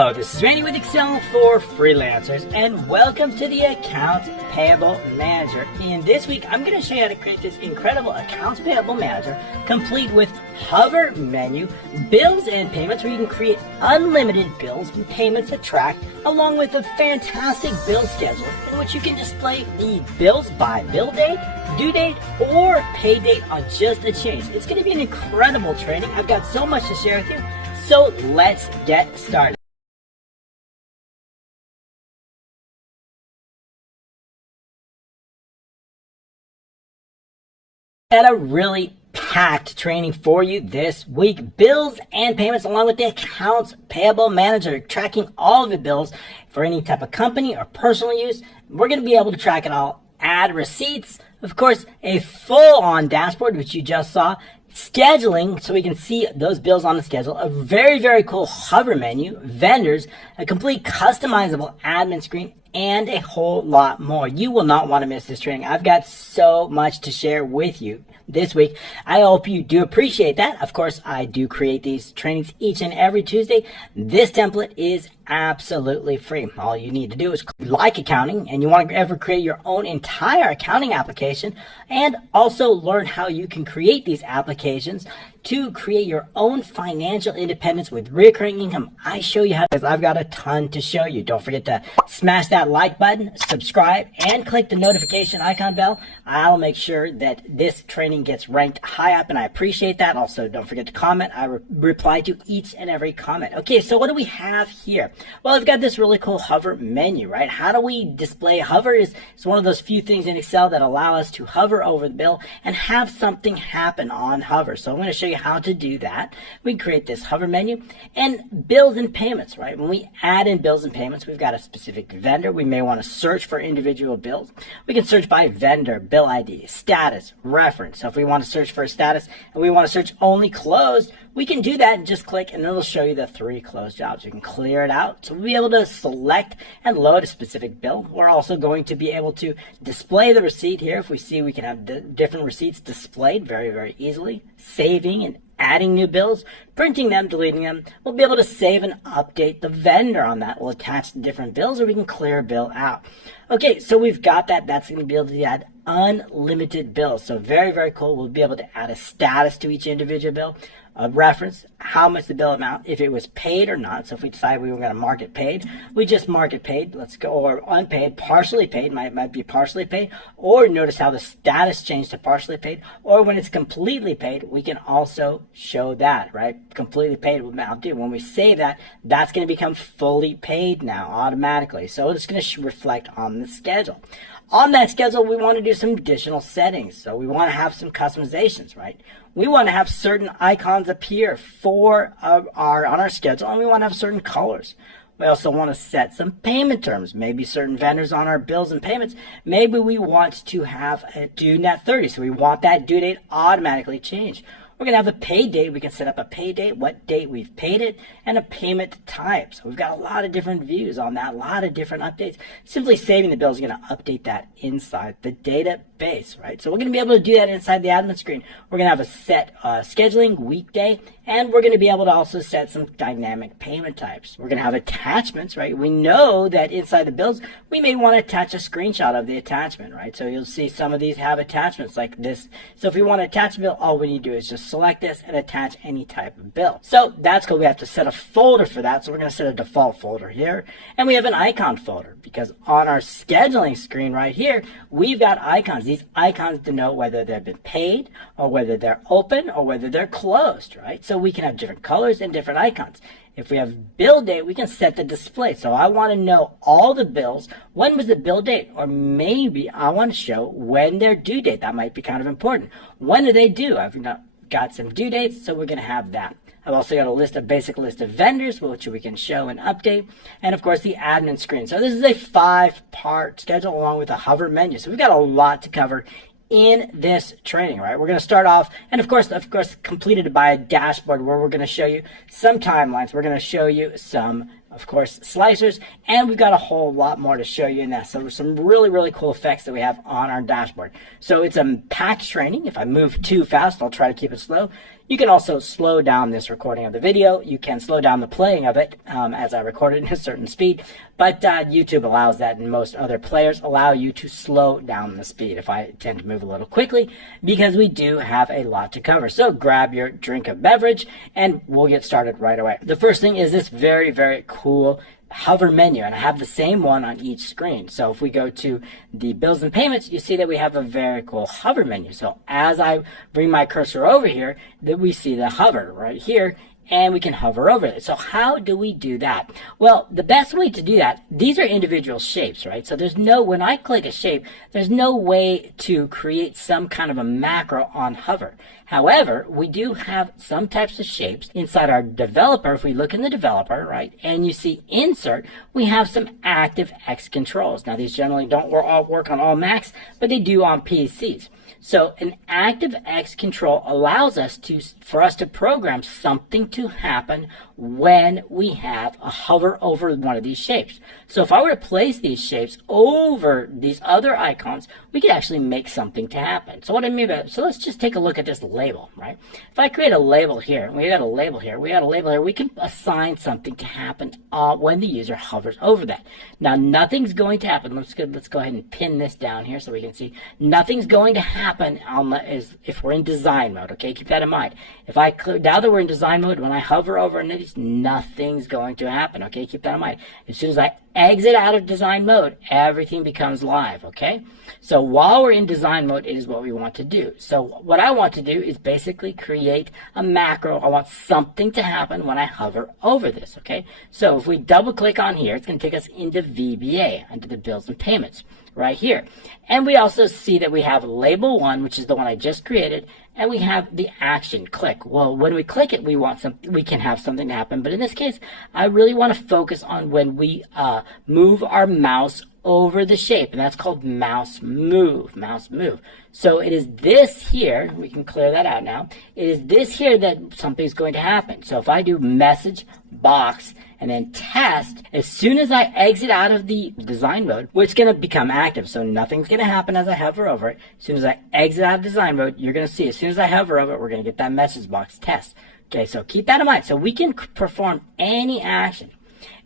Hello, this is Randy with Excel for Freelancers, and welcome to the Accounts Payable Manager. And this week, I'm going to show you how to create this incredible Accounts Payable Manager, complete with hover menu, bills and payments, where you can create unlimited bills and payments to track, along with a fantastic bill schedule, in which you can display the bills by bill date, due date, or pay date on just a change. It's going to be an incredible training. I've got so much to share with you. So let's get started. Got a really packed training for you this week. Bills and payments, along with the Accounts Payable Manager, tracking all of the bills for any type of company or personal use. We're going to be able to track it all, add receipts, of course, a full-on dashboard, which you just saw, scheduling, so we can see those bills on the schedule, a very, very cool hover menu, vendors, a complete customizable admin screen, and a whole lot more. You will not want to miss this training. I've got so much to share with you this week. I hope you do appreciate that. Of course, I do create these trainings each and every Tuesday. This template is absolutely free. All you need to do is like accounting, and you want to ever create your own entire accounting application, and also learn how you can create these applications to create your own financial independence with recurring income. I show you how, because I've got a ton to show you. Don't forget to smash that like button, subscribe, and click the notification icon bell. I'll make sure that this training gets ranked high up, and I appreciate that. Also, don't forget to comment. I reply to each and every comment. Okay, so what do we have here? Well, I've got this really cool hover menu, right? How do we display hover? It's one of those few things in Excel that allow us to hover over the bill and have something happen on hover. So I'm going to show you how to do that. We create this hover menu, and bills and payments, right? When we add in bills and payments, we've got a specific vendor. We may want to search for individual bills. We can search by vendor, bill ID, status, reference. So if we want to search for a status and we want to search only closed, we can do that and just click, and it'll show you the 3 closed jobs. You can clear it out. So we'll be able to select and load a specific bill. We're also going to be able to display the receipt here. If we see, we can have different receipts displayed very, very easily. Saving and adding new bills, printing them, deleting them. We'll be able to save and update the vendor on that. We'll attach different bills, or we can clear a bill out. Okay, so we've got that. That's going to be able to add unlimited bills. So very, very cool. We'll be able to add a status to each individual bill, a reference, how much the bill amount, if it was paid or not. So if we decide we were going to mark it paid, we just mark it paid. Let's go, or unpaid, partially paid, might be partially paid, or notice how the status changed to partially paid, or when it's completely paid, we can also show that, right? Completely paid will now do. When we save that, that's going to become fully paid now automatically. So it's going to reflect on the schedule. On that schedule, we want to do some additional settings. So we want to have some customizations, right? We want to have certain icons appear for on our schedule, and we want to have certain colors. We also want to set some payment terms. Maybe certain vendors on our bills and payments, maybe we want to have a due net 30. So we want that due date automatically changed. We're going to have a pay date. We can set up a pay date, what date we've paid it, and a payment type. So we've got a lot of different views on that, a lot of different updates. Simply saving the bill is going to update that inside the database, right? So we're going to be able to do that inside the admin screen. We're going to have a set scheduling weekday, and we're going to be able to also set some dynamic payment types. We're going to have attachments, right? We know that inside the bills, we may want to attach a screenshot of the attachment, right? So you'll see some of these have attachments like this. So if we want to attach a bill, all we need to do is just select this and attach any type of bill. So that's cool. We have to set a folder for that. So we're going to set a default folder here, and we have an icon folder, because on our scheduling screen right here, we've got icons. These icons denote whether they've been paid, or whether they're open, or whether they're closed, right? So we can have different colors and different icons. If we have bill date, we can set the display. So I want to know all the bills. When was the bill date? Or maybe I want to show when their due date. That might be kind of important. When do they due? I've got some due dates, so we're going to have that. I've also got a basic list of vendors, which we can show and update, and of course the admin screen. So this is a 5-part schedule along with a hover menu. So we've got a lot to cover in this training, right? We're going to start off, and of course, completed by a dashboard where we're going to show you some timelines. We're going to show you some of course, slicers, and we've got a whole lot more to show you in that. So there's some really cool effects that we have on our dashboard. So it's a packed training. If I move too fast, I'll try to keep it slow. You can also slow down this recording of the video. You can slow down the playing of it as I record it at a certain speed, but YouTube allows that, and most other players allow you to slow down the speed if I tend to move a little quickly, because we do have a lot to cover. So grab your drink of beverage and we'll get started right away. The first thing is this very cool hover menu, and I have the same one on each screen. So if we go to the bills and payments, you see that we have a very cool hover menu. So as I bring my cursor over here, that we see the hover right here, and we can hover over it. So how do we do that? Well, the best way to do that, these are individual shapes, right? So there's no, when I click a shape, there's no way to create some kind of a macro on hover. However, we do have some types of shapes inside our developer. If we look in the developer, right, and you see insert, we have some active X controls. Now, these generally don't work on all Macs, but they do on PCs. So an active X control allows us for us to program something to happen when we have a hover over one of these shapes. So if I were to place these shapes over these other icons, we could actually make something to happen. So what I mean by that, so let's just take a look at this label, right? If I create a label here, and we got a label here, we can assign something to happen when the user hovers over that. Now, nothing's going to happen. Let's go ahead and pin this down here so we can see. Nothing's going to happen if we're in design mode, okay? Keep that in mind. Now that we're in design mode, when I hover over these, nothing's going to happen, okay? Keep that in mind. As soon as I exit out of design mode, everything becomes live, okay? So while we're in design mode, it is what we want to do. So what I want to do is basically create a macro. I want something to happen when I hover over this, okay? So if we double click on here, it's going to take us into VBA, under the bills and payments, right here. And we also see that we have label 1, which is the one I just created, and we have the action click. Well, when we click it, we can have something to happen. But in this case, I really want to focus on when we move our mouse over the shape, and that's called mouse move. So it is this here, we can clear that out now. It is this here that something's going to happen. So if I do message box and then test, as soon as I exit out of the design mode, it's going to become active. So nothing's going to happen as I hover over it. As soon as I exit out of design mode, you're going to see, as soon as I hover over it, we're going to get that message box test. Okay, so keep that in mind. So we can perform any action.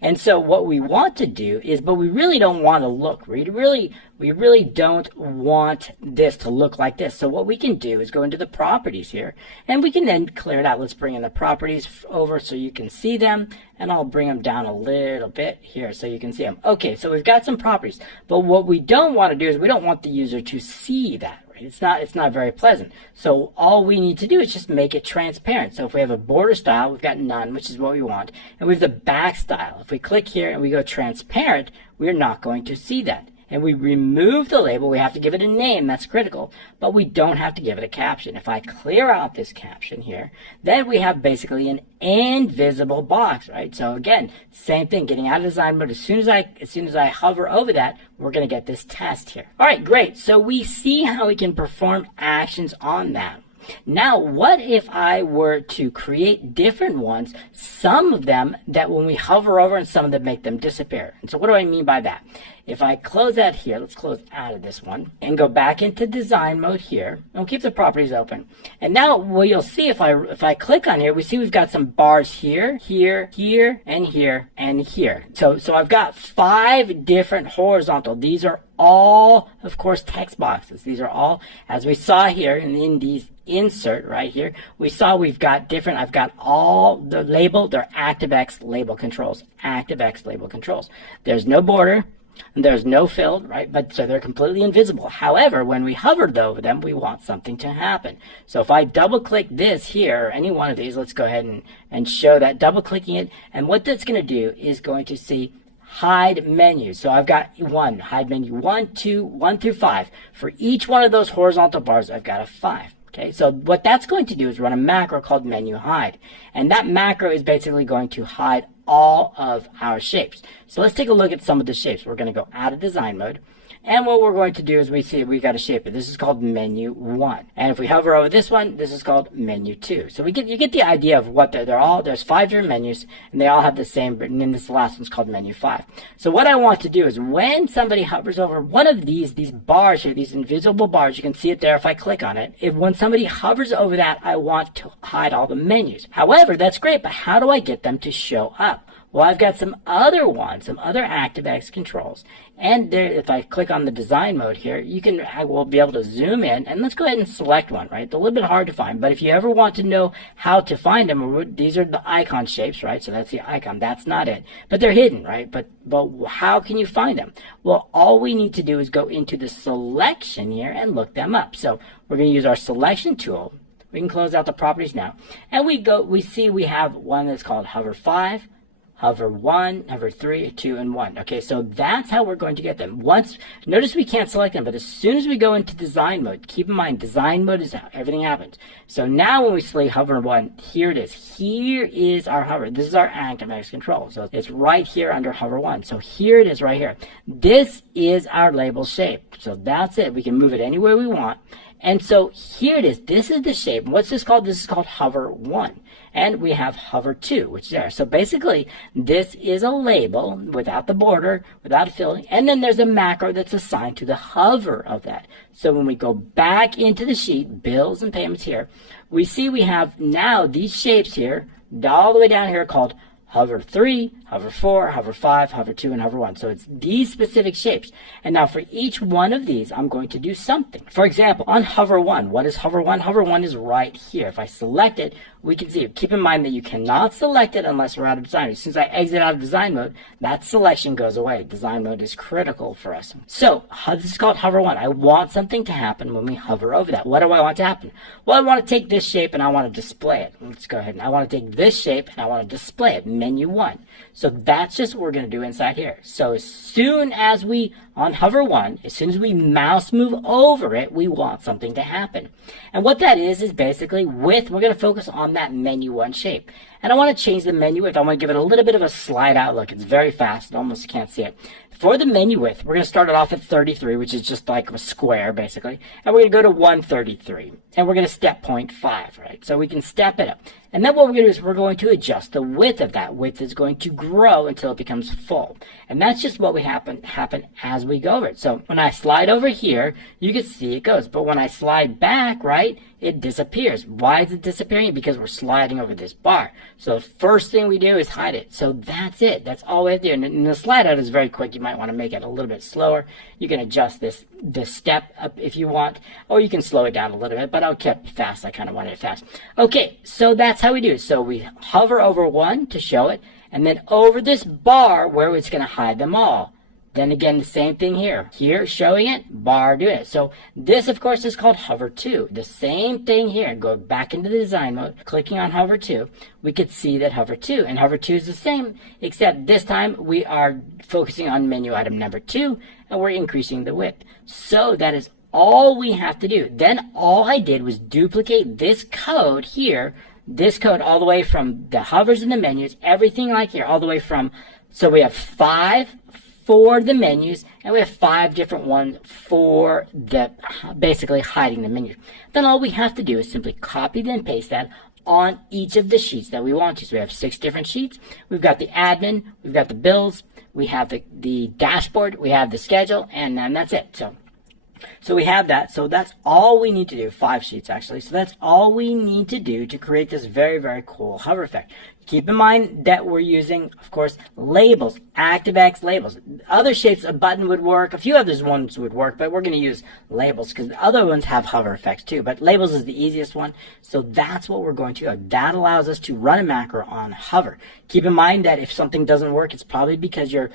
And so what we want to do is, but we really don't want to look, we really don't want this to look like this. So what we can do is go into the properties here, and we can then clear it out. Let's bring in the properties over so you can see them, and I'll bring them down a little bit here so you can see them. Okay, so we've got some properties, but what we don't want to do is we don't want the user to see that. It's not very pleasant. So all we need to do is just make it transparent. So if we have a border style, we've got none, which is what we want. And we have the back style. If we click here and we go transparent, we're not going to see that. And we remove the label. We have to give it a name. That's critical. But we don't have to give it a caption. If I clear out this caption here, then we have basically an invisible box, right? So again, same thing, getting out of design mode. As soon as I hover over that, we're going to get this test here. All right, great. So we see how we can perform actions on that. Now, what if I were to create different ones, some of them that when we hover over and some of them make them disappear? And so what do I mean by that? If I close that here, let's close out of this one and go back into design mode here, and we'll keep the properties open. And now what you'll see if I click on here, we see we've got some bars here, here, here, and here, and here. So I've got 5 different horizontal. These are all, of course, text boxes. These are all, as we saw here in these insert right here, we saw we've got different, I've got all the label, they're ActiveX label controls, ActiveX label controls. There's no border, and there's no filled, right? But so they're completely invisible. However, when we hover over them, we want something to happen. So if I double click this here, or any one of these, let's go ahead and show that, double clicking it. And what that's going to do is going to see hide menu. So I've got hide menu 1 through 5. For each one of those horizontal bars, I've got a 5. Okay, so what that's going to do is run a macro called menu hide. And that macro is basically going to hide all of our shapes. So let's take a look at some of the shapes. We're going to go out of design mode. And what we're going to do is we see we got to shape it. This is called menu 1. And if we hover over this one, this is called menu 2. So you get the idea of what there's 5 different menus, and they all have the same, and then this last one's called menu 5. So what I want to do is when somebody hovers over one of these bars here, these invisible bars, you can see it there if I click on it. When somebody hovers over that, I want to hide all the menus. However, that's great, but how do I get them to show up? Well, I've got some other ones, some other ActiveX controls. And there, if I click on the design mode here, I will be able to zoom in, and let's go ahead and select one, right? It's a little bit hard to find, but if you ever want to know how to find them, these are the icon shapes, right? So that's the icon, that's not it. But they're hidden, right? But how can you find them? Well, all we need to do is go into the selection here and look them up. So we're going to use our selection tool. We can close out the properties now. And we see we have one that's called hover 5. Hover 1, hover 3, 2, and 1. Okay, so that's how we're going to get them. Notice we can't select them, but as soon as we go into design mode, keep in mind, design mode is how everything happens. So now when we select hover 1, here it is. Here is our hover. This is our ActiveX control. So it's right here under hover 1. So here it is right here. This is our label shape. So that's it. We can move it anywhere we want. And so here it is. This is the shape. What's this called? This is called hover 1. And we have hover 2, which is there. So basically, this is a label without the border, without a filling. And then there's a macro that's assigned to the hover of that. So when we go back into the sheet, bills and payments here, we see we have now these shapes here, all the way down here called hover 3, hover 4, hover 5, hover 2, and hover 1. So it's these specific shapes. And now for each one of these, I'm going to do something. For example, on hover 1, what is hover 1? Hover 1 is right here. If I select it, we can see it. Keep in mind that you cannot select it unless we're out of design mode. Since I exit out of design mode, that selection goes away. Design mode is critical for us. So this is called hover 1. I want something to happen when we hover over that. What do I want to happen? Well, I want to take this shape and I want to display it. Let's go ahead. I want to take this shape and I want to display it. Menu 1. So that's just what we're going to do inside here. So as soon as on hover 1, as soon as we mouse move over it, we want something to happen. And what that is basically we're going to focus on that menu 1 shape. And I want to change the menu width. I want to give it a little bit of a slide out look. It's very fast. Almost can't see it. For the menu width, we're going to start it off at 33, which is just like a square, basically. And we're going to go to 133. And we're going to step 0.5, right? So we can step it up. And then what we're going to do is we're going to adjust the width of that. Width is going to grow until it becomes full. And that's just what we happen as we go over it. So when I slide over here, you can see it goes. But when I slide back, right, it disappears. Why is it disappearing? Because we're sliding over this bar. So the first thing we do is hide it. So that's it. That's all we have to do. And the slide out is very quick. You might want to make it a little bit slower. You can adjust this step up if you want, or you can slow it down a little bit, but I'll keep it fast. I kind of wanted it fast. Okay, so that's how we do it. So we hover over 1 to show it, and then over this bar where it's going to hide them all. Then again, the same thing here. Here, showing it, bar doing it. So this, of course, is called hover 2. The same thing here. Go back into the design mode, clicking on hover 2. We could see that hover 2. And hover 2 is the same, except this time we are focusing on menu item number 2, and we're increasing the width. So that is all we have to do. Then all I did was duplicate this code here, this code all the way from the hovers and the menus, everything like here, all the way from, so we have 5 for the menus, and we have 5 different ones for the basically hiding the menus. Then all we have to do is simply copy and paste that on each of the sheets that we want to. So we have 6 different sheets. We've got the admin, we've got the bills, we have the dashboard, we have the schedule, and then that's it. So we have that. So that's all we need to do. 5 sheets actually. So that's all we need to do to create this very, very cool hover effect. Keep in mind that we're using, of course, labels, ActiveX labels. Other shapes, a button would work. A few other ones would work, but we're going to use labels because the other ones have hover effects too. But labels is the easiest one. So that's what we're going to do. That allows us to run a macro on hover. Keep in mind that if something doesn't work, it's probably because you're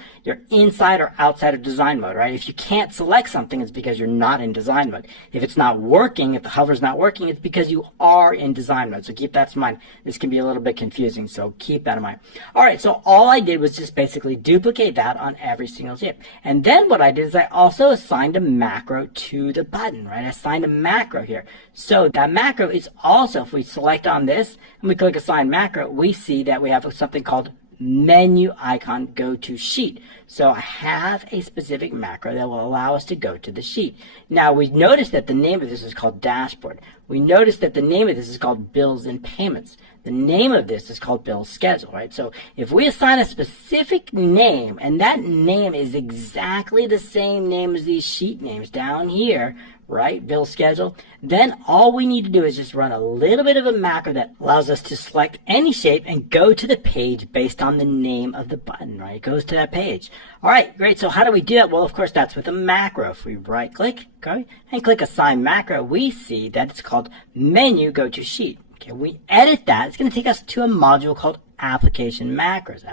inside or outside of design mode, right? If you can't select something, it's because you're not in design mode. If it's not working, if the hover's not working, it's because you are in design mode. So keep that in mind. This can be a little bit confusing. So keep that in mind. All right, so all I did was just basically duplicate that on every single shape. And then what I did is I also assigned a macro to the button, right? I assigned a macro here. So that macro is also, if we select on this and we click assign macro, we see that we have something called menu icon, go to sheet. So I have a specific macro that will allow us to go to the sheet. Now we notice that the name of this is called dashboard. We notice that the name of this is called bills and payments. The name of this is called bill schedule, right? So if we assign a specific name, and that name is exactly the same name as these sheet names down here, right, bill schedule, then all we need to do is just run a little bit of a macro that allows us to select any shape and go to the page based on the name of the button, right? It goes to that page. All right, great. So how do we do that? Well, of course, that's with a macro. If we right click, okay, and click assign macro, we see that it's called menu go to sheet. Okay, we edit that. It's going to take us to a module called application macros.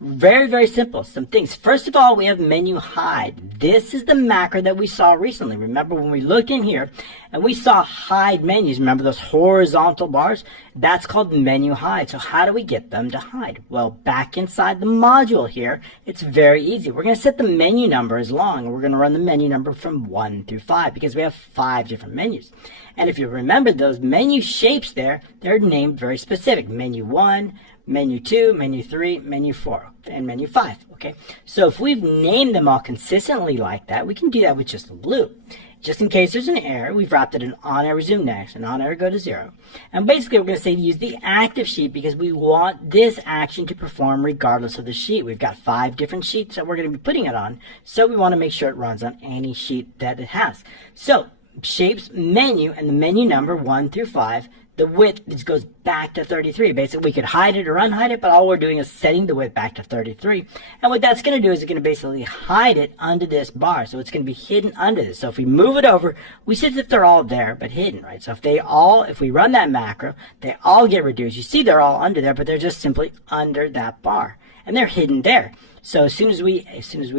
Very, very simple. Some things. First of all, we have menu hide. This is the macro that we saw recently. Remember when we looked in here and we saw hide menus, remember those horizontal bars? That's called menu hide. So how do we get them to hide? Well, back inside the module here, it's very easy. We're going to set the menu number as long, and we're going to run the menu number from 1 through 5 because we have 5 different menus. And if you remember those menu shapes there, they're named very specific. Menu 1, menu 2, menu 3, menu 4, and menu 5. Okay, so if we've named them all consistently like that, we can do that with just a loop. Just in case there's an error, we've wrapped it in on error resume next, and on error go to 0. And basically we're going to say to use the active sheet because we want this action to perform regardless of the sheet. We've got 5 different sheets that we're going to be putting it on, so we want to make sure it runs on any sheet that it has. So shapes menu and the menu number 1 through 5. The width just goes back to 33. Basically, we could hide it or unhide it, but all we're doing is setting the width back to 33. And what that's going to do is it's going to basically hide it under this bar. So it's going to be hidden under this. So if we move it over, we see that they're all there, but hidden, right? So if we run that macro, they all get reduced. You see they're all under there, but they're just simply under that bar. And they're hidden there. So as soon as we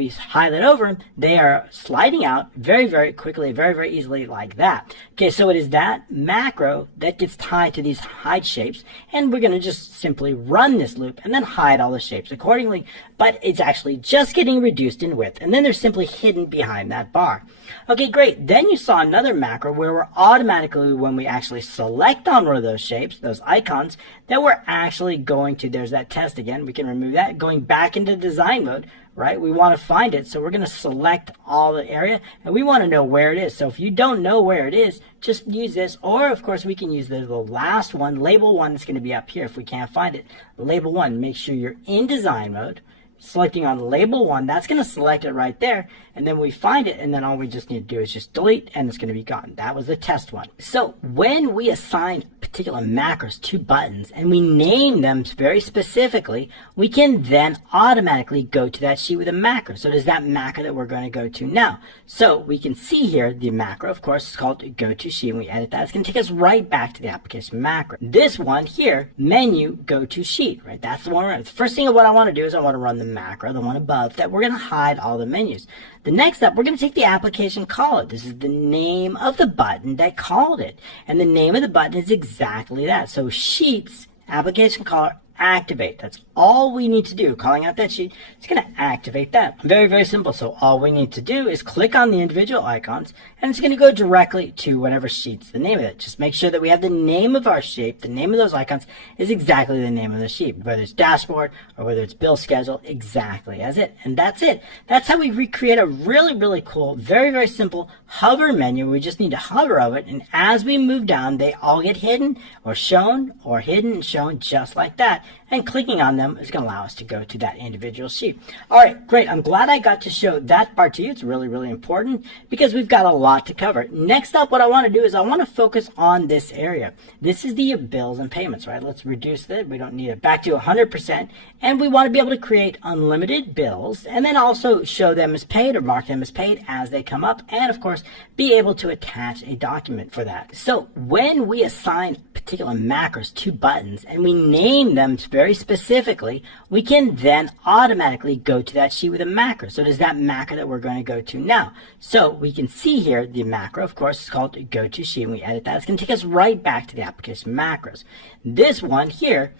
highlight over them, they are sliding out very, very quickly, very, very easily like that. Okay, so it is that macro that gets tied to these hide shapes, and we're going to just simply run this loop and then hide all the shapes accordingly, but it's actually just getting reduced in width, and then they're simply hidden behind that bar. Okay, great. Then you saw another macro where we're automatically, when we actually select on one of those shapes, those icons, that we're actually going to, there's that test again, we can remove that, going back into design mode, right? We want to find it, so we're going to select all the area, and we want to know where it is. So if you don't know where it is, just use this, or of course we can use the last one, label 1, that's going to be up here if we can't find it. Label 1, make sure you're in design mode, selecting on label 1, that's going to select it right there, and then we find it, and then all we just need to do is just delete, and it's going to be gone. That was the test one. So when we assign particular macros to buttons and we name them very specifically, we can then automatically go to that sheet with a macro. So there's that macro that we're going to go to now. So we can see here the macro, of course, is called go to sheet, and we edit that. It's going to take us right back to the application macro. This one here, menu go to sheet, right? That's the one. The first thing what I want to do is I want to run the macro, the one above, that we're going to hide all the menus. The next up, we're going to take the application call it. This is the name of the button that called it. And the name of the button is exactly that. So sheets, application caller, activate. That's all we need to do. Calling out that sheet, it's going to activate that. Very, very simple. So all we need to do is click on the individual icons, and it's going to go directly to whatever sheet's the name of it. Just make sure that we have the name of our shape, the name of those icons is exactly the name of the sheet, whether it's dashboard or whether it's bill schedule, exactly as it. And that's it. That's how we recreate a really, really cool, very, very simple hover menu. We just need to hover over it, and as we move down, they all get hidden or shown, or hidden and shown just like that. And clicking on them is going to allow us to go to that individual sheet. All right, great. I'm glad I got to show that part to you. It's really, really important because we've got a lot to cover. Next up, what I want to do is I want to focus on this area. This is the bills and payments, right? Let's reduce that. We don't need it back to 100%. And we want to be able to create unlimited bills and then also show them as paid or mark them as paid as they come up. And of course, be able to attach a document for that. So when we assign particular macros to buttons and we name them very specifically, we can then automatically go to that sheet with a macro. So there's that macro that we're going to go to now. So we can see here the macro, of course, is called go to sheet, and we edit that. It's going to take us right back to the application macros. This one here,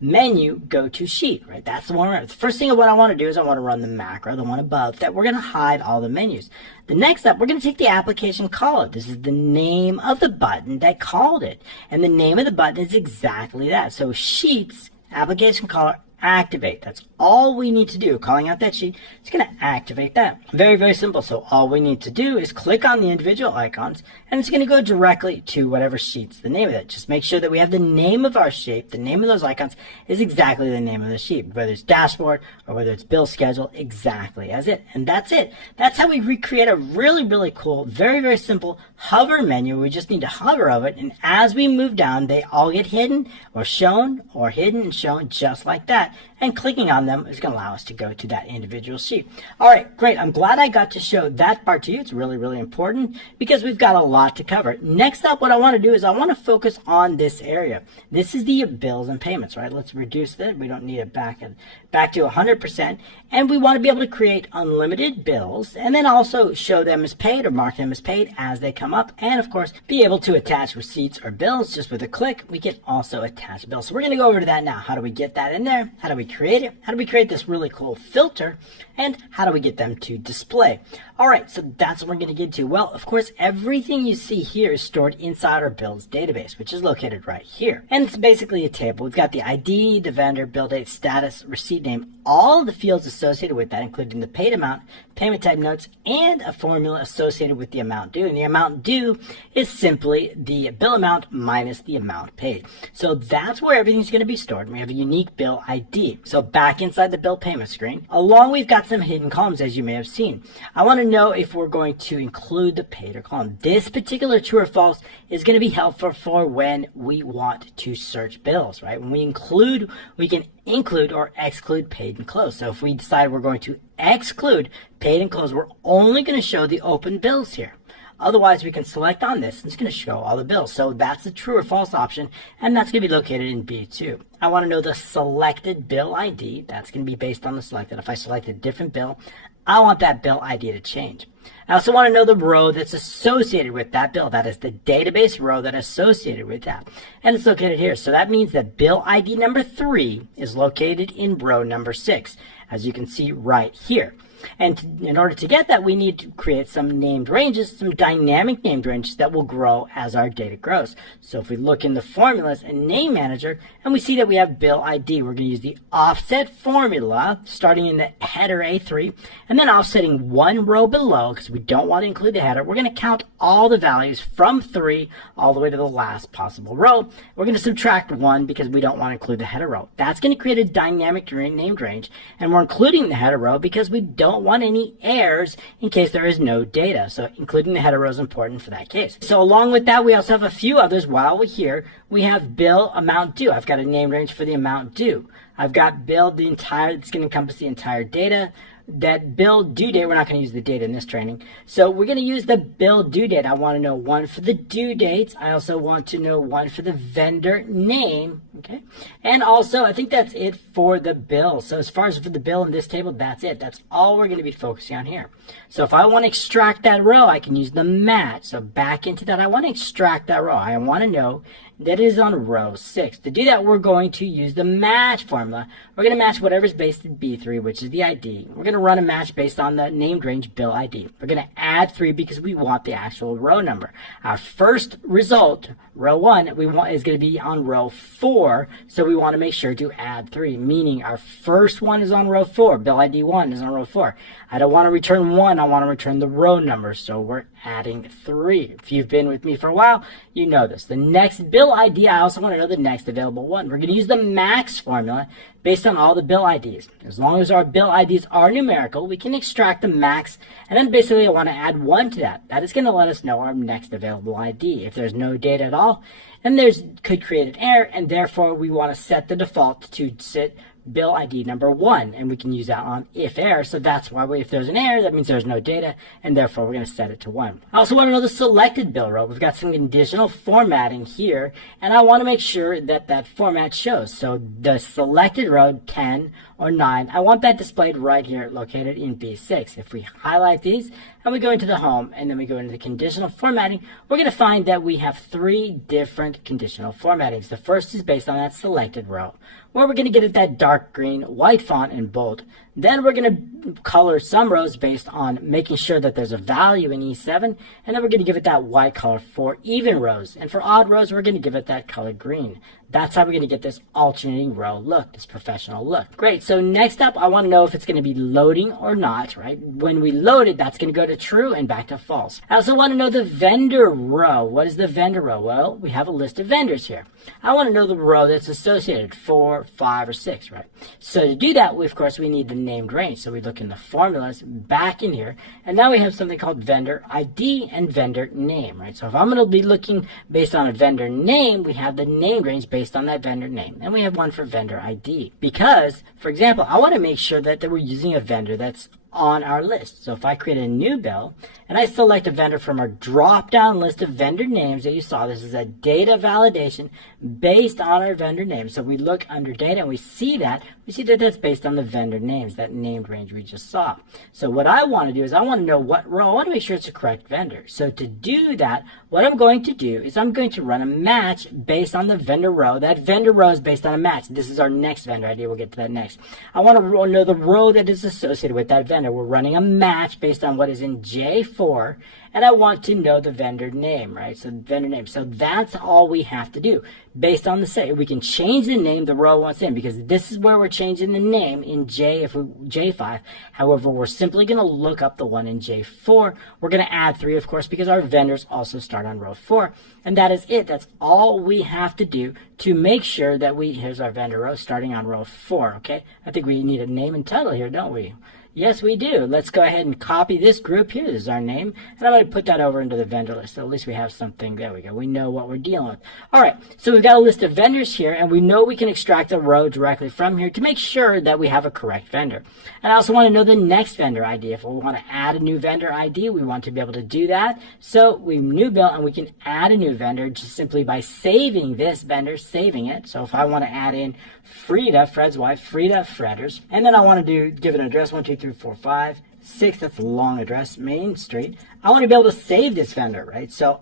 menu go to sheet, right? That's the one. The first thing what I want to do is I want to run the macro, the one above, that we're going to hide all the menus. The next up, we're going to take the application call it. This is the name of the button that called it, and the name of the button is exactly that. So sheets, application caller, activate. That's all we need to do. Calling out that sheet, it's going to activate that. Very, very simple. So all we need to do is click on the individual icons, and it's going to go directly to whatever sheet's the name of it. Just make sure that we have the name of our sheet. The name of those icons is exactly the name of the sheet, whether it's dashboard or whether it's bill schedule, exactly as it. And that's it. That's how we recreate a really, really cool, very, very simple hover menu. We just need to hover over it, and as we move down, they all get hidden or shown, or hidden and shown, just like that. And clicking on them is going to allow us to go to that individual sheet. All right, great. I'm glad I got to show that part to you. It's really, really important because we've got a lot to cover. Next up, what I want to do is I want to focus on this area. This is the bills and payments, right? Let's reduce that. We don't need it back to 100%. And we want to be able to create unlimited bills and then also show them as paid or mark them as paid as they come up. And of course, be able to attach receipts or bills just with a click. We can also attach bills. So we're going to go over to that now. How do we get that in there? How do we create it? How do we create this really cool filter? And how do we get them to display? All right, so that's what we're going to get to. Well, of course, everything you see here is stored inside our bills database, which is located right here. And it's basically a table. We've got the ID, the vendor, bill date, status, receipt name, all the fields associated with that, including the paid amount, payment type notes, and a formula associated with the amount due. And the amount due is simply the bill amount minus the amount paid. So that's where everything's going to be stored. We have a unique bill ID. So back inside the bill payment screen, along we've got some hidden columns, as you may have seen. I want to know if we're going to include the paid or column. This particular true or false is going to be helpful for when we want to search bills, right? When we include, we can include or exclude paid and closed. So if we decide we're going to exclude paid and closed, we're only going to show the open bills here. Otherwise, we can select on this, and it's going to show all the bills. So that's the true or false option, and that's going to be located in B2. I want to know the selected bill ID. That's going to be based on the selected. If I select a different bill, I want that bill ID to change. I also want to know the row that's associated with that bill. That is the database row that is associated with that. And it's located here. So that means that bill ID number 3 is located in row number 6, as you can see right here. And in order to get that, we need to create some named ranges, some dynamic named ranges that will grow as our data grows. So if we look in the formulas and name manager, and we see that we have bill ID, we're going to use the offset formula starting in the header A3, and then offsetting one row below because we don't want to include the header. We're going to count all the values from 3 all the way to the last possible row. We're going to subtract 1 because we don't want to include the header row. That's going to create a dynamic named range, and we're including the header row because we don't want any errors in case there is no data. So including the header row is important for that case. So along with that, we also have a few others while we're here. We have bill amount due. I've got a name range for the amount due. I've got bill it's going to encompass the entire data. That bill due date, we're not going to use the date in this training. So we're going to use the bill due date. I want to know one for the due dates. I also want to know one for the vendor name. Okay. And also, I think that's it for the bill. So as far as for the bill in this table, that's it. That's all we're going to be focusing on here. So if I want to extract that row, I can use the match. So back into that, I want to extract that row. I want to know that is on row 6. To do that, we're going to use the match formula. We're going to match whatever's based in B3, which is the ID. We're going to run a match based on the named range bill ID. We're going to add 3 because we want the actual row number. Our first result, row 1, is going to be on row 4, so we want to make sure to add 3, meaning our first one is on row 4. Bill ID 1 is on row 4. I don't want to return 1. I want to return the row number, so we're adding 3. If you've been with me for a while, you know this. The next bill ID, I also want to know the next available one. We're going to use the max formula based on all the bill IDs. As long as our bill IDs are numerical, we can extract the max, and then basically I want to add 1 to that. That is going to let us know our next available ID. If there's no data at all, then could create an error, and therefore we want to set the default to sit bill ID number 1, and we can use that on if error. So that's why if there's an error, that means there's no data, and therefore we're going to set it to 1. I also want to know the selected bill row. We've got some conditional formatting here, and I want to make sure that that format shows. So the selected row 10 or 9, I want that displayed right here, located in B6. If we highlight these and we go into the home and then we go into the conditional formatting, we're going to find that we have 3 different conditional formattings. The first is based on that selected row. where we're going to get it that dark green, white font and bold. Then we're going to color some rows based on making sure that there's a value in E7, and then we're going to give it that white color for even rows. And for odd rows, we're going to give it that color green. That's how we're going to get this alternating row look, this professional look. Great, so next up, I want to know if it's going to be loading or not, right? When we load it, that's going to go to true and back to false. I also want to know the vendor row. What is the vendor row? Well, we have a list of vendors here. I want to know the row that's associated, 4, 5, or 6, right? So to do that, of course, we need the named range. So we look in the formulas back in here, and now we have something called vendor ID and vendor name, right? So if I'm going to be looking based on a vendor name, we have the named range based on that vendor name, and we have one for vendor ID. Because, for example, I want to make sure that we're using a vendor that's on our list. So if I create a new bill and I select a vendor from our drop-down list of vendor names that you saw, this is a data validation based on our vendor name. So we look under data and we see that that's based on the vendor names, that named range we just saw. So what I want to do is I want to know what row. I want to make sure it's the correct vendor. So to do that, what I'm going to do is I'm going to run a match based on the vendor row. That vendor row is based on a match. This is our next vendor ID. We'll get to that next. I want to know the row that is associated with that vendor. We're running a match based on what is in J4, and I want to know the vendor name, right? So vendor name. So that's all we have to do based on the set. We can change the name the row wants in, because this is where we're changing the name in J5. However, we're simply going to look up the one in J4. We're going to add 3, of course, because our vendors also start on row 4. And that is it. That's all we have to do to make sure that here's our vendor row starting on row 4, okay? I think we need a name and title here, don't we? Yes, we do. Let's go ahead and copy this group here. This is our name. And I'm going to put that over into the vendor list. So at least we have something. There we go. We know what we're dealing with. All right. So we've got a list of vendors here, and we know we can extract a row directly from here to make sure that we have a correct vendor. And I also want to know the next vendor ID. If we want to add a new vendor ID, we want to be able to do that. So we new bill, and we can add a new vendor just simply by saving this vendor, saving it. So if I want to add in Frida, Fred's wife, Frida Fredders, and then I want to give an address 1, 2, 3, 4, 5, 6. That's a long address, Main Street. I want to be able to save this vendor, right? So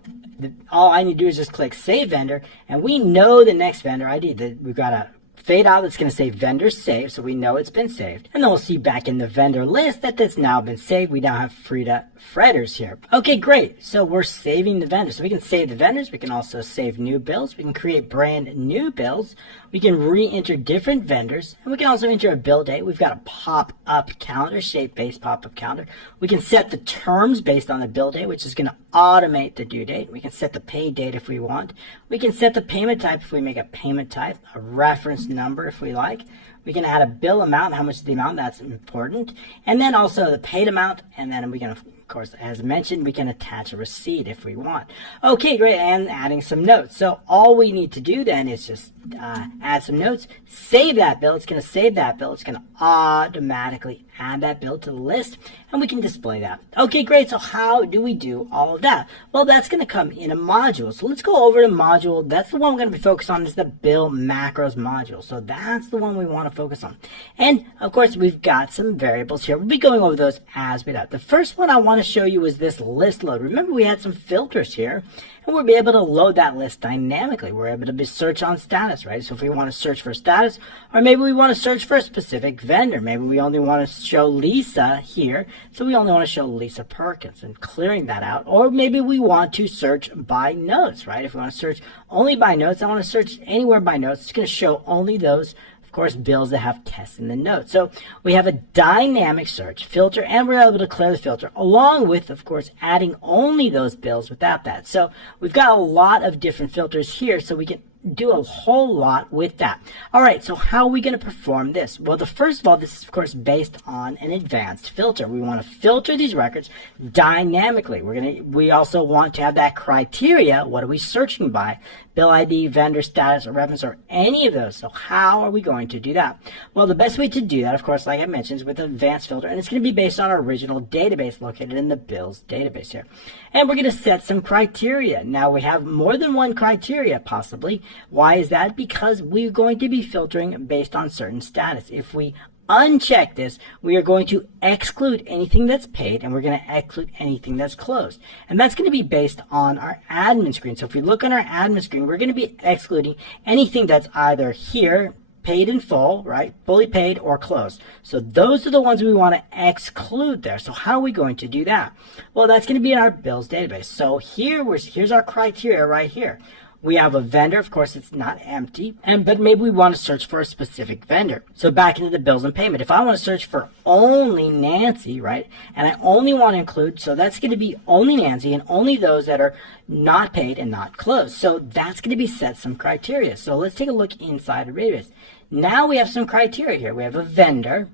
all I need to do is just click Save Vendor, and we know the next vendor ID. That we've got a fade out that's going to say vendor saved, so we know it's been saved. And then we'll see back in the vendor list that that's now been saved. We now have Frida Fredders here. Okay, great. So we're saving the vendors. So we can save the vendors. We can also save new bills. We can create brand new bills. We can re-enter different vendors, and we can also enter a bill date. We've got a pop-up calendar, shape-based pop-up calendar. We can set the terms based on the bill date, which is going to automate the due date. We can set the pay date if we want. We can set the payment type if we make a payment type, a reference number if we like. We can add a bill amount, how much is the amount, that's important. And then also the paid amount, and then we can, of course, as mentioned, we can attach a receipt if we want. Okay, great, and adding some notes. So all we need to do then is just add some notes, save that bill. It's going to save that bill. It's going to automatically add that bill to the list, and we can display that. Okay, great. So how do we do all of that? Well, that's going to come in a module. So let's go over to module. That's the one we're going to be focused on, is the bill macros module. So that's the one we want to focus on. And of course, we've got some variables here. We'll be going over those as we go. The first one I want to show you is this list load. Remember, we had some filters here, and we'll be able to load that list dynamically. We're able to search on status, right? So if we want to search for status, or maybe we want to search for a specific vendor. Maybe we only want to show Lisa here, so we only want to show Lisa Perkins, and clearing that out. Or maybe we want to search by notes, right? If we want to search only by notes, I want to search anywhere by notes. It's going to show only those, of course, bills that have tests in the notes. So we have a dynamic search filter, and we're able to clear the filter, along with, of course, adding only those bills without that. So we've got a lot of different filters here, so we can do a whole lot with that. All right, so how are we going to perform this? Well, first of all, this is, of course, based on an advanced filter. We want to filter these records dynamically. We also want to have that criteria. What are we searching by? Bill ID, vendor status, or reference, or any of those. So how are we going to do that? Well, the best way to do that, of course, like I mentioned, is with an advanced filter, and it's going to be based on our original database located in the bills database here. And we're going to set some criteria. Now, we have more than one criteria, possibly. Why is that? Because we're going to be filtering based on certain status. If we uncheck this, we are going to exclude anything that's paid, and we're going to exclude anything that's closed. And that's going to be based on our admin screen. So if we look on our admin screen, we're going to be excluding anything that's either here, paid in full, right? Fully paid or closed. So those are the ones we want to exclude there. So how are we going to do that? Well, that's going to be in our bills database. So here's our criteria right here. We have a vendor, of course it's not empty, but maybe we want to search for a specific vendor. So back into the bills and payment. If I want to search for only Nancy, right, and I only want to include, so that's going to be only Nancy and only those that are not paid and not closed. So that's going to be set some criteria. So let's take a look inside the database. Now we have some criteria here. We have a vendor,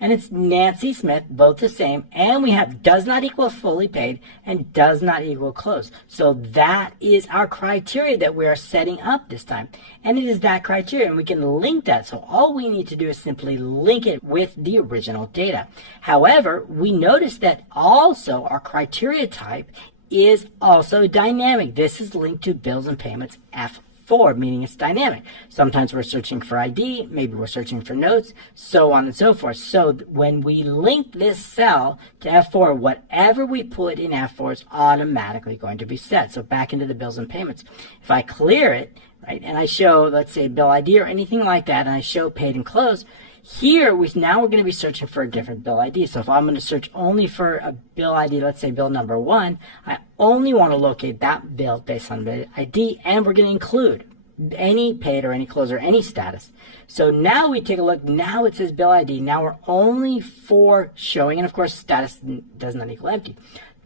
and it's Nancy Smith, both the same, and we have does not equal fully paid and does not equal closed. So that is our criteria that we are setting up this time, and it is that criteria, and we can link that. So all we need to do is simply link it with the original data. However, we notice that also our criteria type is also dynamic. This is linked to bills and payments F4, meaning it's dynamic. Sometimes we're searching for ID, maybe we're searching for notes, so on and so forth. So when we link this cell to F4, whatever we put in F4 is automatically going to be set. So back into the bills and payments. If I clear it, right, and I show, let's say, bill ID or anything like that, and I show paid and closed, here now we're going to be searching for a different bill ID. So if I'm going to search only for a bill ID, let's say bill number 1, I only want to locate that bill based on the ID, and we're going to include any paid or any closed or any status. So now we take a look. Now it says bill ID. Now we're only for showing, and of course status does not equal empty.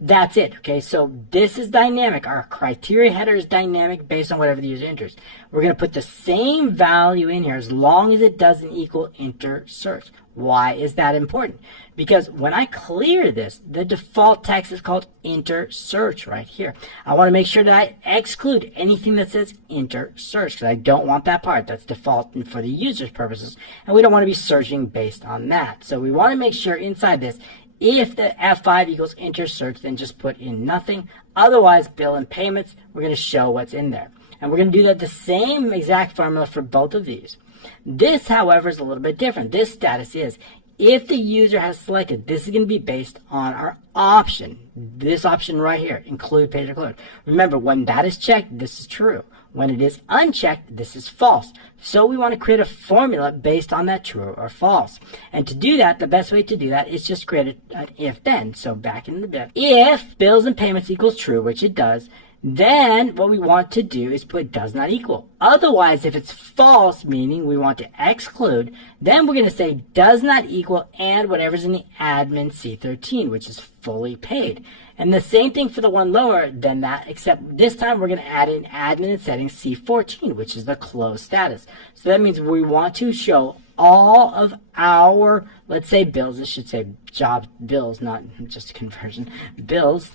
That's it. Okay, so this is dynamic. Our criteria header is dynamic based on whatever the user enters. We're going to put the same value in here as long as it doesn't equal enter search. Why is that important? Because when I clear this, the default text is called enter search right here. I want to make sure that I exclude anything that says enter search because I don't want that part. That's default and for the user's purposes, and we don't want to be searching based on that. So we want to make sure inside this, if the F5 equals enter search, then just put in nothing. Otherwise, bill and payments, we're going to show what's in there. And we're going to do that the same exact formula for both of these. This, however, is a little bit different. This status is, if the user has selected, this is going to be based on our option. This option right here, include paid or closed. Remember, when that is checked, this is true. When it is unchecked, this is false. So we want to create a formula based on that true or false. And to do that, the best way to do that is just create an if-then. So back in the bit. If bills and payments equals true, which it does, then what we want to do is put does not equal. Otherwise, if it's false, meaning we want to exclude, then we're going to say does not equal and whatever's in the admin C13, which is fully paid. And the same thing for the one lower than that, except this time we're going to add in admin and settings C14, which is the closed status. So that means we want to show all of our, let's say bills, this should say job bills, not just conversion, bills,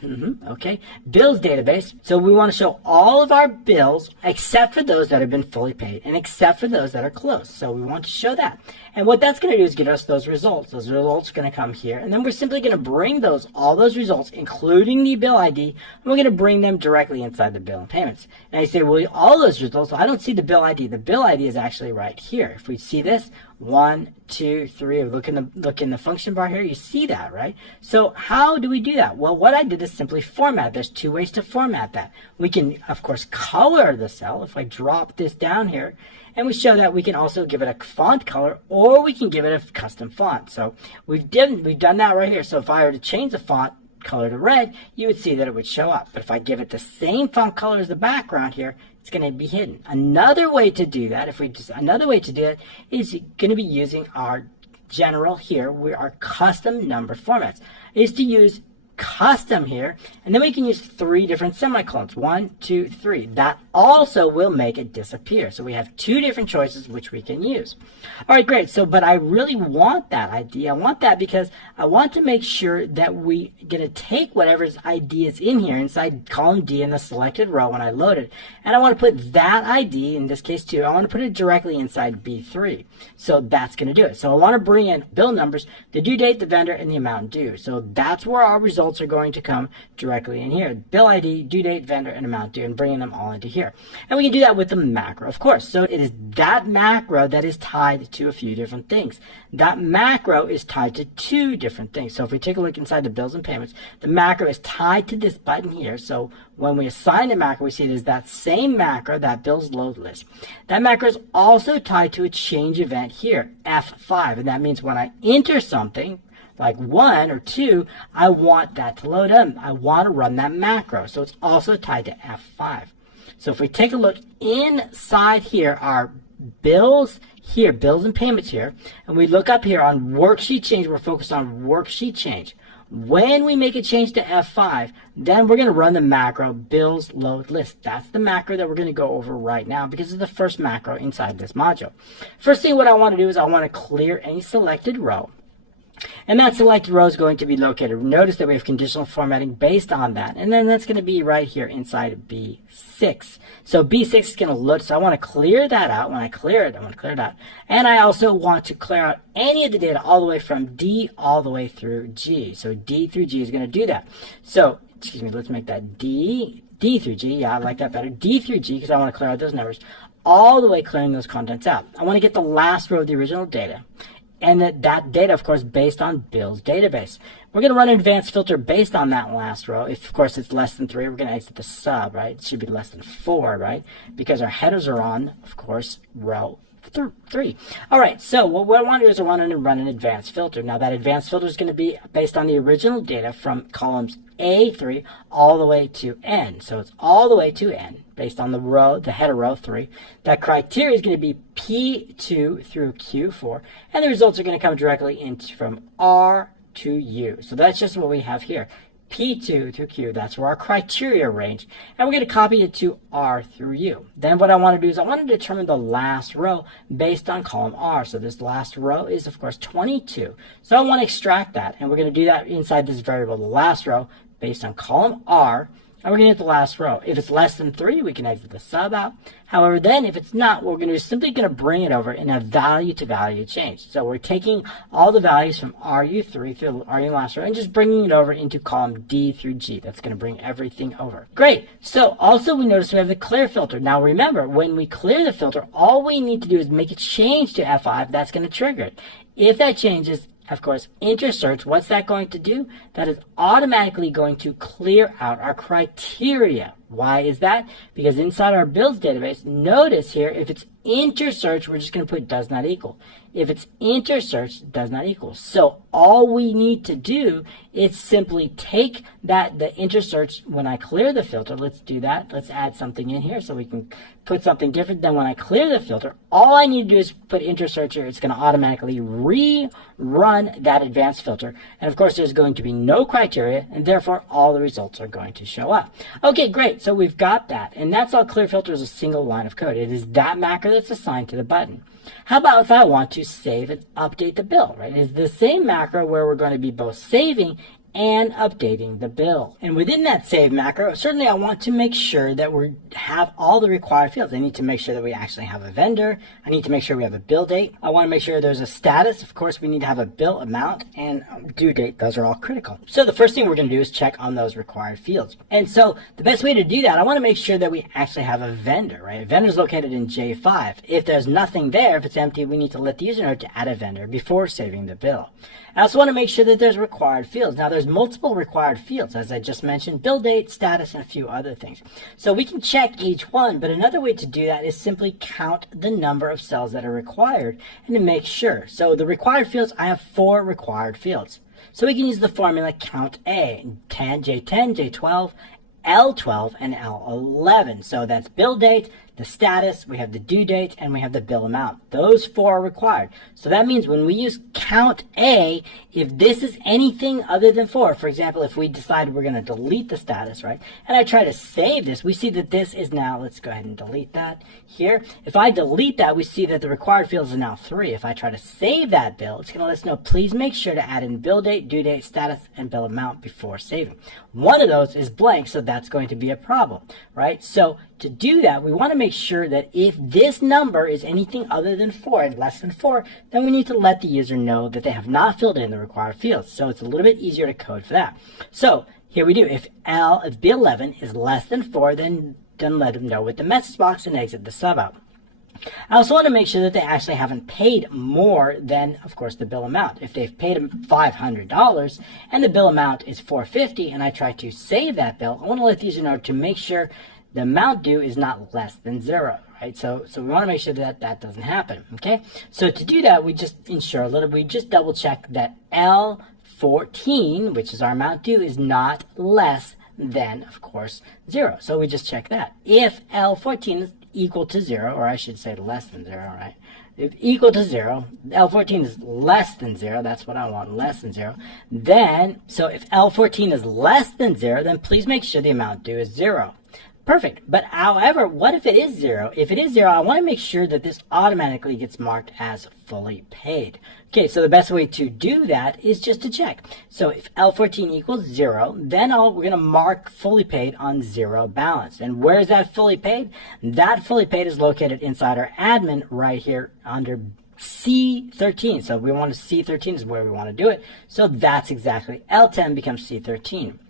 okay, bills database. So we want to show all of our bills except for those that have been fully paid and except for those that are closed. So we want to show that. And what that's going to do is get us those results. Those results are going to come here, and then we're simply going to bring all those results, including the bill ID, and we're going to bring them directly inside the bill and payments. And I say, well, all those results, well, I don't see the bill ID. The bill ID is actually right here. If we see this, 1, 2, 3, look in the function bar here, you see that, right? So how do we do that? Well, what I did is simply format. There's two ways to format that. We can, of course, color the cell. If I drop this down here, and we show that we can also give it a font color, or we can give it a custom font. So we've done that right here. So if I were to change the font color to red, you would see that it would show up. But if I give it the same font color as the background here, it's going to be hidden. Another way to do that, is going to be using our general here, our custom number formats, is to use custom here, and then we can use 3 different semicolons, 1, 2, 3. That also will make it disappear. So we have 2 different choices which we can use. All right, great. So, but I really want that ID. I want that because I want to make sure that we going to take whatever's ID is in here inside column D in the selected row when I load it, and I want to put that ID, in this case 2, I want to put it directly inside B3. So that's going to do it. So I want to bring in bill numbers, the due date, the vendor, and the amount due. So that's where our result results are going to come directly in here. Bill ID, due date, vendor, and amount due, and bringing them all into here. And we can do that with the macro, of course. So it is that macro that is tied to a few different things. That macro is tied to two different things. So if we take a look inside the bills and payments, the macro is tied to this button here. So when we assign a macro, we see it as that same macro, that bills load list. That macro is also tied to a change event here, F5. And that means when I enter something, like 1 or 2, I want that to load in. I want to run that macro. So it's also tied to F5. So if we take a look inside here, our bills here, bills and payments here, and we look up here on worksheet change, we're focused on worksheet change. When we make a change to F5, then we're going to run the macro bills load list. That's the macro that we're going to go over right now because it's the first macro inside this module. First thing what I want to do is I want to clear any selected row. And that selected row is going to be located. Notice that we have conditional formatting based on that. And then that's going to be right here inside of B6. So B6 is going to load. So I want to clear that out. When I clear it, I want to clear it out. And I also want to clear out any of the data all the way from D all the way through G. So D through G is going to do that. So, excuse me, let's make that D through G. Yeah, I like that better. D through G because I want to clear out those numbers. All the way clearing those contents out. I want to get the last row of the original data. And that data, of course, based on Bill's database. We're going to run an advanced filter based on that last row. If, of course, it's less than 3, we're going to exit the sub, right? It should be less than 4, right? Because our headers are on, of course, row 3. All right, so what I want to do is I want to run an advanced filter. Now, that advanced filter is going to be based on the original data from columns A3 all the way to N. So it's all the way to N based on the row, the header row 3. That criteria is going to be P2 through Q4, and the results are going to come directly into from R to U. So that's just what we have here. P2 through Q, that's where our criteria range, and we're going to copy it to R through U. Then what I want to do is I want to determine the last row based on column R. So this last row is, of course, 22. So I want to extract that, and we're going to do that inside this variable, the last row, based on column R, and we're going to get the last row. If it's less than 3, we can exit the sub out. However, then if it's not, what we're going to do is simply going to bring it over in a value-to-value change. So we're taking all the values from RU3 through RU last row and just bringing it over into column D through G. That's going to bring everything over. Great. So also we notice we have the clear filter. Now remember, when we clear the filter, all we need to do is make a change to F5. That's going to trigger it. If that changes, of course, enter search, what's that going to do? That is automatically going to clear out our criteria. Why is that? Because inside our bills database, notice here, if it's enter search, we're just going to put does not equal. If it's enter search, does not equal. So all we need to do is simply take the enter search when I clear the filter. Let's do that. Let's add something in here so we can put something different than when I clear the filter. All I need to do is put enter search here. It's going to automatically rerun that advanced filter. And of course, there's going to be no criteria, and therefore all the results are going to show up. Okay, great. So we've got that. And that's all clear filter is a single line of code. It is that macro that's assigned to the button. How about if I want to save and update the bill, right? It's the same macro where we're going to be both saving and updating the bill. And within that save macro, certainly I want to make sure that we have all the required fields. I need to make sure that we actually have a vendor. I need to make sure we have a bill date. I want to make sure there's a status. Of course, we need to have a bill amount and due date. Those are all critical. So the first thing we're going to do is check on those required fields. And so the best way to do that, I want to make sure that we actually have a vendor, right? A vendor is located in J5. If there's nothing there, if it's empty, we need to let the user know to add a vendor before saving the bill. I also want to make sure that there's required fields. Now, there's multiple required fields, as I just mentioned, bill date, status, and a few other things. So we can check each one, but another way to do that is simply count the number of cells that are required and to make sure. So the required fields, I have 4 required fields. So we can use the formula count A, J10, J12, L12, and L11. So that's bill date, the status, we have the due date, and we have the bill amount. Those 4 are required. So that means when we use count A, if this is anything other than 4, for example, if we decide we're going to delete the status, right, and I try to save this, we see that this is now, let's go ahead and delete that here. If I delete that, we see that the required fields are now 3. If I try to save that bill, it's going to let us know, please make sure to add in bill date, due date, status, and bill amount before saving. One of those is blank, so that's going to be a problem, right? So to do that, we want to make sure that if this number is anything other than 4 and less than 4, then we need to let the user know that they have not filled in the required fields. So it's a little bit easier to code for that. So here we do. If B11 is less than 4, then let them know with the message box and exit the sub out. I also want to make sure that they actually haven't paid more than, of course, the bill amount. If they've paid $500 and the bill amount is $450 and I try to save that bill, I want to let the user know to make sure the amount due is not less than 0, right? So we want to make sure that that doesn't happen, okay? So to do that, we just we just double check that L14, which is our amount due, is not less than, of course, 0. So we just check that. If L14 is equal to 0, or I should say less than 0, right? If equal to 0, L14 is less than 0, that's what I want, less than 0. Then, so if L14 is less than 0, then please make sure the amount due is 0. Perfect. But however, what if it is 0? If it is 0, I want to make sure that this automatically gets marked as fully paid. Okay, so the best way to do that is just to check. So if L14 equals 0, then we're going to mark fully paid on 0 balance. And where is that fully paid? That fully paid is located inside our admin right here under C13. So we want to C13 is where we want to do it. So that's exactly L10 becomes C13.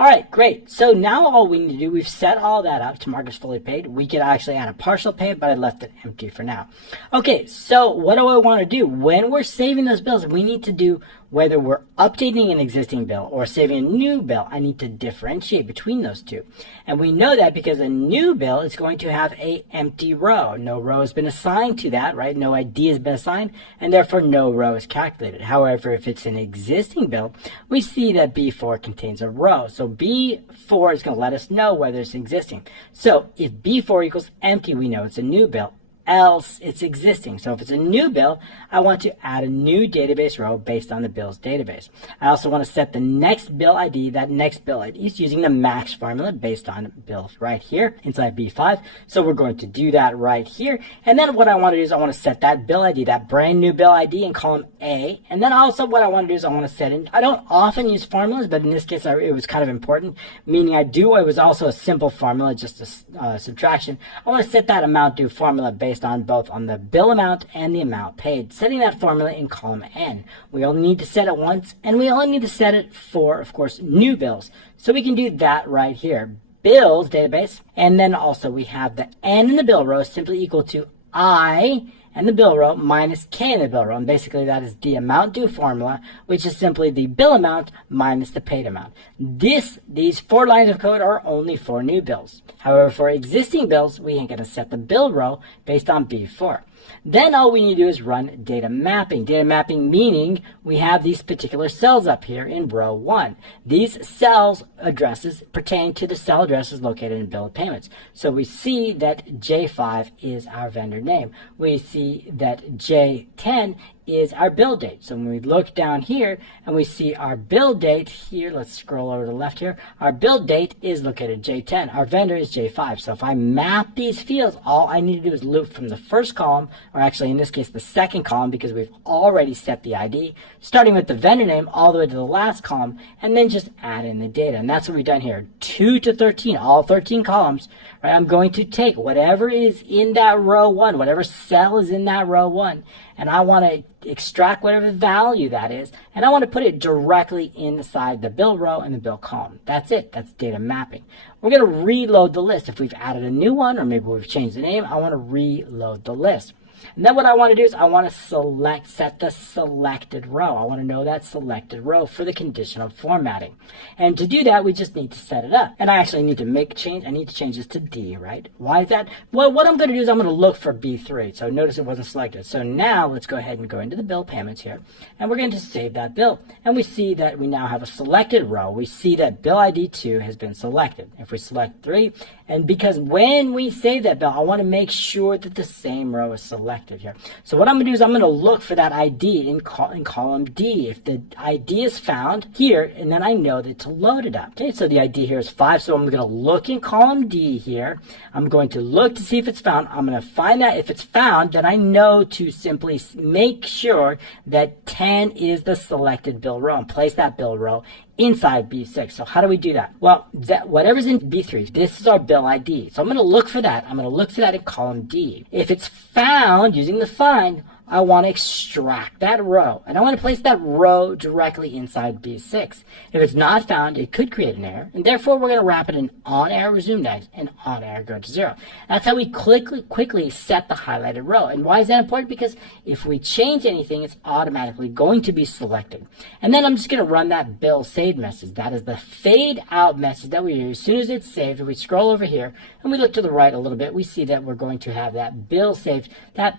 All right, great. So now all we need to do, we've set all that up to mark as fully paid. We could actually add a partial pay, but I left it empty for now. Okay, so what do I want to do? When we're saving those bills, we need to do, whether we're updating an existing bill or saving a new bill, I need to differentiate between those two. And we know that because a new bill is going to have an empty row. No row has been assigned to that, right? No ID has been assigned, and therefore no row is calculated. However, if it's an existing bill, we see that B4 contains a row. So B4 is going to let us know whether it's existing. So if B4 equals empty, we know it's a new bill. Else it's existing. So if it's a new bill, I want to add a new database row based on the bill's database. I also want to set the next bill ID. That next bill ID is using the max formula based on bills right here inside B5. So we're going to do that right here. And then what I want to do is I want to set that bill ID, that brand new bill ID in column A. And then also what I want to do is I want to set in, I don't often use formulas, but in this case it was kind of important, meaning it was also a simple formula, just a subtraction. I want to set that amount due formula based on both on the bill amount and the amount paid, setting that formula in column N. We only need to set it once, and we only need to set it for, of course, new bills. So we can do that right here. Bills database, and then also we have the N in the bill row simply equal to I and the bill row minus K in the bill row. And basically that is the amount due formula, which is simply the bill amount minus the paid amount. These 4 lines of code are only for new bills. However, for existing bills, we ain't going to set the bill row based on B4. Then all we need to do is run data mapping. Data mapping meaning we have these particular cells up here in row 1. These cells addresses pertain to the cell addresses located in bill of payments. So we see that J5 is our vendor name. We see that J10 is our bill date. So when we look down here and we see our bill date here, let's scroll over to the left here, our bill date is located J10. Our vendor is J5. So if I map these fields, all I need to do is loop from the first column, or actually in this case the second column because we've already set the ID, starting with the vendor name all the way to the last column, and then just add in the data. And that's what we've done here. 2 to 13, all 13 columns, right? I'm going to take whatever is in that row 1, whatever cell is in that row 1, and I want to extract whatever value that is, and I want to put it directly inside the bill row and the bill column. That's it. That's data mapping. We're going to reload the list. If we've added a new one, or maybe we've changed the name, I want to reload the list. And then what I want to do is I want to set the selected row. I want to know that selected row for the conditional formatting. And to do that, we just need to set it up. And I actually need to make a change. I need to change this to D, right? Why is that? Well, what I'm going to do is I'm going to look for B3. So notice it wasn't selected. So now let's go ahead and go into the bill payments here. And we're going to save that bill. And we see that we now have a selected row. We see that bill ID 2 has been selected. If we select 3, and because when we save that bill, I want to make sure that the same row is selected here. So what I'm going to do is I'm going to look for that ID in column D. If the ID is found here, and then I know that to load it up. Okay, so the ID here is 5, so I'm going to look in column D here. I'm going to look to see if it's found. I'm going to find that if it's found, then I know to simply make sure that 10 is the selected bill row and place that bill row inside B6. So how do we do that? Well, whatever's in B3, this is our bill ID. So I'm going to look for that. I'm going to look for that in column D. If it's found using the find, I want to extract that row, and I want to place that row directly inside B6. If it's not found, it could create an error, and therefore we're going to wrap it in on error resume next and on error go to 0. That's how we quickly set the highlighted row. And why is that important? Because if we change anything, it's automatically going to be selected. And then I'm just going to run that bill saved message. That is the fade out message that we use. As soon as it's saved, if we scroll over here and we look to the right a little bit, we see that we're going to have that bill saved. That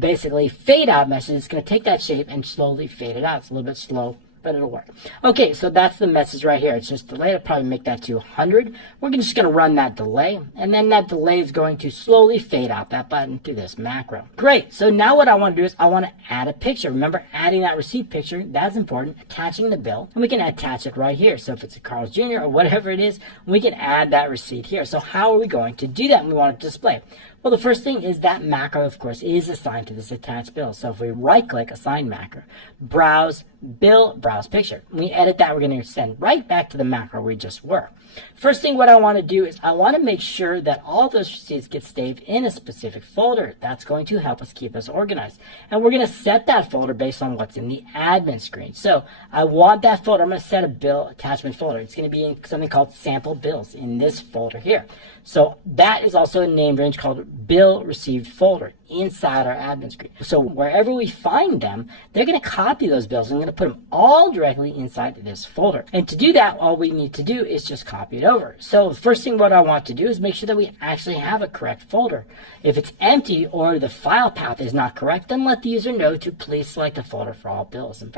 basically fade out message is going to take that shape and slowly fade it out. It's a little bit slow, but it'll work. Okay, so that's the message right here. It's just delayed. I'll probably make that to 100. We're just going to run that delay, and then that delay is going to slowly fade out that button through this macro. Great. So now what I want to do is I want to add a picture. Remember, adding that receipt picture, that's important. Attaching the bill, and we can attach it right here. So if it's a Carl's Jr. or whatever it is, we can add that receipt here. So how are we going to do that? And we want to display. Well, the first thing is that macro, of course, is assigned to this attached bill. So if we right-click Assign Macro, Browse Bill, Browse Picture. When we edit that, we're going to send right back to the macro we just were. First thing what I want to do is I want to make sure that all those receipts get saved in a specific folder. That's going to help us keep us organized. And we're going to set that folder based on what's in the admin screen. So I want that folder. I'm going to set a bill attachment folder. It's going to be in something called Sample Bills in this folder here. So that is also a name range called Bill Received Folder inside our admin screen. So wherever we find them, they're going to copy those bills. I'm going to put them all directly inside this folder. And to do that, all we need to do is just copy it over. So the first thing what I want to do is make sure that we actually have a correct folder. If it's empty or the file path is not correct, then let the user know to please select a folder for all bills. And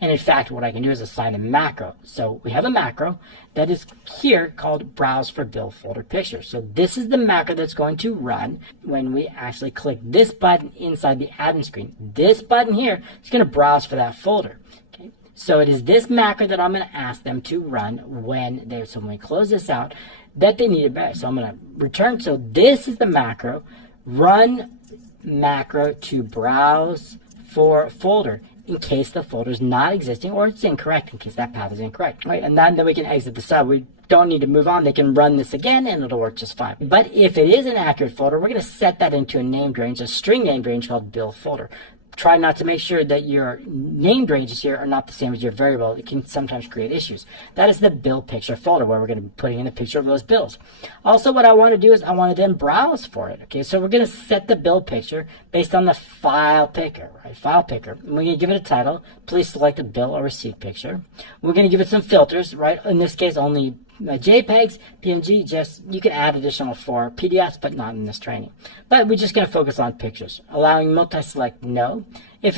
in fact, what I can do is assign a macro. So we have a macro that is here called Browse for Bill Folder Picture. So this is the macro that's going to run when we actually click this button inside the admin screen. This button here is going to browse for that folder. Okay? So it is this macro that I'm going to ask them to run when we close this out, that they need it better. So I'm going to return. So this is the macro, run macro to browse for folder in case the folder is not existing or it's incorrect, in case that path is incorrect, right? And then we can exit the sub. We don't need to move on. They can run this again and it'll work just fine. But if it is an accurate folder, we're going to set that into a named range, a string named range called bill folder. Try not to make sure that your named ranges here are not the same as your variable. It can sometimes create issues. That is the bill picture folder where we're going to be putting in a picture of those bills. Also, what I want to do is I want to then browse for it. Okay, so we're going to set the bill picture based on the file picker, right? File picker. And we're going to give it a title. Please select a bill or receipt picture. We're going to give it some filters, right? In this case, only JPEGs, PNG, you can add additional for PDFs, but not in this training. But we're just going to focus on pictures. Allowing multi-select, no. If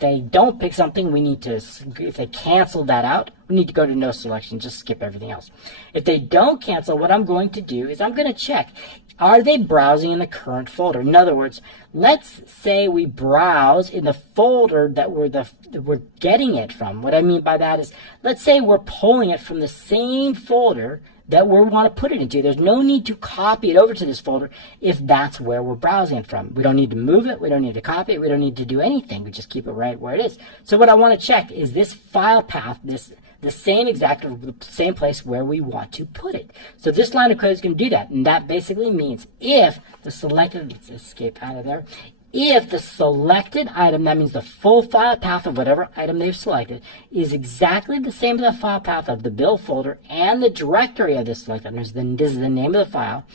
they don't pick something, if they cancel that out, we need to go to no selection, just skip everything else. If they don't cancel, what I'm going to do is I'm going to check, are they browsing in the current folder? In other words, let's say we browse in the folder that we're getting it from. What I mean by that is, let's say we're pulling it from the same folder that we want to put it into. There's no need to copy it over to this folder if that's where we're browsing it from. We don't need to move it. We don't need to copy it. We don't need to do anything. We just keep it right where it is. So what I want to check is this file path, the same place where we want to put it. So this line of code is going to do that. And that basically means if the selected, let's escape out of there, if the selected item, that means the full file path of whatever item they've selected, is exactly the same as the file path of the bill folder and the directory of this selected item, this is the name of the file.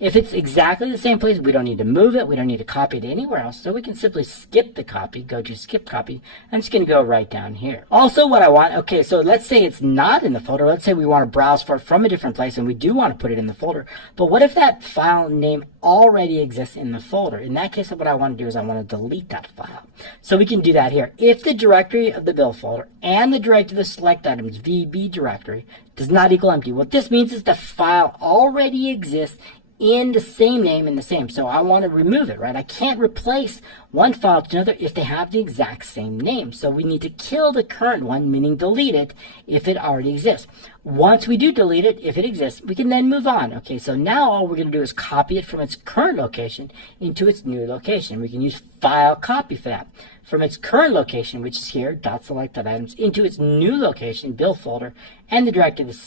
If it's exactly the same place, we don't need to move it. We don't need to copy it anywhere else. So we can simply skip the copy, go to skip copy, and it's going to go right down here. Also what I want, okay, so let's say it's not in the folder. Let's say we want to browse for it from a different place and we do want to put it in the folder. But what if that file name already exists in the folder? In that case, what I want to do is I want to delete that file. So we can do that here. If the directory of the bill folder and the directory of the select items, VB directory, does not equal empty, what this means is the file already exists in the same name and the same. So I want to remove it, right? I can't replace one file to another if they have the exact same name. So we need to kill the current one, meaning delete it if it already exists. Once we do delete it, if it exists, we can then move on. Okay, so now all we're going to do is copy it from its current location into its new location. We can use file copy for that. From its current location, which is here, .select.items, into its new location, bill folder, and the directive is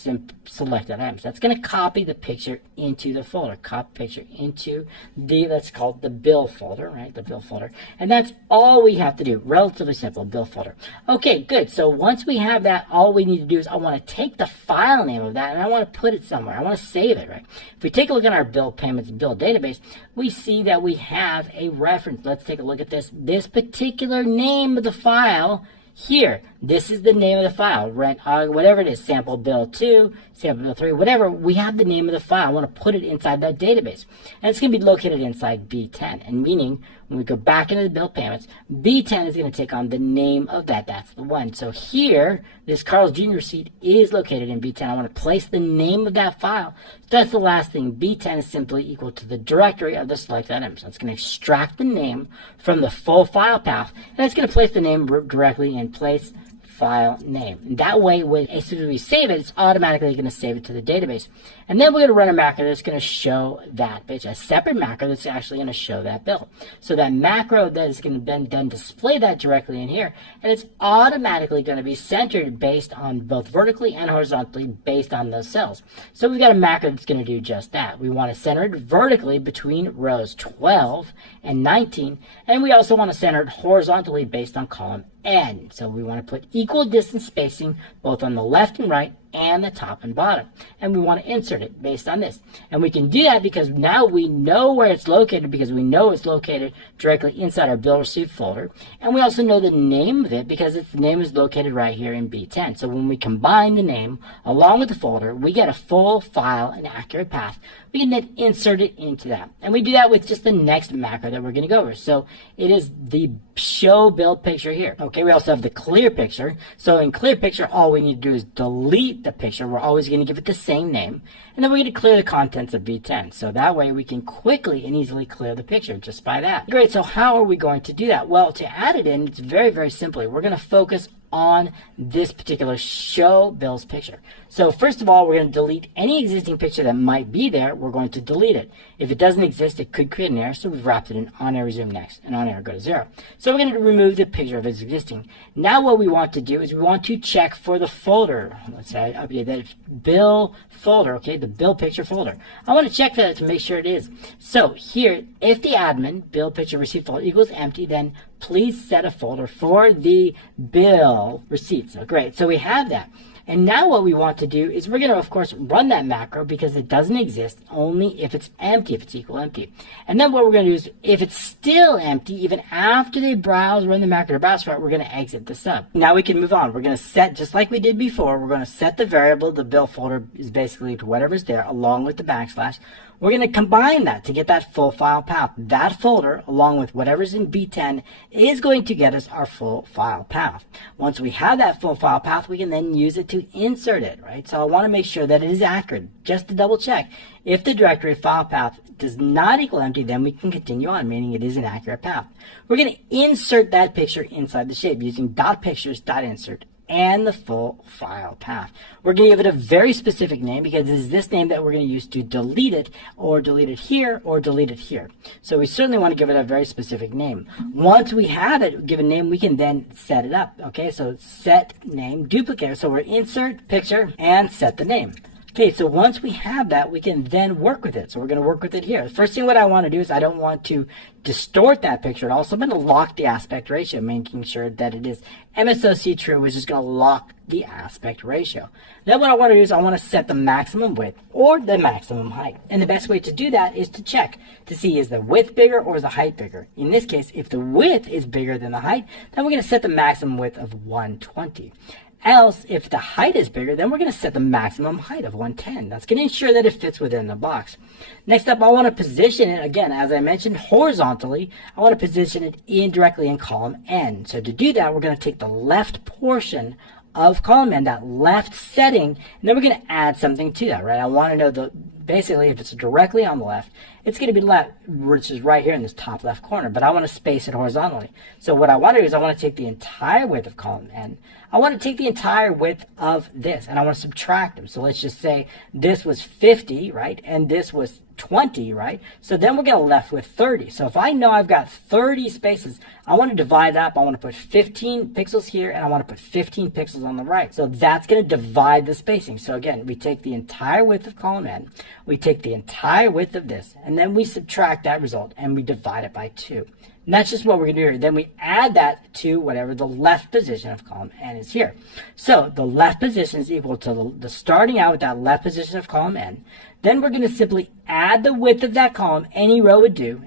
select.items. That's going to copy the picture into the folder. Copy picture into the, let's call it the bill folder, right? The bill folder. And that's all we have to do. Relatively simple, bill folder. Okay, good. So once we have that, all we need to do is I want to take the file name of that and I want to put it somewhere. I want to save it, right? If we take a look at our bill payments bill database, we see that we have a reference. Let's take a look at this. This particular name of the file here. This is the name of the file, rent, whatever it is, sample bill 2, sample bill 3, whatever. We have the name of the file. I want to put it inside that database. And it's going to be located inside B10. And meaning, when we go back into the bill payments, B10 is going to take on the name of that. That's the one. So here, this Carl's Jr. receipt is located in B10. I want to place the name of that file. So that's the last thing. B10 is simply equal to the directory of the select items. So it's going to extract the name from the full file path, and it's going to place the name directly in place file name. And that way, as soon as we save it, it's automatically going to save it to the database. And then we're going to run a macro that's going to show that page, a separate macro that's actually going to show that bill. So that macro that is going to then display that directly in here, and it's automatically going to be centered based on both vertically and horizontally based on those cells. So we've got a macro that's going to do just that. We want to center it vertically between rows 12 and 19, and we also want to center it horizontally based on column N. So we want to put equal distance spacing both on the left and right and the top and bottom. And we want to insert it based on this. And we can do that because now we know where it's located, because we know it's located directly inside our bill received folder. And we also know the name of it because its name is located right here in B10. So when we combine the name along with the folder, we get a full file and accurate path. We can then insert it into that. And we do that with just the next macro that we're going to go over. So it is the show bill picture here. Okay, we also have the clear picture. So in clear picture, all we need to do is delete the picture. We're always going to give it the same name. And then we're going to clear the contents of B10. So that way we can quickly and easily clear the picture just by that. Great, so how are we going to do that? Well, to add it in, it's very, very simply. We're going to focus on this particular show bills picture. So first of all, we're going to delete any existing picture that might be there. We're going to delete it. If it doesn't exist, it could create an error, so we've wrapped it in on error resume next, and on error go to 0. So we're going to remove the picture of its existing. Now what we want to do is we want to check for the folder. Let's say I update that bill folder, okay, the bill picture folder. I want to check that to make sure it is. So here, if the admin bill picture receipt folder equals empty, then please set a folder for the bill receipts. So great, so we have that. And now what we want to do is we're going to, of course, run that macro because it doesn't exist only if it's empty, if it's equal empty. And then what we're going to do is if it's still empty, even after they run the macro to browse for it, we're going to exit the sub. Now we can move on. We're going to set, just like we did before, we're going to set the variable, the bill folder is basically to whatever's there, along with the backslash. We're going to combine that to get that full file path. That folder, along with whatever's in B10, is going to get us our full file path. Once we have that full file path, we can then use it to insert it, right? So I want to make sure that it is accurate, just to double check. If the directory file path does not equal empty, then we can continue on, meaning it is an accurate path. We're going to insert that picture inside the shape using .pictures.insert and the full file path. We're going to give it a very specific name because it is this name that we're going to use to delete it, or delete it here, or delete it here. So we certainly want to give it a very specific name. Once we have it given name, we can then set it up. Okay, so set name duplicate. So we're insert picture and set the name. Okay, so once we have that, we can then work with it. So we're going to work with it here. The first thing what I want to do is I don't want to distort that picture at all. So I'm going to lock the aspect ratio, making sure that it is MSOC true, which is going to lock the aspect ratio. Then what I want to do is I want to set the maximum width or the maximum height. And the best way to do that is to check to see is the width bigger or is the height bigger. In this case, if the width is bigger than the height, then we're going to set the maximum width of 120. Else, if the height is bigger, then we're going to set the maximum height of 110. That's going to ensure that it fits within the box. Next up, I want to position it, again, as I mentioned, horizontally. I want to position it directly in column N. So to do that, we're going to take the left portion of column N, that left setting, and then we're going to add something to that, right? I want to know basically if it's directly on the left, it's going to be left, which is right here in this top left corner, but I want to space it horizontally. So what I want to do is I want to take the entire width of column N. I want to take the entire width of this, and I want to subtract them. So let's just say this was 50, right? And this was 20, right? So then we're going to left with 30. So if I know I've got 30 spaces, I want to divide that up. I want to put 15 pixels here, and I want to put 15 pixels on the right. So that's going to divide the spacing. So again, we take the entire width of column N, we take the entire width of this, and then we subtract that result, and we divide it by 2. And that's just what we're going to do here. Then we add that to whatever the left position of column N is here. So the left position is equal to the starting out with that left position of column N. Then we're going to simply add the width of that column, any row would do,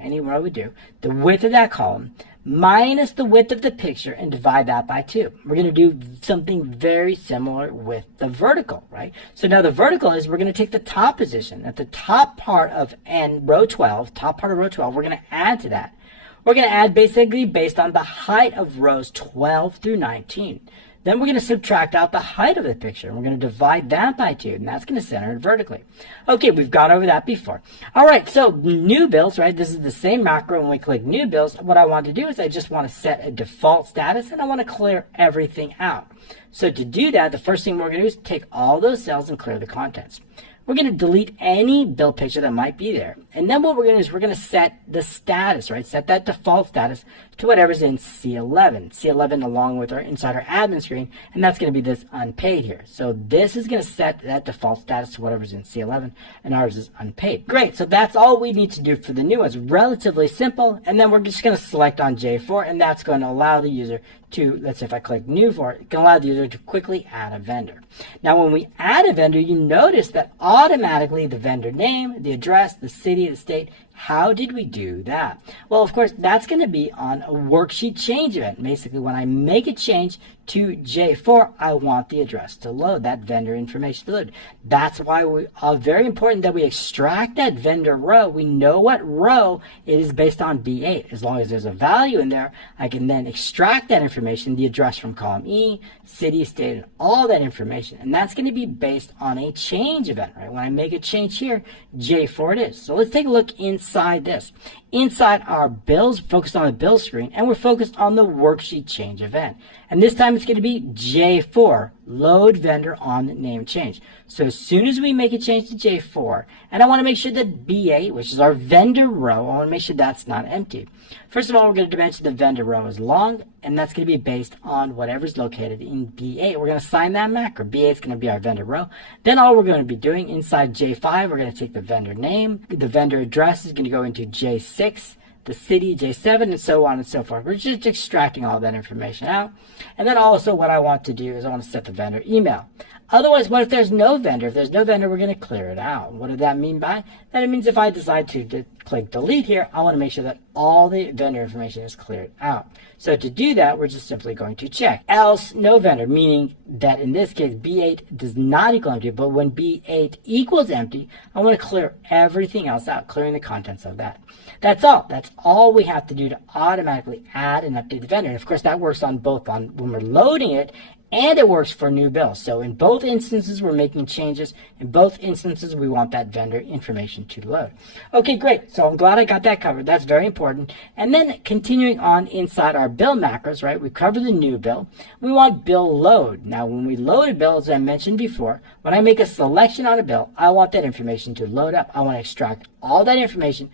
the width of that column, minus the width of the picture, and divide that by 2. We're going to do something very similar with the vertical, right? So now the vertical is we're going to take the top position at the top part of N, row 12, we're going to add to that. We're going to add basically based on the height of rows 12 through 19. Then we're going to subtract out the height of the picture, and we're going to divide that by 2, and that's going to center it vertically. Okay, we've gone over that before. All right, so new bills, right? This is the same macro. When we click new bills, what I want to do is I just want to set a default status, and I want to clear everything out. So to do that, the first thing we're going to do is take all those cells and clear the contents. We're going to delete any bill picture that might be there. And then what we're going to do is we're going to set the status, right? Set that default status to whatever's in C11. C11 along with inside our admin screen, and that's going to be this unpaid here. So this is going to set that default status to whatever's in C11, and ours is unpaid. Great, so that's all we need to do for the new ones. Relatively simple, and then we're just going to select on J4, and that's going to allow the user to, let's say if I click new for it, it can allow the user to quickly add a vendor. Now when we add a vendor, you notice that automatically the vendor name, the address, the city, the state, how did we do that? Well, of course, that's going to be on a worksheet change event. Basically, when I make a change to J4, I want the address to load, that vendor information to load. That's why we are very important that we extract that vendor row. We know what row it is based on B8. As long as there's a value in there, I can then extract that information, the address from column E, city, state, and all that information. And that's going to be based on a change event, right? When I make a change here, J4 it is. So let's take a look inside this. Inside our bills, focused on the bill screen, and we're focused on the worksheet change event. And this time it's going to be J4, load vendor on name change. So as soon as we make a change to J4, and I want to make sure that B8, which is our vendor row, I want to make sure that's not empty. First of all, we're going to dimension the vendor row as long, and that's going to be based on whatever's located in B8. We're going to assign that macro. B8 is going to be our vendor row. Then all we're going to be doing inside J5, we're going to take the vendor name. The vendor address is going to go into J6, the city, J7, and so on and so forth. We're just extracting all that information out. And then also what I want to do is I want to set the vendor email. Otherwise, what if there's no vendor? If there's no vendor, we're going to clear it out. What does that mean by? That it means if I decide to click delete here, I want to make sure that all the vendor information is cleared out. So to do that, we're just simply going to check else no vendor, meaning that in this case, B8 does not equal empty, but when B8 equals empty, I want to clear everything else out, clearing the contents of that. That's all. That's all we have to do to automatically add and update the vendor. And of course, that works on both on when we're loading it, and it works for new bills. So in both instances, we're making changes. In both instances, we want that vendor information to load. Okay, great. So I'm glad I got that covered. That's very important. And then continuing on inside our bill macros, right? We covered the new bill. We want bill load. Now, when we load a bill, as I mentioned before, when I make a selection on a bill, I want that information to load up. I want to extract all that information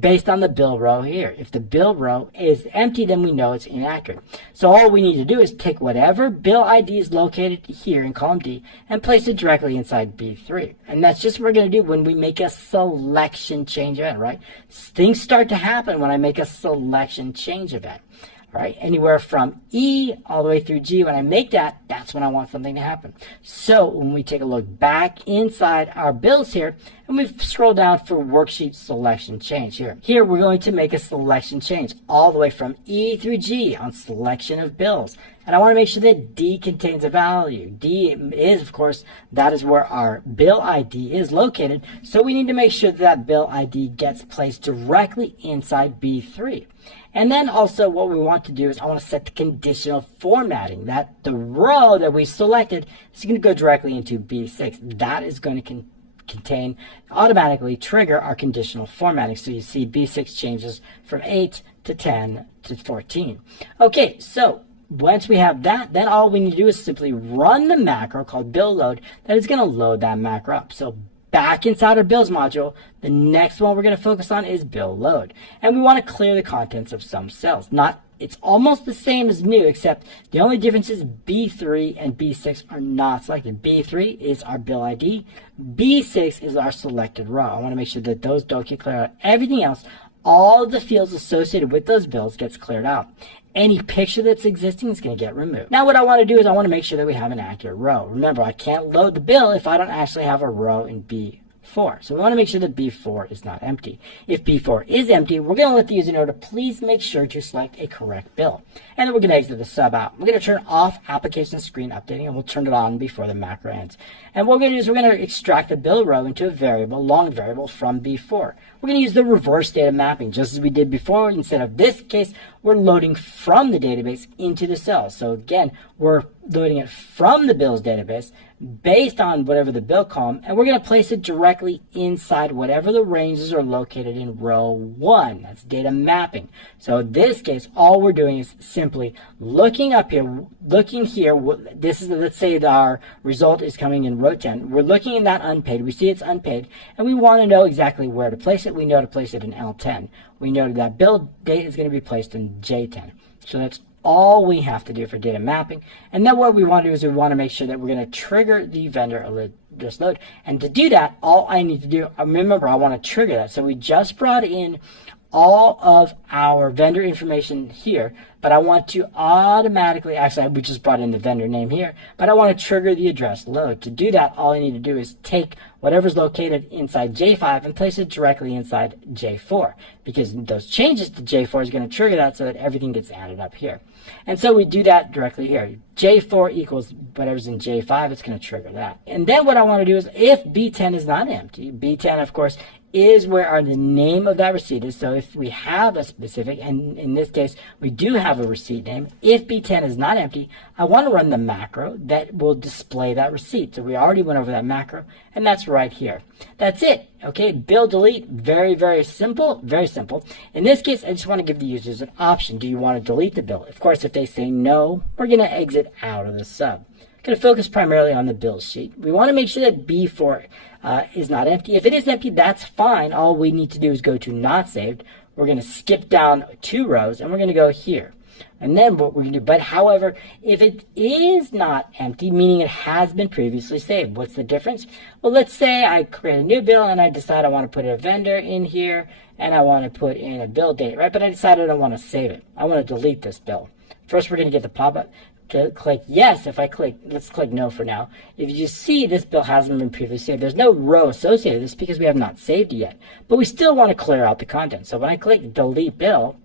based on the bill row here. If the bill row is empty, then we know it's inaccurate. So all we need to do is take whatever bill ID is located here in column D and place it directly inside B3. And that's just what we're going to do when we make a selection change event, right? Things start to happen when I make a selection change event. Right, anywhere from E all the way through G, when I make that, that's when I want something to happen. So when we take a look back inside our bills here, and we scroll down for worksheet selection change here. Here we're going to make a selection change all the way from E through G on selection of bills. And I want to make sure that D contains a value. D is, of course, that is where our bill ID is located. So we need to make sure that bill ID gets placed directly inside B3. And then also what we want to do is I want to set the conditional formatting that the row that we selected is going to go directly into B6. That is going to contain, automatically trigger our conditional formatting. So you see B6 changes from 8 to 10 to 14. Okay, so once we have that, then all we need to do is simply run the macro called bill load that is going to load that macro up. So back inside our bills module, the next one we're going to focus on is bill load. And we want to clear the contents of some cells. It's almost the same as new, except the only difference is B3 and B6 are not selected. B3 is our bill ID. B6 is our selected row. I want to make sure that those don't get cleared out. Everything else, all of the fields associated with those bills gets cleared out. Any picture that's existing is going to get removed. Now what I want to do is I want to make sure that we have an accurate row. Remember, I can't load the bill if I don't actually have a row in B4. So we want to make sure that B4 is not empty. If B4 is empty, we're going to let the user know to please make sure to select a correct bill. And then we're going to exit the sub out. We're going to turn off application screen updating, and we'll turn it on before the macro ends. And what we're going to do is we're going to extract the bill row into a variable, long variable from B4. We're going to use the reverse data mapping, just as we did before. Instead of this case, we're loading from the database into the cells. So again, we're loading it from the bills database based on whatever the bill column, and we're going to place it directly inside whatever the ranges are located in row 1. That's data mapping. So in this case, all we're doing is simply looking up here, looking here. This is, let's say that our result is coming in row 10. We're looking in that unpaid. We see it's unpaid, and we want to know exactly where to place it. We know to place it in L10. We know that bill date is going to be placed in J10. So that's all we have to do for data mapping. And then what we want to do is we want to make sure that we're going to trigger the vendor address load. And to do that, all I need to do, remember, I want to trigger that. So we just brought in all of our vendor information here, but I want to automatically, actually we just brought in the vendor name here, but I want to trigger the address load. To do that, all I need to do is take whatever's located inside J5 and place it directly inside J4, because those changes to J4 is going to trigger that so that everything gets added up here. And so we do that directly here. J4 equals whatever's in J5, it's going to trigger that. And then what I want to do is, if B10 is not empty, B10 of course is where the name of that receipt is. So if we have a specific, and in this case we do have a receipt name, if B10 is not empty, I want to run the macro that will display that receipt. So we already went over that macro, and that's right here. That's it. Okay, bill delete, very, very simple, very simple. In this case, I just want to give the users an option. Do you want to delete the bill? Of course, if they say no, we're going to exit out of the sub. Going to focus primarily on the bill sheet. We want to make sure that B4 is not empty. If it is empty, that's fine. All we need to do is go to not saved. We're going to skip down 2 rows, and we're going to go here. And then what we're going to do, but however, if it is not empty, meaning it has been previously saved, what's the difference? Well, let's say I create a new bill and I decide I want to put a vendor in here and I want to put in a bill date, right? But I decided I don't want to save it. I want to delete this bill. First, we're going to get the pop-up. Click yes. If I click, let's click no for now. If you see this bill hasn't been previously saved, there's no row associated with this because we have not saved it yet. But we still want to clear out the content. So when I click delete bill,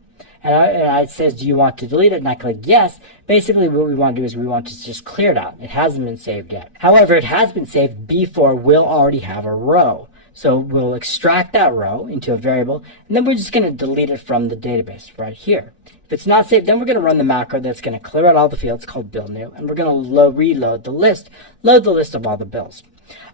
and it says, do you want to delete it? And I click yes. Basically, what we want to do is we want to just clear it out. It hasn't been saved yet. However, it has been saved. B4 will already have a row. So we'll extract that row into a variable, and then we're just going to delete it from the database right here. If it's not saved, then we're going to run the macro that's going to clear out all the fields called bill new, and we're going to reload the list, load the list of all the bills.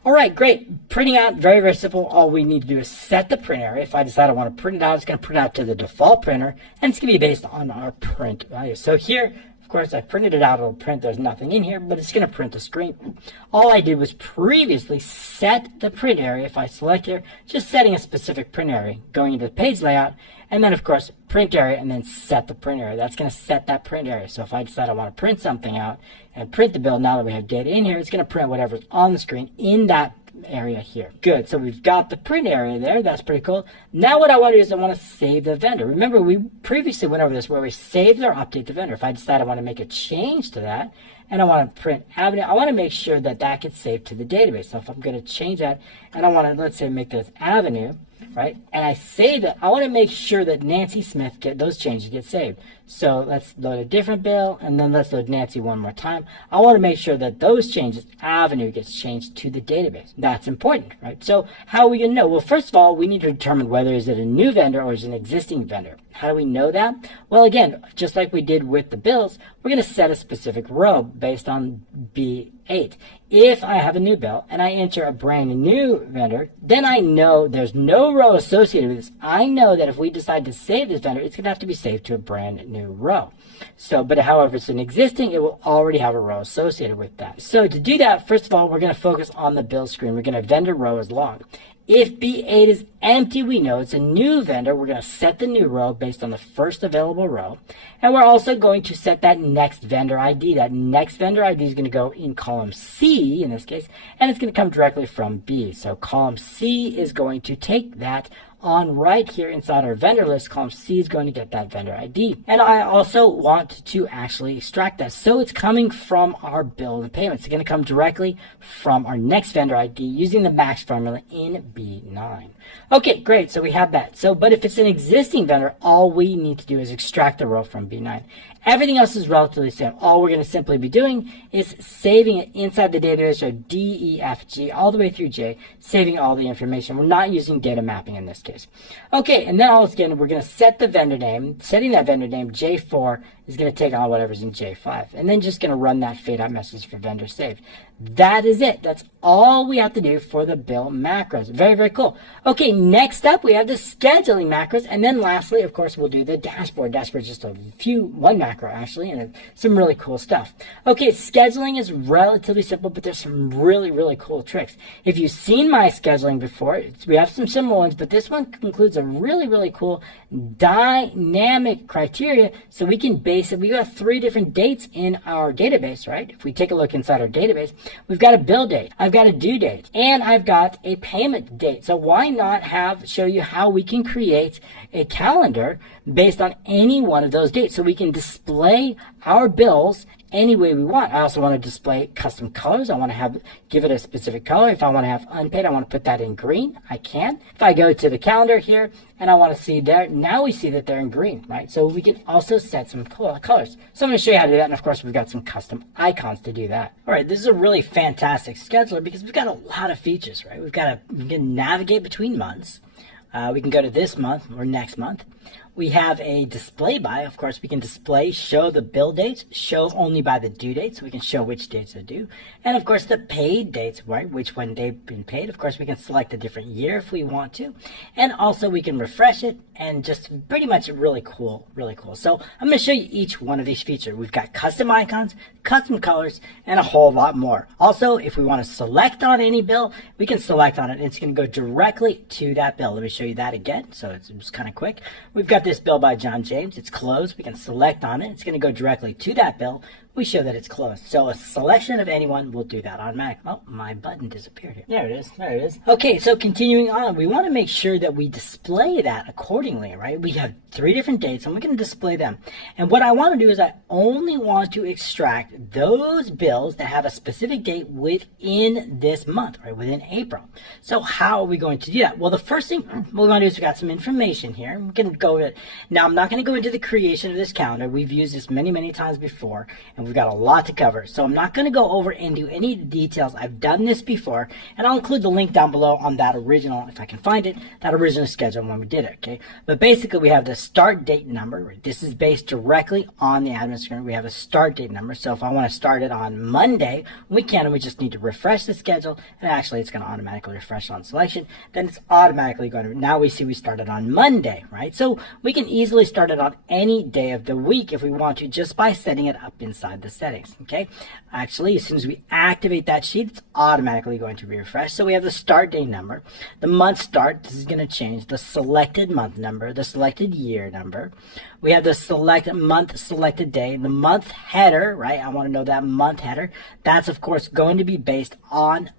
All right, great. Printing out, very, very simple. All we need to do is set the print area. If I decide I want to print it out, it's going to print out to the default printer, and it's going to be based on our print value. So here, of course, I printed it out. It'll print. There's nothing in here, but it's going to print the screen. All I did was previously set the print area. If I select here, just setting a specific print area, going into the page layout, and then, of course, print area, and then set the print area. That's going to set that print area. So if I decide I want to print something out and print the bill, now that we have data in here, it's going to print whatever's on the screen in that area here. Good. So we've got the print area there. That's pretty cool. Now what I want to do is I want to save the vendor. Remember, we previously went over this where we saved or update the vendor. If I decide I want to make a change to that and I want to print Avenue, I want to make sure that that gets saved to the database. So if I'm going to change that and I want to, let's say, make this Avenue, right? And I save it, I want to make sure that Nancy Smith those changes get saved. So let's load a different bill, and then let's load Nancy one more time. I want to make sure that those changes, Avenue, gets changed to the database. That's important, right? So how are we going to know? Well, first of all, we need to determine whether is it a new vendor or is it an existing vendor. How do we know that? Well, again, just like we did with the bills, we're going to set a specific row based on B 8. If I have a new bill and I enter a brand new vendor, then I know there's no row associated with this. I know that if we decide to save this vendor, it's going to have to be saved to a brand new row. So, but however it's an existing, it will already have a row associated with that. So to do that, first of all, we're going to focus on the bill screen. We're going to vendor row as long. If B8 is empty, we know it's a new vendor. We're going to set the new row based on the first available row. And we're also going to set that next vendor ID. That next vendor ID is going to go in column C in this case, and it's going to come directly from B. So column C is going to take that on right here inside our vendor list. Column C is going to get that vendor ID. And I also want to actually extract that. So it's coming from our bill and payments. It's going to come directly from our next vendor ID using the max formula in B9. Okay, great. So we have that. So, but if it's an existing vendor, all we need to do is extract the row from B9. Everything else is relatively the same. All we're going to simply be doing is saving it inside the database, so D, E, F, G, all the way through J, saving all the information. We're not using data mapping in this case. Okay, and then all again, we're going to set the vendor name. Setting that vendor name, J4, is going to take on whatever's in J5. And then just going to run that fade out message for vendor saved. That is it. That's all we have to do for the bill macros. Very, very cool. Okay, next up, we have the scheduling macros. And then lastly, of course, we'll do the dashboard. Dashboard is just one macro actually, and some really cool stuff. Okay, scheduling is relatively simple, but there's some really, really cool tricks. If you've seen my scheduling before, we have some similar ones, but this one includes a really, really cool dynamic criteria. So we can we got 3 different dates in our database, right? If we take a look inside our database, we've got a bill date, I've got a due date, and I've got a payment date. So why not show you how we can create a calendar based on any one of those dates, so we can display our bills any way we want. I also want to display custom colors. I want to give it a specific color. If I want to have unpaid, I want to put that in green. I can. If I go to the calendar here and I want to see there, now we see that they're in green, right? So we can also set some colors. So I'm going to show you how to do that. And of course, we've got some custom icons to do that. All right, this is a really fantastic scheduler because we've got a lot of features, right? We can navigate between months. We can go to this month or next month. We have a display by. Of course, we can show the bill dates, show only by the due date, so we can show which dates are due. And of course, the paid dates, right, which when they've been paid. Of course, we can select a different year if we want to. And also, we can refresh it, and just pretty much really cool, really cool. So I'm going to show you each one of these features. We've got custom icons, custom colors, and a whole lot more. Also, if we want to select on any bill, we can select on it. It's going to go directly to that bill. Let me show you that again. So it's kind of quick. We've got this bill by John James. It's closed. We can select on it. It's going to go directly to that bill. We show that it's closed. So a selection of anyone will do that automatically. Oh, my button disappeared here. There it is. There it is. Okay, so continuing on, we want to make sure that we display that accordingly, right? We have 3 different dates, and we can display them. And what I want to do is I only want to extract those bills that have a specific date within this month, right, within April. So how are we going to do that? Well, the first thing we're going to do is we've got some information here. We can go to it. Now, I'm not going to go into the creation of this calendar. We've used this many, many times before, and we've got a lot to cover. So I'm not going to go over into any details. I've done this before, and I'll include the link down below on that original, if I can find it, that original schedule when we did it, okay? But basically, we have the start date number. This is based directly on the admin screen. We have a start date number. So if I want to start it on Monday, we can, and we just need to refresh the schedule, and actually it's going to automatically refresh on selection. Then it's automatically going to, now we see we started on Monday, right? So we can easily start it on any day of the week if we want to, just by setting it up inside the settings, okay? Actually, as soon as we activate that sheet, it's automatically going to be refreshed. So we have the start date number, the month start, this is going to change, the selected month number, the selected year number. We have the select month, selected day, the month header, right? I want to know that month header. That's, of course, going to be based on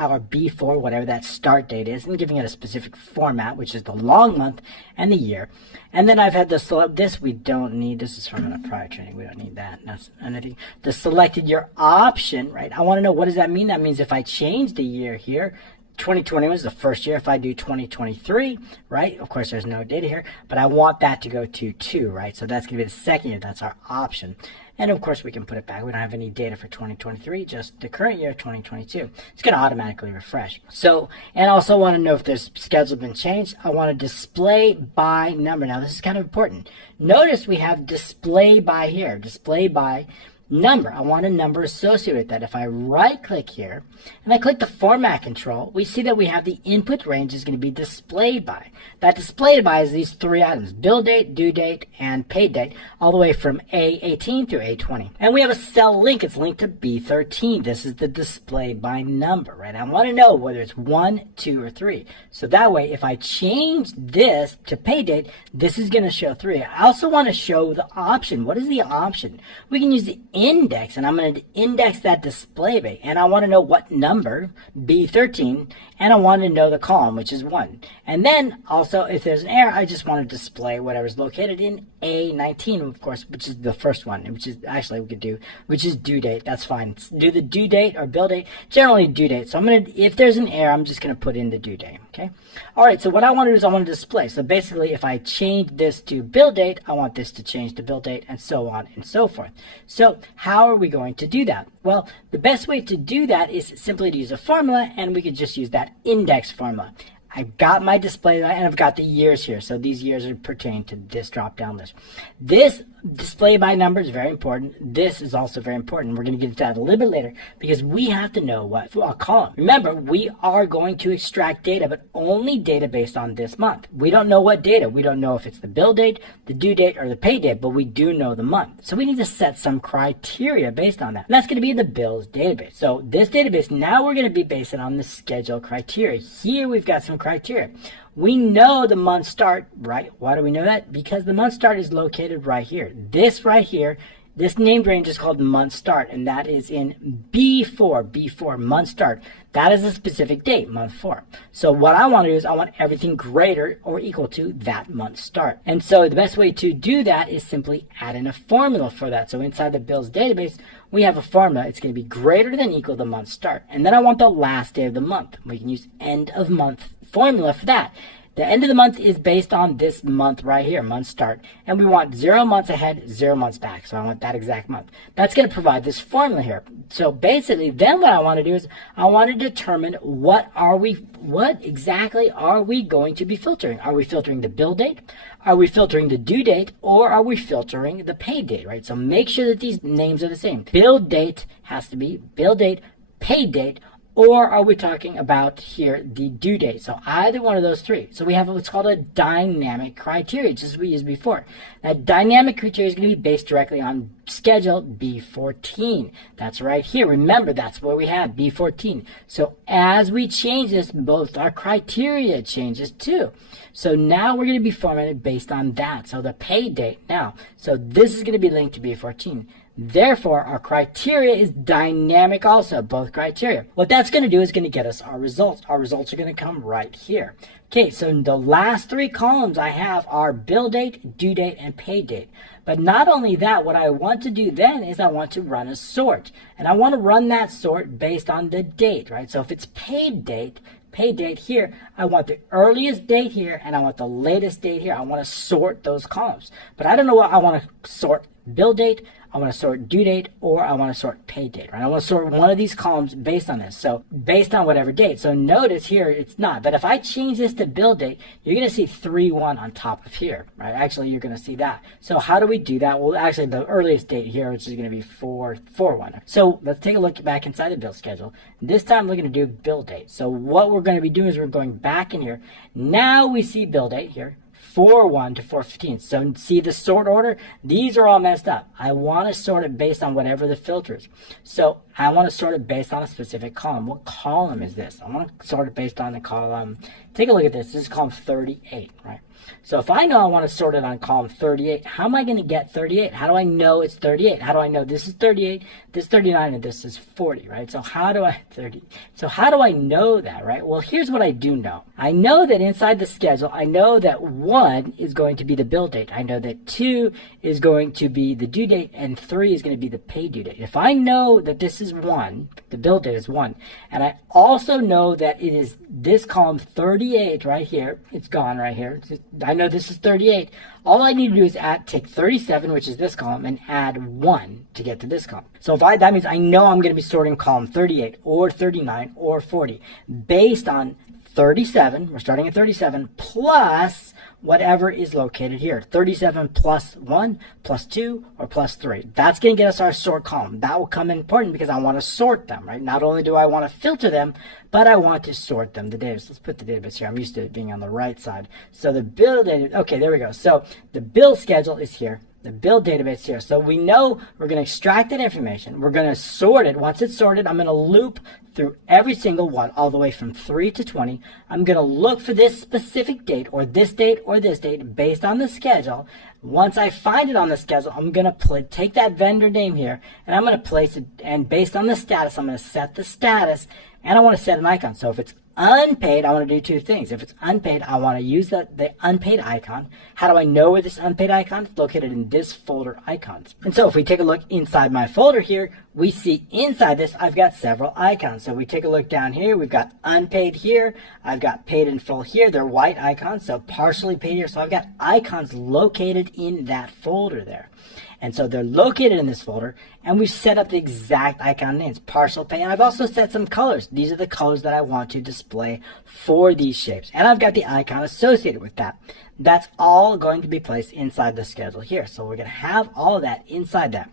our B4, whatever that start date is, and giving it a specific format, which is the long month and the year. And then I've had this we don't need. This is from a prior training. We don't need that. That's anything. The selected year option, right? I want to know, what does that mean? That means if I change the year here, 2021 is the first year. If I do 2023, right? Of course, there's no data here, but I want that to go to 2, right? So that's going to be the second year. That's our option. And of course, we can put it back. We don't have any data for 2023, just the current year, 2022. It's going to automatically refresh. So, and I also want to know if there's schedule been changed. I want to display by number. Now, this is kind of important. Notice we have display by here. Display by number. I want a number associated with that. If I right click here and I click the format control, we see that we have the input range is going to be displayed by. That displayed by is these three items: bill date, due date, and paid date, all the way from A18 through A20. And we have a cell link. It's linked to B13. This is the display by number, right? I want to know whether it's 1, 2, or 3. So that way, if I change this to pay date, this is going to show 3. I also want to show the option. What is the option? We can use the index, and I'm going to index that display by, and I want to know what number, B13, and I want to know the column, which is 1. And then also, if there's an error, I just want to display whatever's located in A19, of course, which is the first one, which is actually we could do, which is due date. That's fine. Do the due date or bill date, generally due date. So I'm going to, if there's an error, I'm just going to put in the due date. Okay. All right. So what I want to do is I want to display. So basically, if I change this to bill date, I want this to change to bill date, and so on and so forth. So how are we going to do that? Well, the best way to do that is simply to use a formula, and we could just use that index formula. I've got my display and I've got the years here. So these years are pertaining to this drop down list. This display by number is very important. This is also very important. We're going to get into that a little bit later because we have to know what a column. Remember, we are going to extract data, but only data based on this month. We don't know what data. We don't know if it's the bill date, the due date, or the pay date, but we do know the month. So we need to set some criteria based on that. And that's going to be the bills database. So this database, now we're going to be based on the schedule criteria. Here we've got some criteria. We know the month start, right? Why do we know that? Because the month start is located right here. This right here, this named range is called month start, and that is in B4, month start. That is a specific date, month 4. So what I want to do is I want everything greater or equal to that month start. And so the best way to do that is simply add in a formula for that. So inside the bills database, we have a formula. It's going to be greater than equal to the month start. And then I want the last day of the month. We can use end of month formula for that. The end of the month is based on this month right here, month start. And we want 0 months ahead, 0 months back. So I want that exact month. That's going to provide this formula here. So basically, then what I want to do is I want to determine what exactly are we going to be filtering? Are we filtering the bill date? Are we filtering the due date? Or are we filtering the pay date, right? So make sure that these names are the same. Bill date has to be bill date, pay date, or are we talking about here the due date? So either one of those three. So we have what's called a dynamic criteria, just as we used before. That dynamic criteria is going to be based directly on schedule B14. That's right here. Remember, that's where we have B14. So as we change this, both our criteria changes too. So now we're going to be formatted based on that. So the pay date now. So this is going to be linked to B14. Therefore, our criteria is dynamic also, both criteria. What that's going to do is going to get us our results. Our results are going to come right here. Okay, so in the last 3 columns I have are bill date, due date, and pay date. But not only that, what I want to do then is I want to run a sort. And I want to run that sort based on the date, right? So if it's pay date here, I want the earliest date here, and I want the latest date here. I want to sort those columns. But I don't know what I want to sort: bill date, I want to sort due date, or I want to sort pay date, right? I want to sort one of these columns based on this. So based on whatever date. So notice here it's not. But if I change this to bill date, you're going to see 3-1 on top of here, right? Actually, you're going to see that. So how do we do that? Well, actually, the earliest date here, which is going to be 4-1. So let's take a look back inside the bill schedule. This time we're going to do bill date. So what we're going to be doing is we're going back in here. Now we see bill date here. 4-1 to 4-15. So see the sort order? These are all messed up. I want to sort it based on whatever the filter is. So I want to sort it based on a specific column. What column is this? I want to sort it based on the column. Take a look at this. This is column 38, right? So if I know I want to sort it on column 38, how am I going to get 38? How do I know it's 38? How do I know this is 38, this is 39, and this is 40, right? So how do I know that, right? Well, here's what I do know. I know that inside the schedule, I know that 1 is going to be the bill date. I know that 2 is going to be the due date, and 3 is going to be the pay due date. If I know that this is 1, the bill date is 1, and I also know that it is this column 38 right here, it's gone right here. I know this is 38. All I need to do is take 37, which is this column, and add 1 to get to this column. So that means I know I'm going to be sorting column 38 or 39 or 40 based on 37, we're starting at 37, plus whatever is located here. 37 plus 1, plus 2, or plus 3. That's going to get us our sort column. That will come in important because I want to sort them, right? Not only do I want to filter them, but I want to sort them. The database, let's put the database here. I'm used to it being on the right side. So the bill database, okay, there we go. So the bill schedule is here. The bill database here. So we know we're going to extract that information. We're going to sort it. Once it's sorted, I'm going to loop through every single one, all the way from 3 to 20. I'm going to look for this specific date or this date or this date based on the schedule. Once I find it on the schedule, I'm going to take that vendor name here, and I'm going to place it, and based on the status, I'm going to set the status, and I want to set an icon. So if it's unpaid, I want to do two things. If it's unpaid, I want to use the unpaid icon. How do I know where this unpaid icon is located? In this folder, icons. And so if we take a look inside my folder here, we see inside this, I've got several icons. So we take a look down here, we've got unpaid here, I've got paid in full here. They're white icons, so partially paid here. So I've got icons located in that folder there. And so they're located in this folder, and we've set up the exact icon names, partial pay. And I've also set some colors. These are the colors that I want to display for these shapes. And I've got the icon associated with that. That's all going to be placed inside the schedule here. So we're going to have all of that inside that.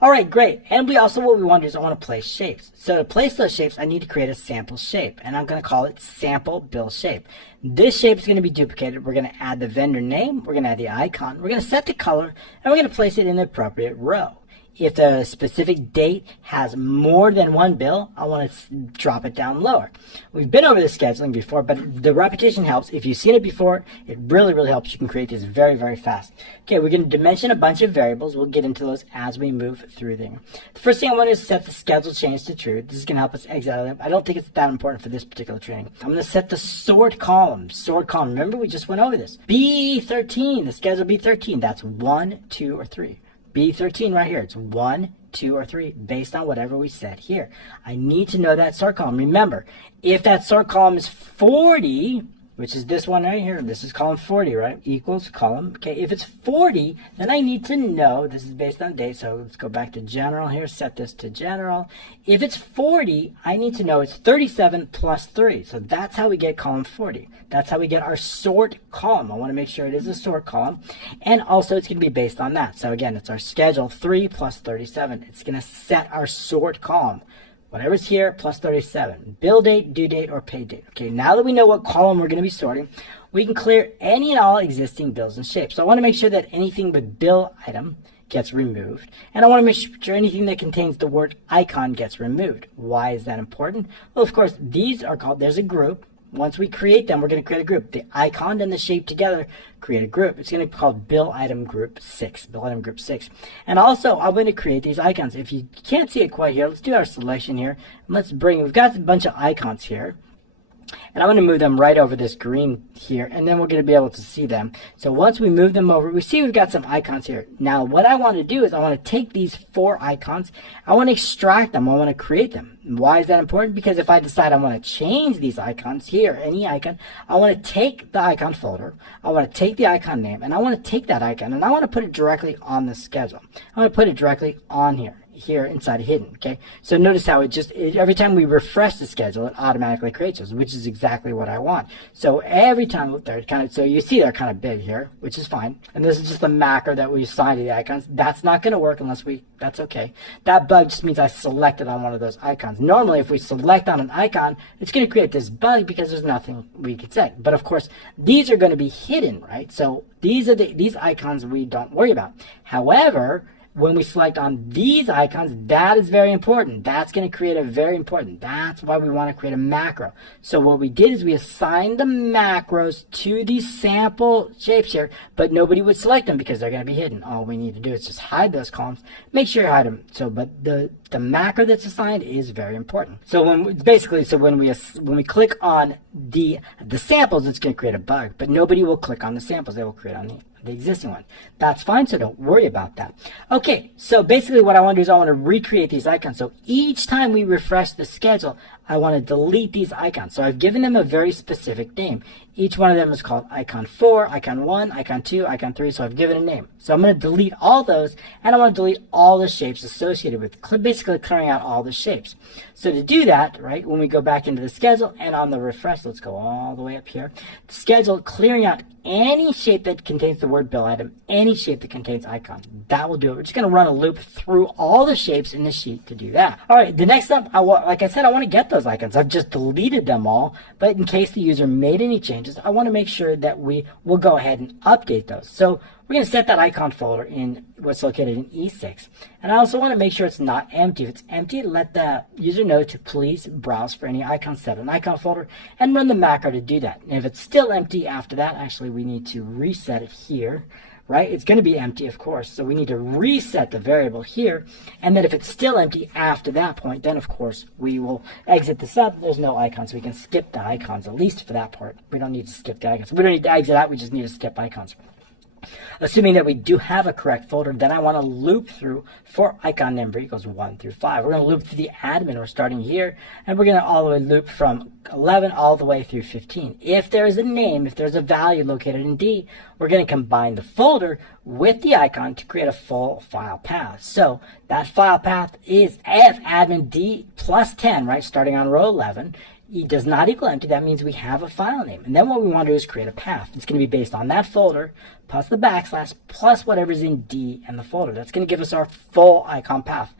All right, great. And what we want to do is I want to place shapes. So to place those shapes, I need to create a sample shape, and I'm going to call it sample bill shape. This shape is going to be duplicated. We're going to add the vendor name. We're going to add the icon. We're going to set the color, and we're going to place it in the appropriate row. If the specific date has more than one bill, I want to drop it down lower. We've been over the scheduling before, but the repetition helps. If you've seen it before, it really, really helps. You can create this very, very fast. Okay, we're going to dimension a bunch of variables. We'll get into those as we move through them. The first thing I want to do is set the schedule change to true. This is going to help us exit out of it. I don't think it's that important for this particular training. I'm going to set the sort column. Sort column. Remember, we just went over this. B13, the schedule B13. That's 1, 2, or 3. B13 right here, it's 1, 2, or 3 based on whatever we set here. I need to know that sort column. Remember, if that sort column is 40, which is this one right here, this is column 40, right? Equals column. Okay, if it's 40, then I need to know, this is based on date, so let's go back to general here, set this to general. If it's 40, I need to know it's 37 plus 3. So that's how we get column 40. That's how we get our sort column. I want to make sure it is a sort column. And also it's going to be based on that. So again, it's our schedule 3 plus 37. It's going to set our sort column. Whatever's here, plus 37. Bill date, due date, or pay date. Okay, now that we know what column we're going to be sorting, we can clear any and all existing bills and shapes. So I want to make sure that anything with bill item gets removed. And I want to make sure anything that contains the word icon gets removed. Why is that important? Well, of course, these are called, there's a group. Once we create them, we're going to create a group. The icon and the shape together create a group. It's going to be called Bill Item Group 6. Bill Item Group 6. And also, I'm going to create these icons. If you can't see it quite here, let's do our selection here. And we've got a bunch of icons here. And I'm going to move them right over this green here, and then we're going to be able to see them. So once we move them over, we see we've got some icons here. Now, what I want to do is I want to take these 4 icons, I want to extract them, I want to create them. Why is that important? Because if I decide I want to change these icons here, any icon, I want to take the icon folder, I want to take the icon name, and I want to take that icon, and I want to put it directly on the schedule. I want to put it directly on here inside hidden. Okay, so notice how every time we refresh the schedule, it automatically creates those, which is exactly what I want. So every time so you see they're kind of big here, which is fine. And this is just the macro that we assigned to the icons. That's not going to work unless that's okay. That bug just means I selected on one of those icons. Normally, if we select on an icon, it's going to create this bug because there's nothing we could set. But of course, these are going to be hidden, right? So these icons we don't worry about. However, when we select on these icons, that is very important. That's going to create that's why we want to create a macro. So what we did is we assigned the macros to these sample shapes here, but nobody would select them because they're going to be hidden. All we need to do is just hide those columns. Make sure you hide them. But the macro that's assigned is very important. So when we click on the samples, it's going to create a bug, but nobody will click on the samples. They will create on the existing one. That's fine, so don't worry about that. Okay, so basically what I want to do is I want to recreate these icons. So each time we refresh the schedule, I want to delete these icons. So I've given them a very specific name. Each one of them is called icon 4, icon 1, icon 2, icon 3. So I've given a name. So I'm going to delete all those, and I want to delete all the shapes associated with basically clearing out all the shapes. So to do that, right, when we go back into the schedule and on the refresh, let's go all the way up here. Schedule, clearing out any shape that contains the word bill item, any shape that contains icon. That will do it. We're just going to run a loop through all the shapes in the sheet to do that. All right, the next step, like I said, I want to get those icons. I've just deleted them all, but in case the user made any changes, I want to make sure that we will go ahead and update those. So we're going to set that icon folder in what's located in E6. And I also want to make sure it's not empty. If it's empty, let the user know to please browse for any icons set in icon folder and run the macro to do that. And if it's still empty after that, actually we need to reset it here, right? It's going to be empty, of course. So we need to reset the variable here. And then if it's still empty after that point, then of course we will exit this up. There's no icons. So we can skip the icons, at least for that part. We don't need to skip the icons. We don't need to exit out. We just need to skip icons. Assuming that we do have a correct folder, then I want to loop through for icon number equals 1 through 5. We're going to loop through the admin. We're starting here, and we're going to all the way loop from 11 all the way through 15. If there is a name, if there's a value located in D, we're going to combine the folder with the icon to create a full file path. So that file path is if admin D plus 10, right, starting on row 11. E does not equal empty. That means we have a file name. And then what we want to do is create a path. It's going to be based on that folder plus the backslash plus whatever's in D and the folder. That's going to give us our full icon path.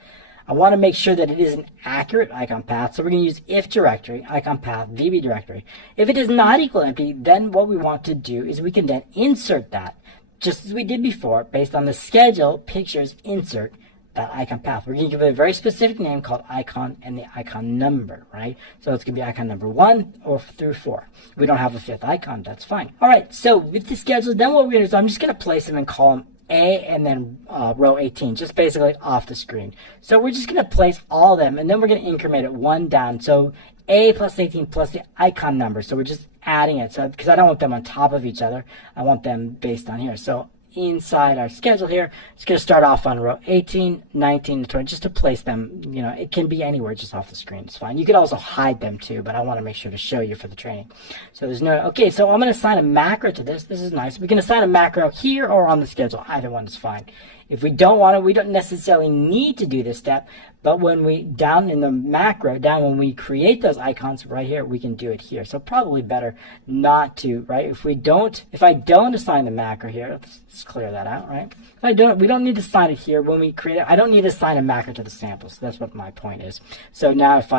I want to make sure that it is an accurate icon path. So we're going to use if directory, icon path, VB directory. If it does not equal empty, then what we want to do is we can then insert that just as we did before based on the schedule, pictures, insert that icon path. We're going to give it a very specific name called icon and the icon number, right? So it's going to be icon number 1 or through 4. We don't have a 5th icon. That's fine. All right. So with the schedule, then what we're going to do is I'm just going to place them in column A and then row 18, just basically off the screen. So we're just going to place all of them, and then we're going to increment it 1 down. So A plus 18 plus the icon number. So we're just adding it. So because I don't want them on top of each other, I want them based on here. So inside our schedule here, it's going to start off on row 18, 19, 20, just to place them. You know, it can be anywhere just off the screen. It's fine. You could also hide them too, but I want to make sure to show you for the training. So there's no, okay, so I'm going to assign a macro to this. This is nice. We can assign a macro here or on the schedule. Either one is fine. If we don't want to, we don't necessarily need to do this step, but when we, down in the macro, when we create those icons right here, we can do it here. So probably better not to, right? If I don't assign the macro here, let's clear that out, right? We don't need to assign it here. When we create it, I don't need to assign a macro to the sample. So that's what my point is. So now if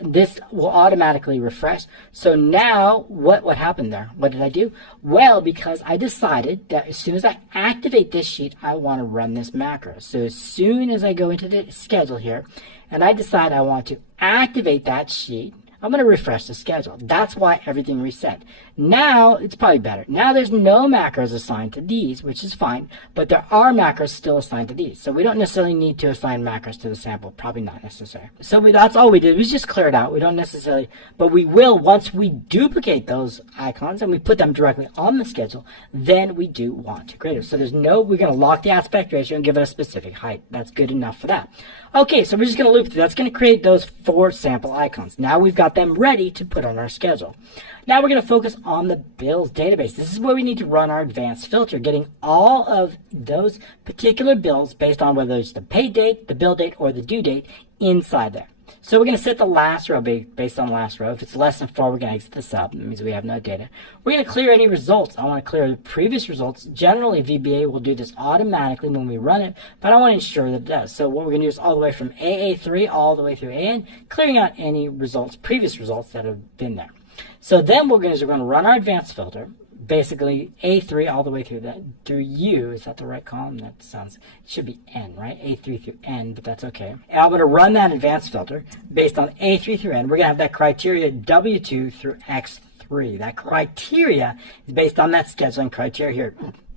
this will automatically refresh. So now what happened there? What did I do? Well, because I decided that as soon as I activate this sheet, I want to run this macro. So as soon as I go into the schedule here and I decide I want to activate that sheet, I'm going to refresh the schedule. That's why everything reset. Now, it's probably better. Now there's no macros assigned to these, which is fine, but there are macros still assigned to these. So we don't necessarily need to assign macros to the sample. Probably not necessary. So that's all we did. We just cleared out. We don't necessarily, but we will once we duplicate those icons and we put them directly on the schedule, then we do want to create it. So we're going to lock the aspect ratio and give it a specific height. That's good enough for that. Okay, so we're just going to loop through. That's going to create those 4 sample icons. Now we've got them ready to put on our schedule. Now we're going to focus on the bills database. This is where we need to run our advanced filter, getting all of those particular bills based on whether it's the pay date, the bill date, or the due date inside there. So we're going to set the last row based on last row. If it's less than 4, we're going to exit this up. That means we have no data. We're going to clear any results. I want to clear the previous results. Generally, VBA will do this automatically when we run it, but I want to ensure that it does. So what we're going to do is all the way from AA3 all the way through AN, clearing out any results, previous results that have been there. So then what we're going to run our advanced filter, basically A3 all the way through U. Is that the right column? It should be N, right? A3 through N, but that's okay. And I'm going to run that advanced filter based on A3 through N. We're going to have that criteria W2 through X3. That criteria is based on that scheduling criteria here.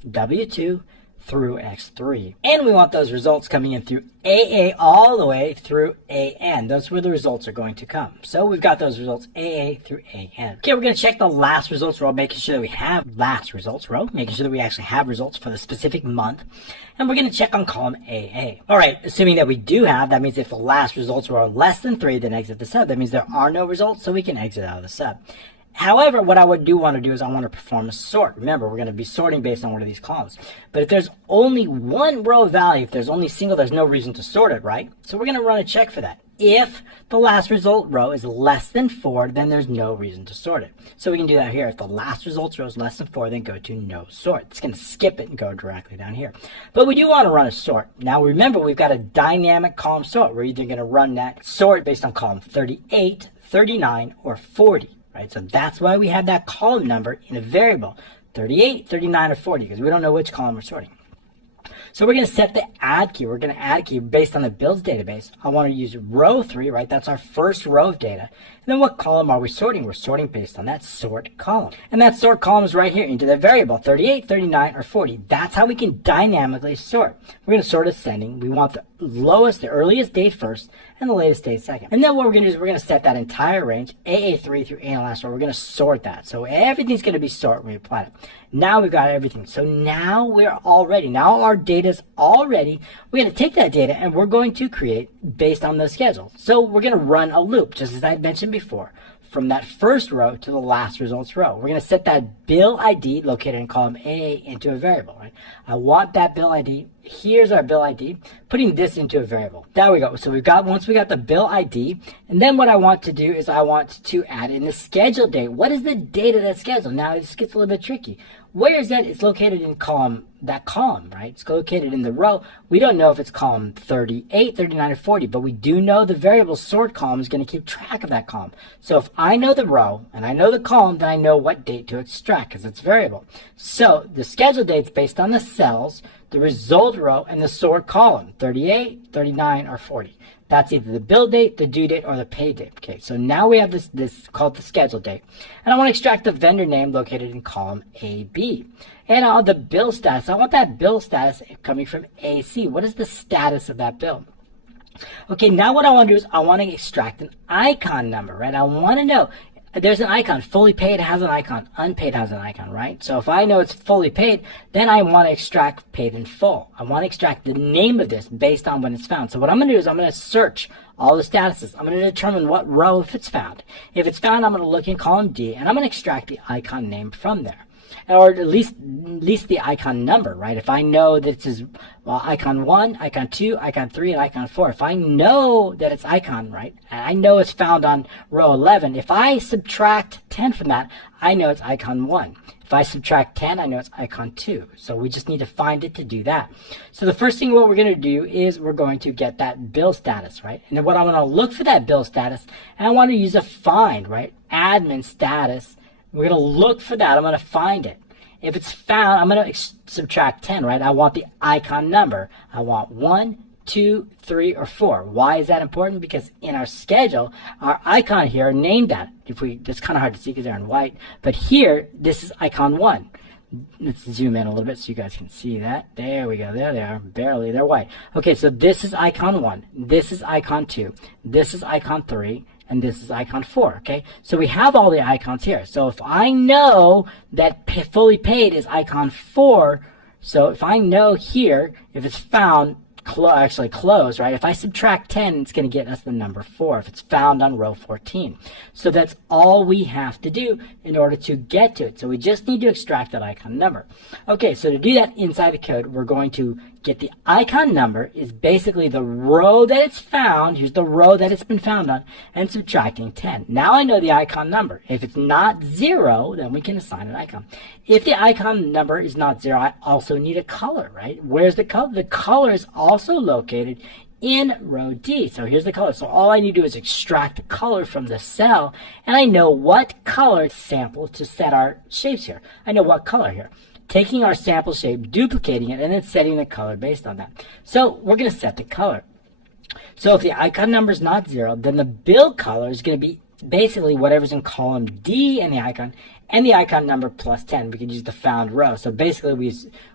W2 through X3. And we want those results coming in through AA all the way through AN. That's where the results are going to come. So we've got those results AA through AN. Okay, we're going to check the last results row, making sure that we have last results row, making sure that we actually have results for the specific month. And we're going to check on column AA. All right, assuming that we do have, that means if the last results row are less than 3, then exit the sub. That means there are no results, so we can exit out of the sub. However, what I want to do is I want to perform a sort. Remember, we're going to be sorting based on one of these columns. But if there's only one row value, if there's only single, there's no reason to sort it, right? So we're going to run a check for that. If the last result row is less than 4, then there's no reason to sort it. So we can do that here. If the last results row is less than 4, then go to no sort. It's going to skip it and go directly down here. But we do want to run a sort. Now remember, we've got a dynamic column sort. We're either going to run that sort based on column 38, 39, or 40. Right, so that's why we have that column number in a variable, 38, 39, or 40, because we don't know which column we're sorting. So we're going to set the add key. We're going to add a key based on the bills database. I want to use row 3, right? That's our first row of data. And then what column are we sorting? We're sorting based on that sort column. And that sort column is right here into the variable, 38, 39, or 40. That's how we can dynamically sort. We're going to sort ascending. We want the lowest, the earliest date first, and the latest date second. And then what we're going to do is we're going to set that entire range, AA3 through AN last row. We're going to sort that. So everything's going to be sort when we apply it. Now we've got everything. So now we're all ready. Now our data's all ready. We're going to take that data and we're going to create based on the schedule. So we're going to run a loop, just as I mentioned before, from that first row to the last results row. We're going to set that bill ID located in column AA into a variable, right? I want that bill ID. Here's our bill ID, putting this into a variable. There we go. So once we got the bill ID, and then what I want to do is I want to add in the schedule date. What is the date of that schedule? Now this gets a little bit tricky. Where is that? It's located in that column, right? It's located in the row. We don't know if it's column 38, 39, or 40, but we do know the variable sort column is going to keep track of that column. So if I know the row and I know the column, then I know what date to extract because it's variable. So the schedule date's based on the cells, the result row, and the sort column, 38, 39, or 40. That's either the bill date, the due date, or the pay date. Okay, so now we have this called the schedule date. And I want to extract the vendor name located in column AB. And the bill status, I want that bill status coming from AC. What is the status of that bill? Okay, now what I want to do is I want to extract an icon number, right? I want to know. There's an icon. Fully paid has an icon. Unpaid has an icon, right? So if I know it's fully paid, then I want to extract paid in full. I want to extract the name of this based on when it's found. So what I'm going to do is I'm going to search all the statuses. I'm going to determine what row if it's found. If it's found, I'm going to look in column D, and I'm going to extract the icon name from there. Or at least the icon number, right? If I know that this is icon 1, icon 2, icon 3, and icon 4, if I know that it's icon, right, and I know it's found on row 11, if I subtract 10 from that, I know it's icon 1. If I subtract 10, I know it's icon 2. So we just need to find it to do that. So the first thing what we're going to do is we're going to get that bill status, right? And then what I want to look for that bill status, and I want to use a find, right? Admin status. We're going to look for that. I'm going to find it. If it's found, I'm going to subtract 10, right? I want the icon number. I want 1, 2, 3, or 4. Why is that important? Because in our schedule, our icon here named that. It's kind of hard to see because they're in white. But here, this is icon 1. Let's zoom in a little bit so you guys can see that. There we go. There they are. Barely. They're white. Okay, so this is icon 1. This is icon 2. This is icon 3. And this is icon 4, okay? So we have all the icons here. So if I know that fully paid is icon 4, so if I know here, if it's found, close, right? If I subtract 10, it's going to get us the number 4 if it's found on row 14. So that's all we have to do in order to get to it. So we just need to extract that icon number. Okay, so to do that inside the code, we're going to get the icon number is basically the row that it's found. Here's the row that it's been found on, and subtracting 10. Now I know the icon number. If it's not 0, then we can assign an icon. If the icon number is not 0, I also need a color, right? Where's the color? The color is also located in row D. So here's the color. So all I need to do is extract the color from the cell, and I know what color sample to set our shapes here. I know what color here. Taking our sample shape, duplicating it, and then setting the color based on that. So we're going to set the color. So if the icon number is not 0, then the bill color is going to be basically whatever's in column D in the icon, and the icon number plus 10. We could use the found row. So basically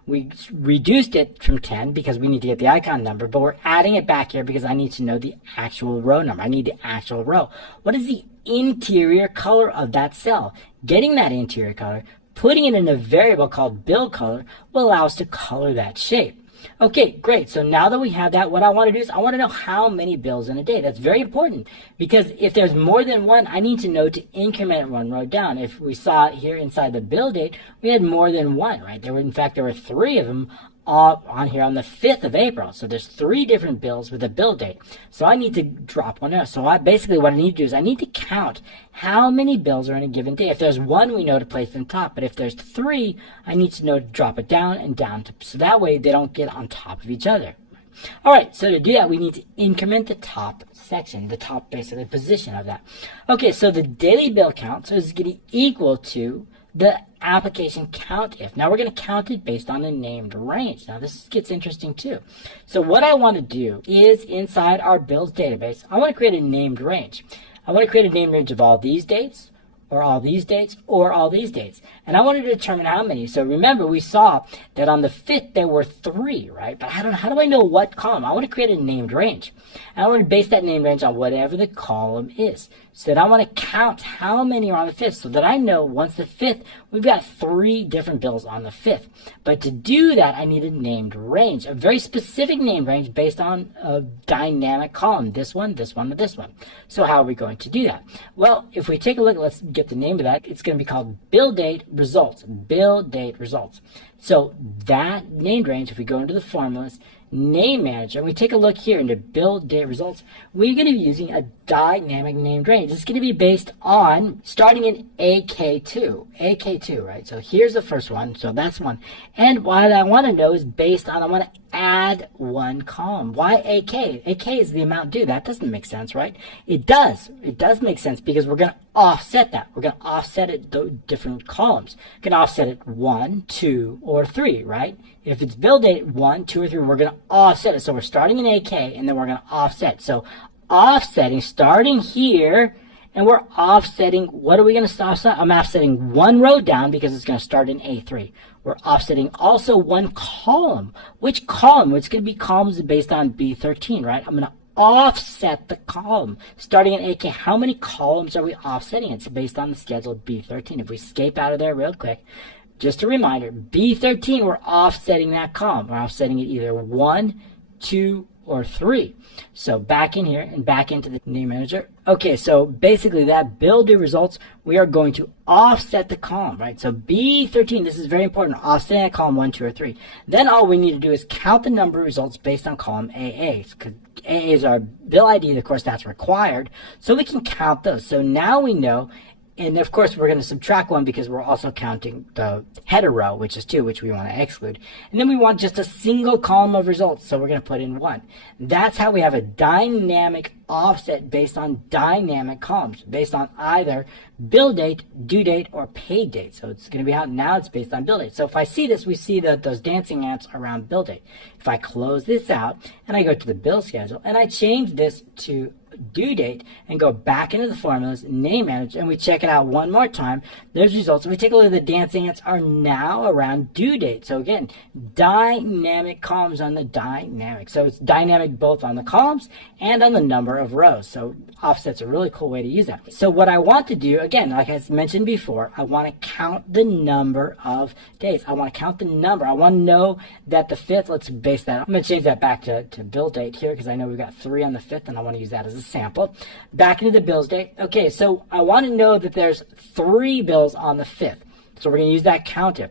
we reduced it from 10 because we need to get the icon number, but we're adding it back here because I need to know the actual row number. I need the actual row. What is the interior color of that cell? Getting that interior color, putting it in a variable called bill color will allow us to color that shape. Okay, great. So now that we have that, what I want to do is I want to know how many bills in a day. That's very important because if there's more than one, I need to know to increment one row down. If we saw here inside the bill date, we had more than one, right? In fact, there were 3 of them on here on the 5th of April. So there's 3 different bills with a bill date. So I need to drop one out. So basically what I need to do is I need to count how many bills are in a given day. If there's 1, we know to place it on top. But if there's 3, I need to know to drop it down and down. So that way they don't get on top of each other. All right, so to do that, we need to increment the top section, the top basically position of that. Okay, so the daily bill count is going to equal to the application count if. Now we're going to count it based on a named range. Now this gets interesting too. So what I want to do is inside our bills database, I want to create a named range. I want to create a named range of all these dates, or all these dates, or all these dates. And I want to determine how many. So remember, we saw that on the 5th there were 3, right? But how do I know what column? I want to create a named range. And I want to base that named range on whatever the column is. So then I want to count how many are on the 5th so that I know once the 5th, we've got 3 different bills on the 5th. But to do that, I need a named range, a very specific named range based on a dynamic column, this one, this one, and this one. So how are we going to do that? Well, if we take a look, let's get the name of that. It's going to be called bill date results, bill date results. So that named range, if we go into the formulas, name manager, we take a look here into bill date results, we're going to be using a dynamic named range. It's going to be based on starting in AK2, right? So here's the first one, so that's one. And what I want to know is based on, I want to add 1 column. Why AK? AK is the amount due. That doesn't make sense, right? It does make sense because we're going to offset that. We're going to offset it to different columns. We're going to offset it 1, 2, or 3, right? If it's bill date 1, 2, or 3, we're going to offset it. So we're starting in AK and then we're going to offset. So offsetting, starting here, and we're offsetting, what are we going to offset? I'm offsetting 1 row down because it's going to start in A3. We're offsetting also 1 column. Which column? It's going to be columns based on B13, right? I'm going to offset the column. Starting in AK, how many columns are we offsetting? It's based on the schedule B13. If we escape out of there real quick, just a reminder, B13, we're offsetting that column. We're offsetting it either 1, 2, or 3. So back in here and back into the name manager. Okay, so basically that bill due results, we are going to offset the column, right? So B13, this is very important, offsetting that column 1, 2, or 3. Then all we need to do is count the number of results based on column AA. Because AA is our bill ID, of course that's required. So we can count those. So now we know. And of course, we're going to subtract 1 because we're also counting the header row, which is 2, which we want to exclude. And then we want just a single column of results, so we're going to put in 1. That's how we have a dynamic offset based on dynamic columns, based on either bill date, due date, or paid date. So it's going to be how now it's based on bill date. So if I see this, we see that those dancing ants around bill date. If I close this out and I go to the bill schedule and I change this to due date and go back into the formulas, name manager, and we check it out one more time, there's results. If we take a look at the dancing ants are now around due date. So again, dynamic columns on the dynamic. So it's dynamic both on the columns and on the number of rows. So offset's a really cool way to use that. So what I want to do, again, like I mentioned before, I want to count the number of days. I want to count the number. I want to know that the 5th, let's base that. I'm going to change that back to bill date here because I know we've got 3 on the 5th and I want to use that as a sample. Back into the bills date. Okay, so I want to know that there's 3 bills on the 5th. So we're going to use that count if.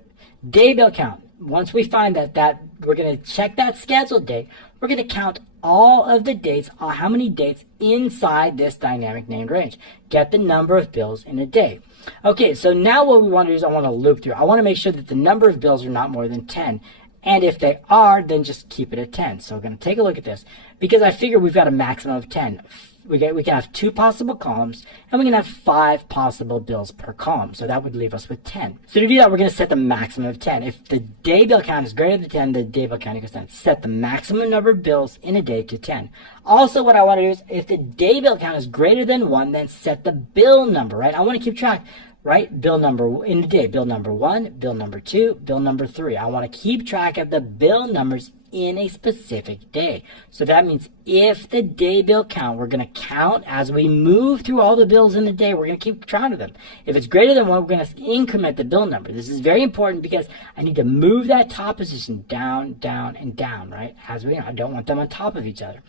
Day bill count. Once we find that we're going to check that scheduled date, we're going to count all of the dates, how many dates inside this dynamic named range. Get the number of bills in a day. Okay, so now what we want to do is I want to loop through. I want to make sure that the number of bills are not more than 10. And if they are, then just keep it at 10. So we're going to take a look at this because I figure we've got a maximum of 10. we can have 2 possible columns, and we can have 5 possible bills per column. So that would leave us with 10. So to do that, we're going to set the maximum of 10. If the day bill count is greater than 10, the day bill count equals 10. Set the maximum number of bills in a day to 10. Also, what I want to do is, if the day bill count is greater than 1, then set the bill number, right? I want to keep track, right? Bill number in the day, bill number 1, bill number 2, bill number 3. I want to keep track of the bill numbers in a specific day. So that means if the day bill count, we're going to count as we move through all the bills in the day, we're going to keep track of them. If it's greater than 1, we're going to increment the bill number. This is very important because I need to move that top position down, down, and down, right? As we know, I don't want them on top of each other.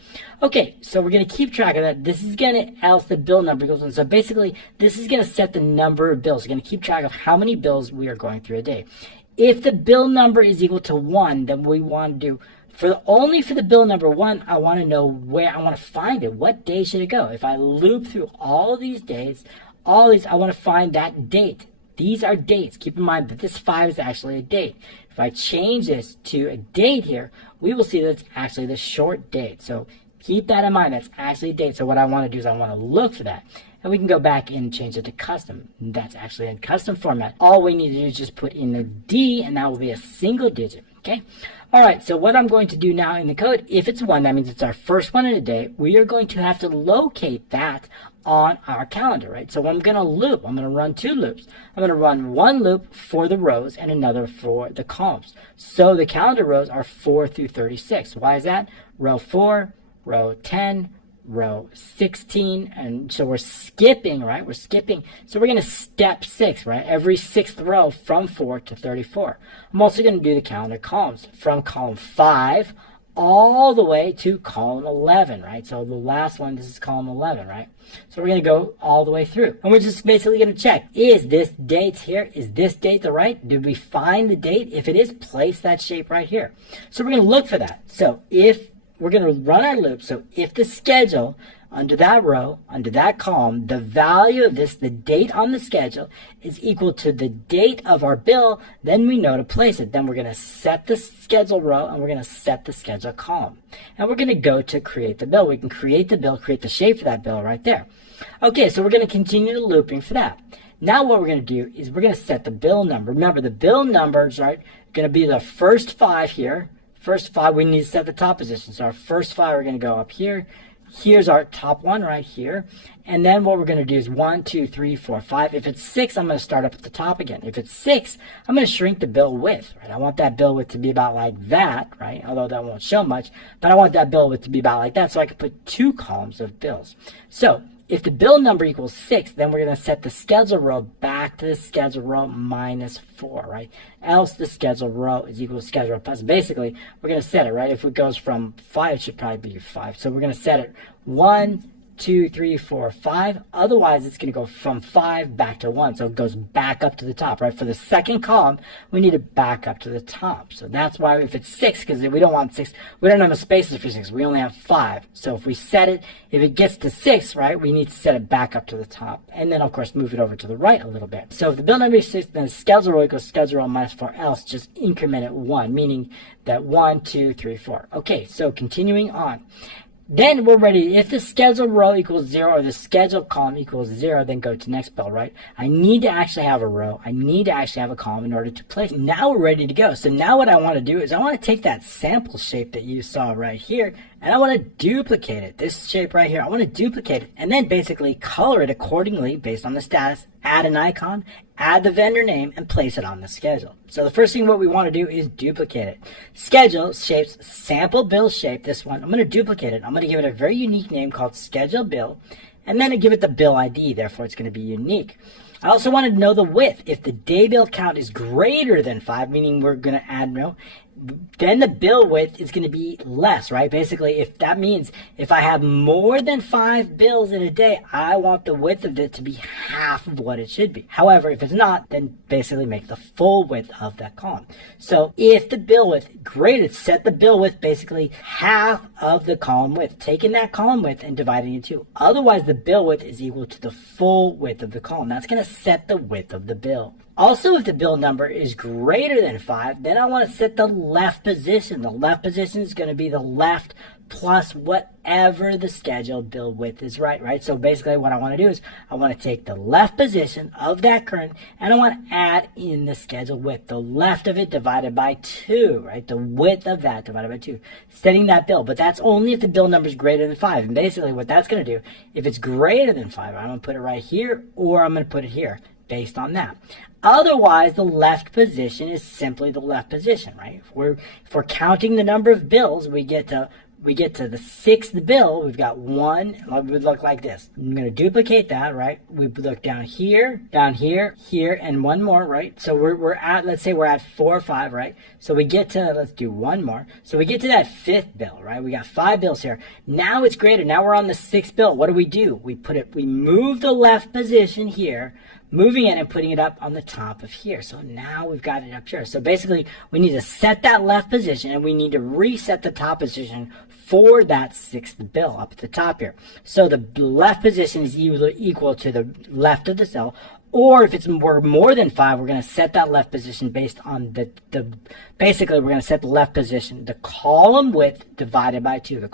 Okay, so we're going to keep track of that. This is going to, else the bill number equals 1. So basically, this is going to set the number of bills. We're going to keep track of how many bills we are going through a day. If the bill number is equal to 1, then we want to do, only for the bill number 1, I want to know where, I want to find it. What day should it go? If I loop through all of these days, I want to find that date. These are dates. Keep in mind that this 5 is actually a date. If I change this to a date here, we will see that it's actually the short date. So keep that in mind. That's actually a date. So what I want to do is I want to look for that. And we can go back and change it to custom. That's actually in custom format. All we need to do is just put in the D, and that will be a single digit. Okay. All right. So what I'm going to do now in the code, if it's 1, that means it's our first one in a day. We are going to have to locate that on our calendar, right? So I'm going to loop. I'm going to run 2 loops. I'm going to run 1 loop for the rows and another for the columns. So the calendar rows are 4 through 36. Why is that? Row 4, row 10, row 16, and so we're skipping, right? We're skipping. So we're going to step 6, right? Every 6th row from 4 to 34. I'm also going to do the calendar columns from column 5 all the way to column 11, right? So the last one, this is column 11, right? So we're going to go all the way through. And we're just basically going to check, is this date here? Is this date the right? Did we find the date? If it is, place that shape right here. So we're going to look for that. So if we're going to run our loop. So if the schedule under that row, under that column, the value of this, the date on the schedule, is equal to the date of our bill, then we know to place it. Then we're going to set the schedule row and we're going to set the schedule column. And we're going to go to create the bill. We can create the bill, create the shape for that bill right there. Okay, so we're going to continue the looping for that. Now what we're going to do is we're going to set the bill number. Remember, the bill numbers, right, going to be the first 5 here. First 5, we need to set the top position. So our first 5 are going to go up here. Here's our top one right here. And then what we're going to do is 1, 2, 3, 4, 5. If it's 6, I'm going to start up at the top again. If it's 6, I'm going to shrink the bill width, right? I want that bill width to be about like that, right? Although that won't show much, but I want that bill width to be about like that so I can put 2 columns of bills. So if the bill number equals 6, then we're going to set the schedule row back to the schedule row minus 4, right? Else the schedule row is equal to schedule row plus. Basically, we're going to set it, right? If it goes from 5, it should probably be 5. So we're going to set it 1, 2, 3, 4, 5. Otherwise, it's going to go from 5 back to 1. So it goes back up to the top, right? For the second column, we need to back up to the top. So that's why if it's 6, because we don't want 6, we don't have enough spaces for 6. We only have 5. So if we set it, if it gets to 6, right, we need to set it back up to the top. And then, of course, move it over to the right a little bit. So if the bill number is 6, then the schedule row equals schedule row minus 4. Else, just increment it 1, meaning that 1, 2, 3, 4. Okay, so continuing on. Then we're ready. If the schedule row equals 0 or the schedule column equals 0, then go to next bill, right? I need to actually have a row. I need to actually have a column in order to place. Now we're ready to go. So now what I want to do is I want to take that sample shape that you saw right here and I want to duplicate it. This shape right here, I want to duplicate it and then basically color it accordingly based on the status, add an icon, add the vendor name, and place it on the schedule. So the first thing what we want to do is duplicate it. Schedule shapes sample bill shape, this one. I'm going to duplicate it. I'm going to give it a very unique name called schedule bill, and then I give it the bill ID, therefore it's going to be unique. I also wanted to know the width. If the day bill count is greater than 5, meaning we're going to add no, then the bill width is going to be less, right? Basically, if that means if I have more than 5 bills in a day, I want the width of it to be half of what it should be. However, if it's not, then basically make the full width of that column. So if the bill width greater, set the bill width basically half of the column width, taking that column width and dividing it in 2. Otherwise, the bill width is equal to the full width of the column. That's going to set the width of the bill. Also, if the bill number is greater than 5, then I want to set the left position. The left position is going to be the left plus whatever the scheduled bill width is, right? So basically what I want to do is I want to take the left position of that current and I want to add in the scheduled width, the left of it divided by 2, right? The width of that divided by 2, setting that bill. But that's only if the bill number is greater than 5. And basically what that's going to do, if it's greater than 5, I'm going to put it right here or I'm going to put it here based on that. Otherwise, the left position is simply the left position, right? If we're counting the number of bills, we get to the 6th bill, we've got 1, it would look like this. I'm going to duplicate that, right? We look down here, here, and one more, right? So we're at, let's say we're at 4 or 5, right? So we get to, let's do one more. So we get to that 5th bill, right? We got 5 bills here. Now it's greater. Now we're on the 6th bill. What do? We move the left position here, moving it and putting it up on the top of here. So now we've got it up here. So basically we need to set that left position and we need to reset the top position for that 6th bill up at the top here. So the left position is equal to the left of the cell, or if it's more than 5, we're going to set that left position based on basically we're going to set the left position, the column width divided by 2,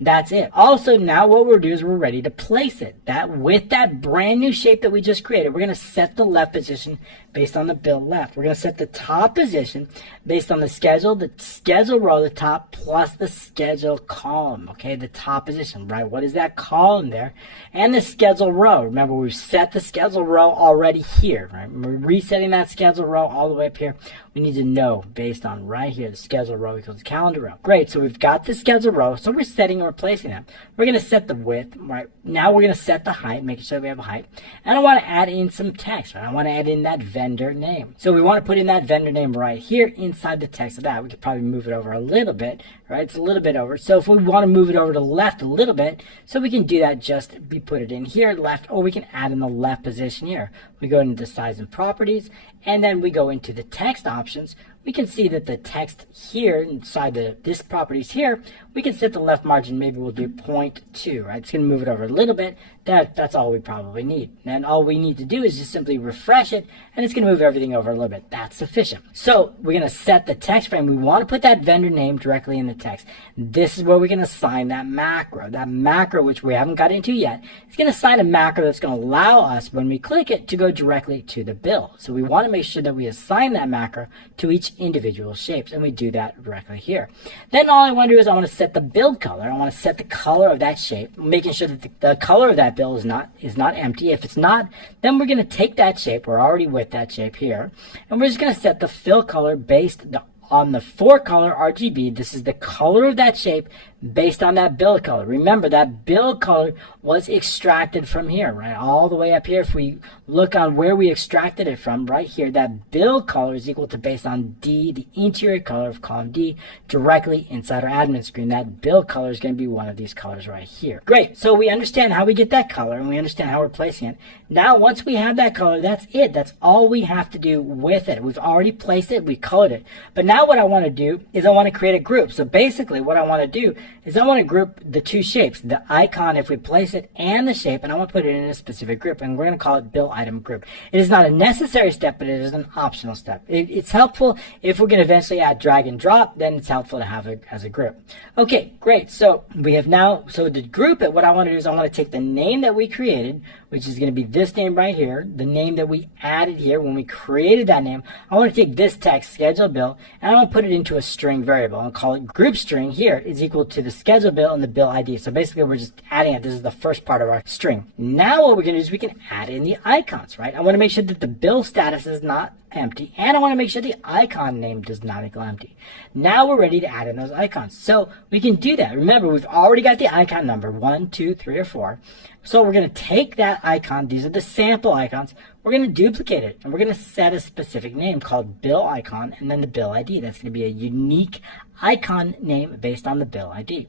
That's it. Also, now what we'll do is we're ready to place it. With that brand new shape that we just created, we're going to set the left position based on the bill left. We're going to set the top position based on the schedule row, the top, plus the schedule column, okay? The top position, right? What is that column there? And the schedule row. Remember, we've set the schedule row already here, right? We're resetting that schedule row all the way up here. We need to know based on right here, the schedule row equals calendar row. Great, so we've got the schedule row, so we're setting and replacing them. We're going to set the width, right? Now we're going to set the height, making sure we have a height. And I want to add in some text, right? I want to add in that vendor name. So we want to put in that vendor name right here inside the text of that. We could probably move it over a little bit, right? It's a little bit over. So if we want to move it over to the left a little bit, so we can do that, we put it in here, left, or we can add in the left position here. We go into the size and properties, and then we go into the text options. We can see that the text here inside this properties here, we can set the left margin. Maybe we'll do 0.2, right? It's going to move it over a little bit. That's all we probably need. And all we need to do is just simply refresh it, and it's going to move everything over a little bit. That's sufficient. So we're going to set the text frame. We want to put that vendor name directly in the text. This is where we're going to assign that macro. That macro, which we haven't got into yet, is going to assign a macro that's going to allow us, when we click it, to go directly to the bill. So we want to make sure that we assign that macro to each individual shapes, and we do that directly here. Then all I want to do is I want to set the build color. I want to set the color of that shape, making sure that the color of that bill is not empty. If it's not, then we're going to take that shape. We're already with that shape here, and we're just going to set the fill color based on the 4-color RGB. This is the color of that shape based on that bill color. Remember, that bill color was extracted from here, right? All the way up here. If we look on where we extracted it from, right here, that bill color is equal to based on D, the interior color of column D, directly inside our admin screen. That bill color is going to be one of these colors right here. Great. So we understand how we get that color, and we understand how we're placing it. Now, once we have that color, that's it. That's all we have to do with it. We've already placed it. We colored it. But now what I want to do is I want to create a group. So basically what I want to do is I want to group the two shapes, the icon if we place it and the shape, and I want to put it in a specific group, and we're going to call it bill item group. It is not a necessary step, but it is an optional step. It's helpful if we're going to eventually add drag and drop, then it's helpful to have it as a group. Okay, great. So we have now, so to group it, what I want to do is I want to take the name that we created, which is going to be this name right here, the name that we added here when we created that name. I want to take this text, schedule bill, and I want to put it into a string variable and call it group string here is equal to the schedule bill and the bill ID. So basically we're just adding it. This is the first part of our string. Now what we're going to do is we can add in the icons, right? I want to make sure that the bill status is not empty, and I want to make sure the icon name does not equal empty. Now we're ready to add in those icons. So we can do that. Remember, we've already got the icon number 1, 2, 3, or 4. So we're going to take that icon. These are the sample icons. We're going to duplicate it, and we're going to set a specific name called bill icon and then the bill ID. That's going to be a unique icon name based on the bill ID.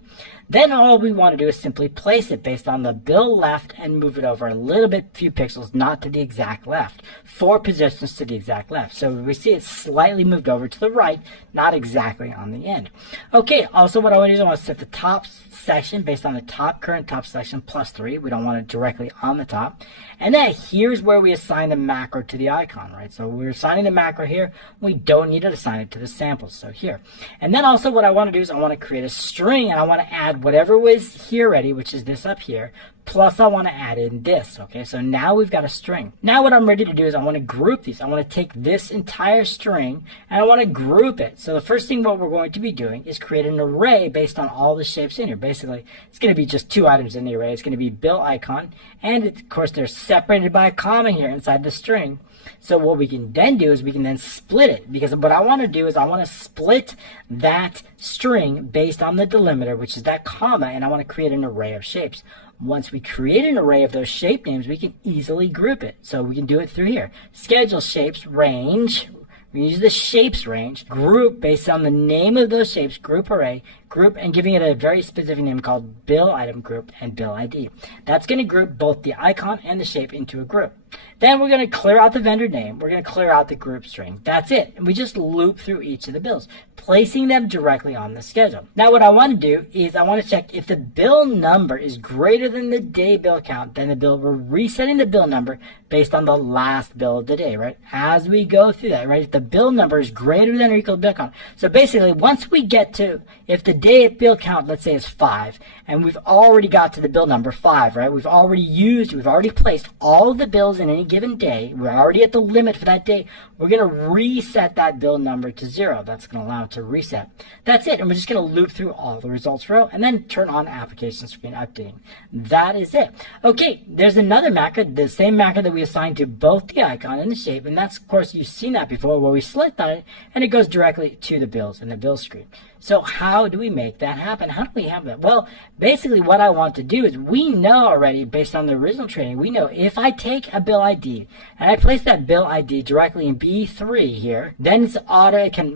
Then all we want to do is simply place it based on the bill left and move it over a little bit, few pixels, not to the exact left, 4 positions to the exact left. So we see it's slightly moved over to the right, not exactly on the end. Okay, also what I want to do is I want to set the top section based on the current top section +3. We don't want it directly on the top. And then here's where we assign the macro to the icon, right? So we're assigning the macro here. We don't need to assign it to the samples, so here. And then also what I want to do is I want to create a string, and I want to add whatever was here already, which is this up here, plus I want to add in this, okay? So now we've got a string. Now what I'm ready to do is I want to group these. I want to take this entire string and I want to group it. So the first thing what we're going to be doing is create an array based on all the shapes in here. Basically, it's going to be just 2 items in the array. It's going to be bill icon, and of course they're separated by a comma here inside the string. So what we can then do is we can then split it, because what I want to do is I want to split that string based on the delimiter, which is that comma, and I want to create an array of shapes. Once we create an array of those shape names, we can easily group it. So we can do it through here. Schedule shapes range. We use the shapes range, group based on the name of those shapes, group array, group, and giving it a very specific name called bill item group and bill ID. That's going to group both the icon and the shape into a group. Then we're going to clear out the vendor name. We're going to clear out the group string. That's it. And we just loop through each of the bills, placing them directly on the schedule. Now what I want to do is I want to check if the bill number is greater than the day bill count, then we're resetting the bill number based on the last bill of the day, right? As we go through that, right? If the bill number is greater than or equal to bill count. So basically, once we get to, if the day bill count, let's say, is 5, and we've already got to the bill number 5, right? We've already placed all of the bills in any given day. We're already at the limit for that day. We're going to reset that bill number to 0. That's going to allow it to reset. That's it. And we're just going to loop through all the results row and then turn on application screen updating. That is it. Okay, there's another macro, the same macro that we assigned to both the icon and the shape. And that's, of course, you've seen that before, where we select on it and it goes directly to the bills in the bill screen. So how do we make that happen? How do we have that? Well, basically what I want to do is, we know already based on the original training, we know if I take a bill ID and I place that bill ID directly in B3 here, then it's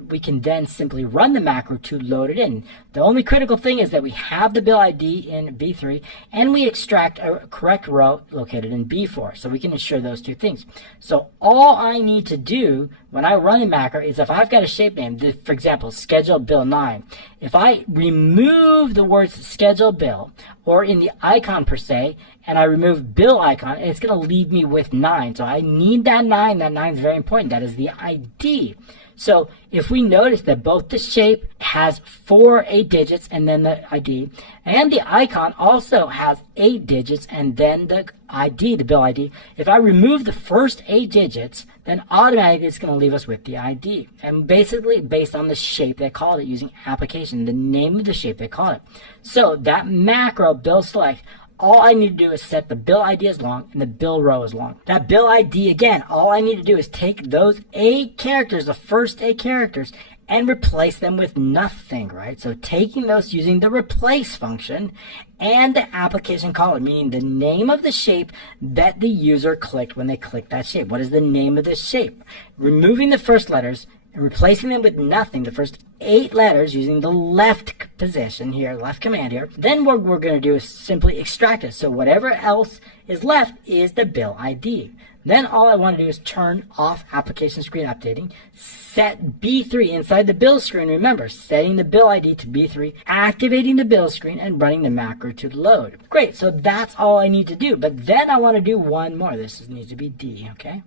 we can then simply run the macro to load it in. The only critical thing is that we have the bill ID in B3 and we extract a correct row located in B4. So we can ensure those two things. So all I need to do when I run the macro is, if I've got a shape name, for example, schedule bill 9, if I remove the words schedule bill, or in the icon per se, and I remove bill icon, it's going to leave me with 9. So I need that 9. That 9 is very important. That is the ID. So if we notice that both the shape has 4 8 digits and then the ID, and the icon also has 8 digits and then the ID, the bill ID, if I remove the first 8 digits, then automatically it's going to leave us with the ID. And basically based on the shape they call it, using application, the name of the shape they call it. So that macro bill select, all I need to do is set the bill ID as long and the bill row as long. That bill ID, again, all I need to do is take those 8 characters, the first 8 characters, and replace them with nothing, right? So taking those using the replace function and the application call it, meaning the name of the shape that the user clicked when they clicked that shape. What is the name of this shape? Removing the first letters and replacing them with nothing, the first 8 letters, using the left position here, left command here. Then what we're going to do is simply extract it. So whatever else is left is the bill ID. Then all I want to do is turn off application screen updating, set B3 inside the bill screen. Remember, setting the bill ID to B3, activating the bill screen, and running the macro to load. Great, so that's all I need to do. But then I want to do one more. This needs to be D, okay?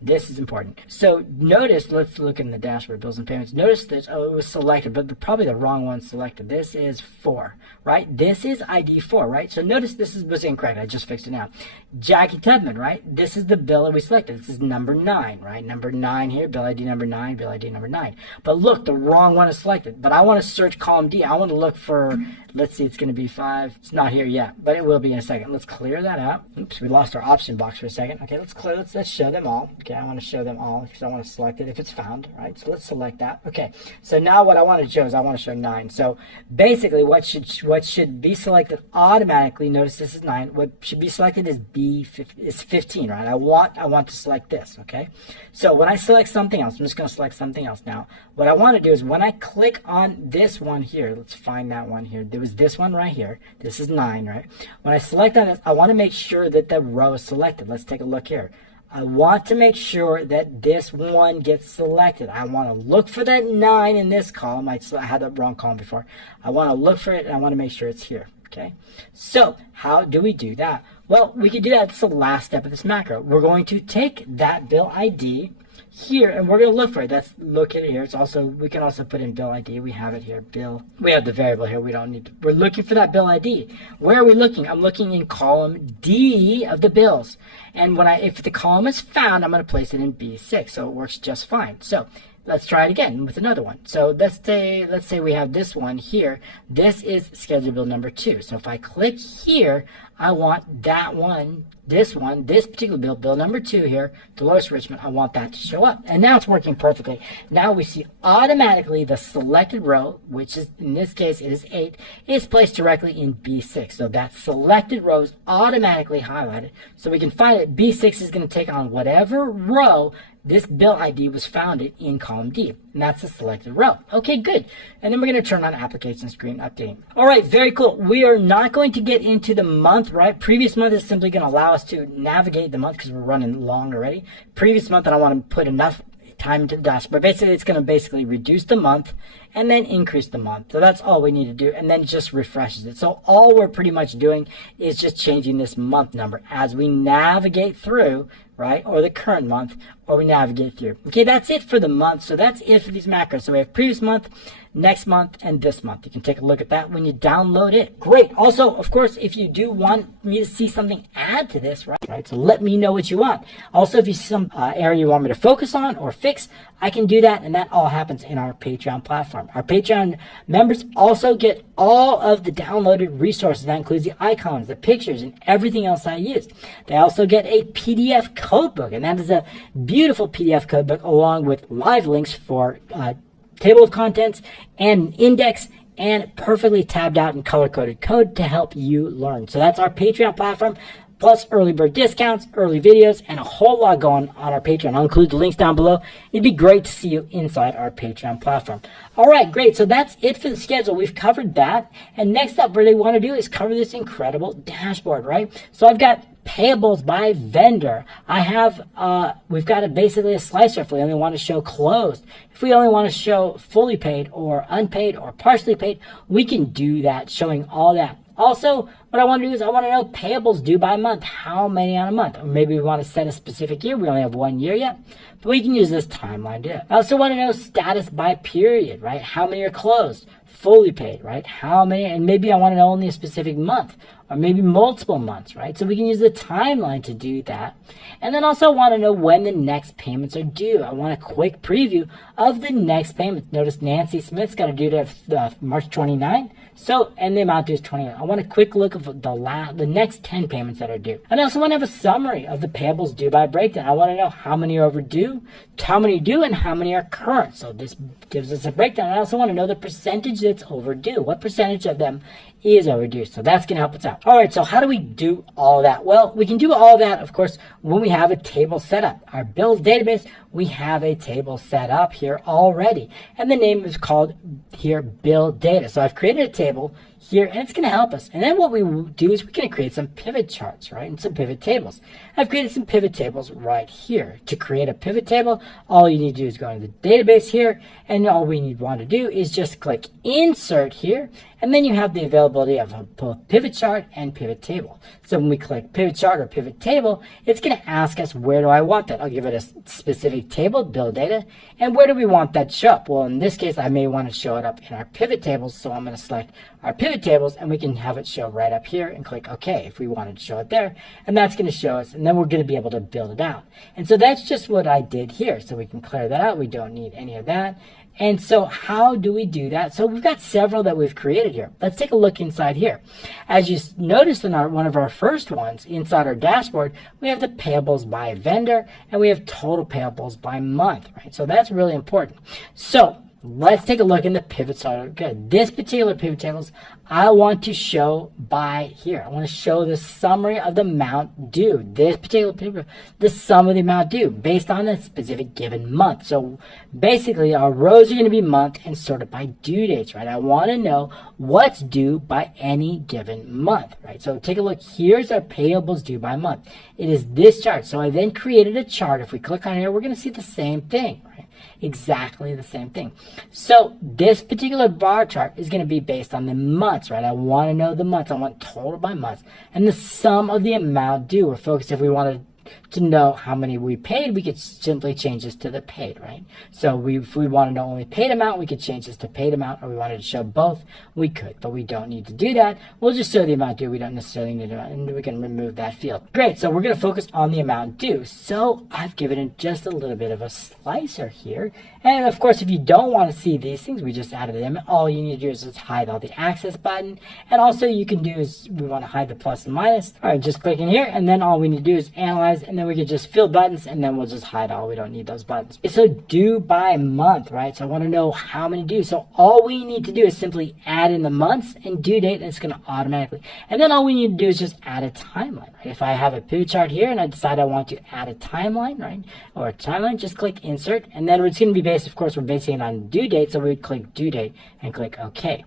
This is important. So notice, let's look in the dashboard, bills and payments. Notice that, it was selected, but probably the wrong one selected. This is 4, right? This is ID 4, right? So notice this was incorrect. I just fixed it now. Jackie Tubman, right? This is the bill that we selected. This is number 9, right? Number 9 here, bill ID number 9, bill ID number 9. But look, the wrong one is selected. But I want to search column D. I want to look for, let's see, it's going to be 5. It's not here yet, but it will be in a second. Let's clear that out. Oops, we lost our option box for a second. Okay, let's show them all. Okay, I want to show them all because I want to select it if it's found, right? So let's select that. Okay, so now what I want to show is I want to show 9. So basically what should be selected automatically, notice this is 9, what should be selected is 15, right? I want want to select this, okay? So when I select something else, I'm just going to select something else now. What I want to do is when I click on this one here, let's find that one here. There was this one right here. This is 9, right? When I select on this, I want to make sure that the row is selected. Let's take a look here. I want to make sure that this one gets selected. I want to look for that 9 in this column. I had that wrong column before. I want to look for it, and I want to make sure it's here. Okay, so how do we do that? Well, we can do that. It's the last step of this macro. We're going to take that bill ID here, and we're going to look for it. Let's look at it here. It's also, we can also put in bill ID. We have it here, bill. We have the variable here. We don't need to. We're looking for that bill ID. Where are we looking? I'm looking in column D of the bills. And when if the column is found, I'm going to place it in B6. So it works just fine. So let's try it again with another one. So let's say we have this one here. This is schedule bill number 2. So if I click here, I want that one, this particular bill, bill number 2 here, Dolores Richmond, I want that to show up. And now it's working perfectly. Now we see automatically the selected row, which is, in this case, it is 8, is placed directly in B6. So that selected row is automatically highlighted. So we can find it. B6 is going to take on whatever row this bill ID was founded in column D, and that's the selected row. Okay, good. And then we're going to turn on application screen updating. All right, very cool. We are not going to get into the month, right? Previous month is simply going to allow us to navigate the month because we're running long already. Previous month, I don't want to put enough time into the dashboard. Basically, it's going to reduce the month and then increase the month. So that's all we need to do, and then just refreshes it. So all we're pretty much doing is just changing this month number as we navigate through, right, or the current month, or we navigate through. Okay, that's it for the month. So that's it for these macros. So we have previous month, next month, and this month. You can take a look at that when you download it. Great. Also, of course, if you do want me to see something add to this, right, so let me know what you want. Also, if you see some area you want me to focus on or fix, I can do that, and that all happens in our Patreon platform. Our Patreon members also get all of the downloaded resources. That includes the icons, the pictures, and everything else I used. They also get a PDF codebook, and that is a beautiful PDF codebook along with live links for table of contents and index, and perfectly tabbed out and color-coded code to help you learn. So that's our Patreon platform, plus early bird discounts, early videos, and a whole lot going on our Patreon. I'll include the links down below. It'd be great to see you inside our Patreon platform. All right, great. So that's it for the schedule. We've covered that. And next up, what I want to do is cover this incredible dashboard, right? So I've got payables by vendor. We've got basically a slicer if we only want to show closed. If we only want to show fully paid or unpaid or partially paid, we can do that, showing all that. Also, what I want to do is I want to know payables due by month. How many on a month? Or maybe we want to set a specific year. We only have 1 year yet, but we can use this timeline to. I also want to know status by period, right? How many are closed? Fully paid, right? How many? And maybe I want to know only a specific month, or maybe multiple months, right? So we can use the timeline to do that. And then also want to know when the next payments are due. I want a quick preview of the next payment. Notice Nancy Smith's got a due date of March 29. So, and the amount due is 28. I want a quick look of the next 10 payments that are due. And I also want to have a summary of the payables due by breakdown. I want to know how many are overdue, how many due, and how many are current. So this gives us a breakdown. I also want to know the percentage that's overdue. What percentage of them is overdue? So that's going to help us out. All right, so how do we do all that? Well, we can do all that, of course, when we have a table set up. Our bills database, we have a table set up here already. And the name is called here bill data. So I've created a table here, and it's going to help us. And then what we do is we're going to create some pivot charts, right, and some pivot tables. I've created some pivot tables right here. To create a pivot table, all you need to do is go into the database here, and all we want to do is just click Insert here, and then you have the availability of both pivot chart and pivot table. So when we click pivot chart or pivot table, it's going to ask us, where do I want that? I'll give it a specific table, bill data, and where do we want that to show up? Well, in this case, I may want to show it up in our pivot tables, so I'm going to select our pivot tables, and we can have it show right up here and click OK if we wanted to show it there, and that's going to show us, and then we're going to be able to build it out. And so that's just what I did here. So we can clear that out. We don't need any of that. And so how do we do that? So we've got several that we've created here. Let's take a look inside here. As you noticed in one of our first ones inside our dashboard, we have the payables by vendor, and we have total payables by month, right? So that's really important. So let's take a look in the pivot table. Good. This particular pivot tables, I want to show by here. I want to show the summary of the amount due. This particular pivot, the sum of the amount due based on a specific given month. So basically, our rows are going to be month and sorted by due dates, right? I want to know what's due by any given month, right? So take a look. Here's our payables due by month. It is this chart. So I then created a chart. If we click on here, we're going to see the same thing, right? Exactly the same thing. So this particular bar chart is going to be based on the months, right? I want to know the months. I want total by months. And the sum of the amount due. We're focused if we wanted to know how many we paid, we could simply change this to the paid, right? So if we want to know only paid amount, we could change this to paid amount, or we wanted to show both, we could, but we don't need to do that. We'll just show the amount due. We don't necessarily need to, and we can remove that field. Great, so we're going to focus on the amount due. So I've given it just a little bit of a slicer here. And of course, if you don't want to see these things, we just added them. All you need to do is just hide all the access button. And also you can do is we want to hide the plus and minus. All right, just click in here, and then all we need to do is analyze, and then we can just fill buttons, and then we'll just hide all. We don't need those buttons. So due by month, right? So I want to know how many due. So all we need to do is simply add in the months and due date, and it's going to automatically. And then all we need to do is just add a timeline, right? If I have a pivot chart here and I decide I want to add a timeline, right? Or a timeline, just click insert, and then it's going to be based, of course, we're basing it on due date, so we would click due date and click OK.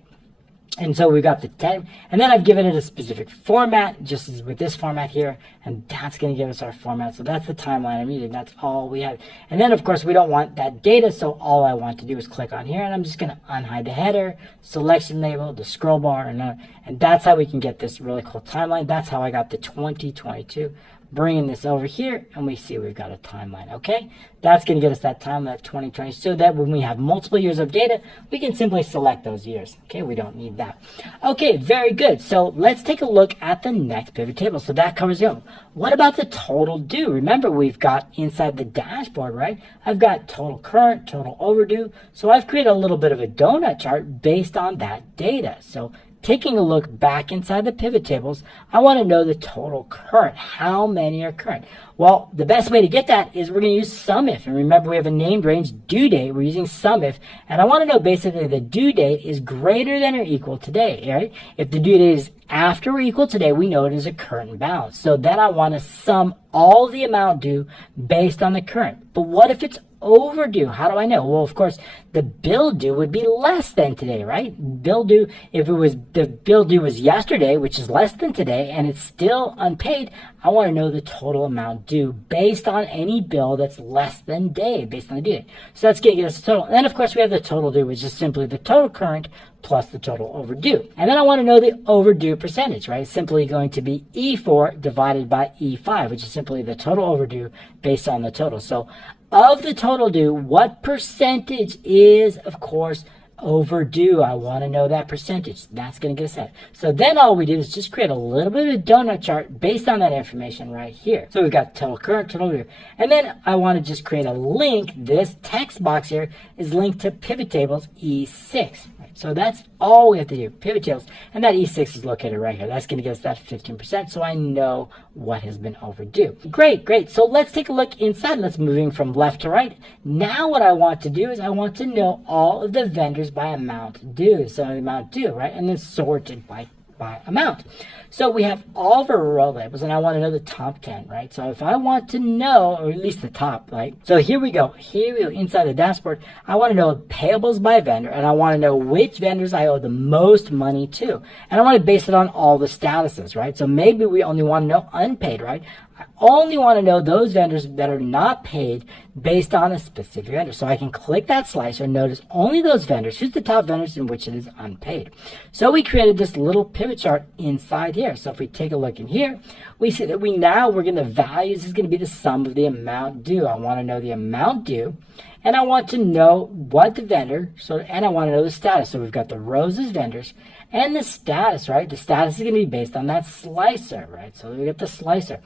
And so we've got the 10, and then I've given it a specific format, just as with this format here, and that's going to give us our format. So that's the timeline I'm using. That's all we have. And then, of course, we don't want that data, so all I want to do is click on here, and I'm just going to unhide the header, selection label, the scroll bar, and that's how we can get this really cool timeline. That's how I got the 2022. Bringing this over here, and we see we've got a timeline, okay? That's going to get us that timeline, 2020, so that when we have multiple years of data, we can simply select those years, okay? We don't need that. Okay, very good. So let's take a look at the next pivot table. So that covers it. What about the total due? Remember, we've got inside the dashboard, right? I've got total current, total overdue. So I've created a little bit of a donut chart based on that data. So taking a look back inside the pivot tables, I want to know the total current. How many are current? Well, the best way to get that is we're going to use SUMIF. And remember, we have a named range due date. We're using SUMIF. And I want to know basically the due date is greater than or equal to today, right? If the due date is after or equal to today, we know it is a current balance. So then I want to sum all the amount due based on the current. But what if it's overdue? How do I know? Well, of course, the bill due would be less than today, right? Bill due, if it was the bill due was yesterday, which is less than today, and it's still unpaid, I want to know the total amount due based on any bill that's less than day, based on the due date. So that's going to get us the total. And then, of course, we have the total due, which is simply the total current plus the total overdue. And then I want to know the overdue percentage, right? It's simply going to be E4 divided by E5, which is simply the total overdue based on the total. So of the total due, what percentage is, of course, overdue? I want to know that percentage. That's going to get us that. So then all we do is just create a little bit of a donut chart based on that information right here. So we've got total current, total overdue. And then I want to just create a link. This text box here is linked to pivot tables E6. So that's all we have to do, pivot tables. And that E6 is located right here. That's going to give us that 15%, so I know what has been overdue. Great, great. So let's take a look inside. Let's moving from left to right. Now what I want to do is I want to know all of the vendors by amount due. So the amount due, right? And then sorted by amount. So we have all of our row labels, and I want to know the top 10, right? So if I want to know, or at least the top, right? So here we go. Here we go inside the dashboard. I want to know payables by vendor, and I want to know which vendors I owe the most money to. And I want to base it on all the statuses, right? So maybe we only want to know unpaid, right? I only want to know those vendors that are not paid based on a specific vendor. So I can click that slicer and notice only those vendors. Who's the top vendors in which it is unpaid? So we created this little pivot chart inside here. So if we take a look in here, we see that we're going to values is going to be the sum of the amount due. I want to know the amount due. And I want to know what the vendor, and I want to know the status. So we've got the rows as vendors and the status, right? The status is going to be based on that slicer, right? So we get the slicer.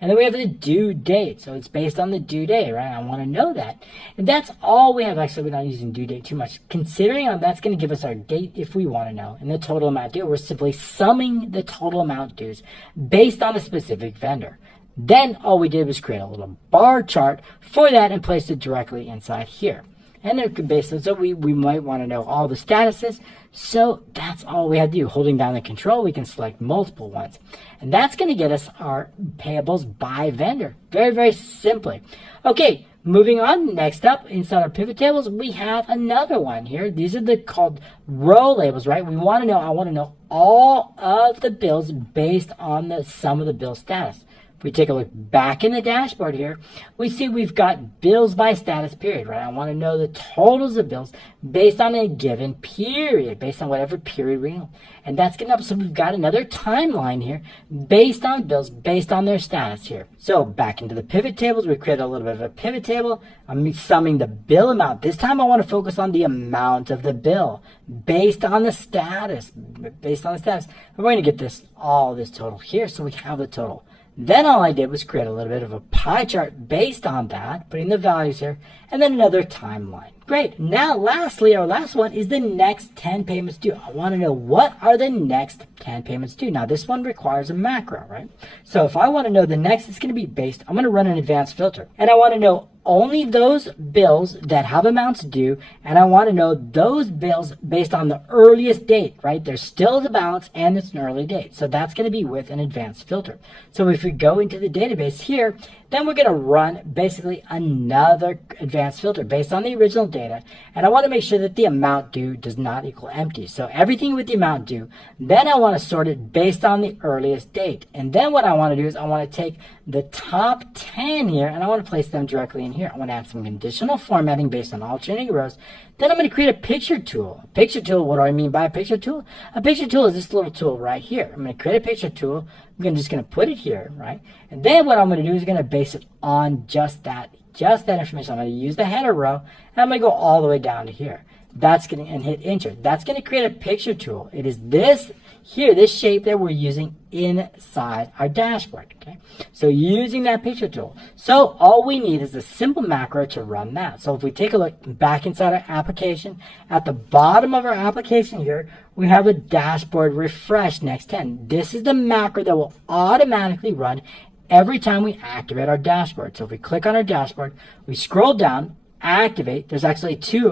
And then we have the due date. So it's based on the due date, right? I want to know that. And that's all we have. Actually, we're not using due date too much. Considering that's going to give us our date if we want to know. And the total amount due, we're simply summing the total amount dues based on a specific vendor. Then all we did was create a little bar chart for that and place it directly inside here. And they're based on, so we might want to know all the statuses. So that's all we have to do. Holding down the control, we can select multiple ones. And that's going to get us our payables by vendor. Very, very simply. Okay, moving on. Next up, inside our pivot tables, we have another one here. These are called row labels, right? I want to know all of the bills based on the sum of the bill status. If we take a look back in the dashboard here, we see we've got bills by status period, right? I want to know the totals of bills based on a given period, based on whatever period we know. And that's getting up. So we've got another timeline here based on bills, based on their status here. So back into the pivot tables, we create a little bit of a pivot table. I'm summing the bill amount. This time I want to focus on the amount of the bill based on the status, based on the status. We're going to get this total here. So we have the total. Then all I did was create a little bit of a pie chart based on that, putting the values here, and then another timeline. Great. Now, lastly, our last one is the next 10 payments due. I want to know what are the next 10 payments due. Now, this one requires a macro, right? So if I want to know the next, it's going to be based, I'm going to run an advanced filter. And I want to know only those bills that have amounts due, and I want to know those bills based on the earliest date, right? There's still the balance and it's an early date. So that's going to be with an advanced filter. So if we go into the database here, then we're going to run basically another advanced filter based on the original data. And I want to make sure that the amount due does not equal empty. So everything with the amount due, then I want to sort it based on the earliest date. And then what I want to do is I want to take the top 10 here and I want to place them directly in here. I want to add some conditional formatting based on alternating rows. Then I'm going to create a picture tool. A picture tool, what do I mean by a picture tool? A picture tool is this little tool right here. I'm going to create a picture tool. I'm just going to put it here, right? And then what I'm going to do is going to base it on just that information. I'm going to use the header row, and I'm going to go all the way down to here. That's going to, and hit enter. That's going to create a picture tool. It is this here, this shape that we're using inside our dashboard, okay? So using that picture tool. So all we need is a simple macro to run that. So if we take a look back inside our application, at the bottom of our application here, we have a dashboard refresh next 10. This is the macro that will automatically run every time we activate our dashboard. So if we click on our dashboard, we scroll down, activate. There's actually two.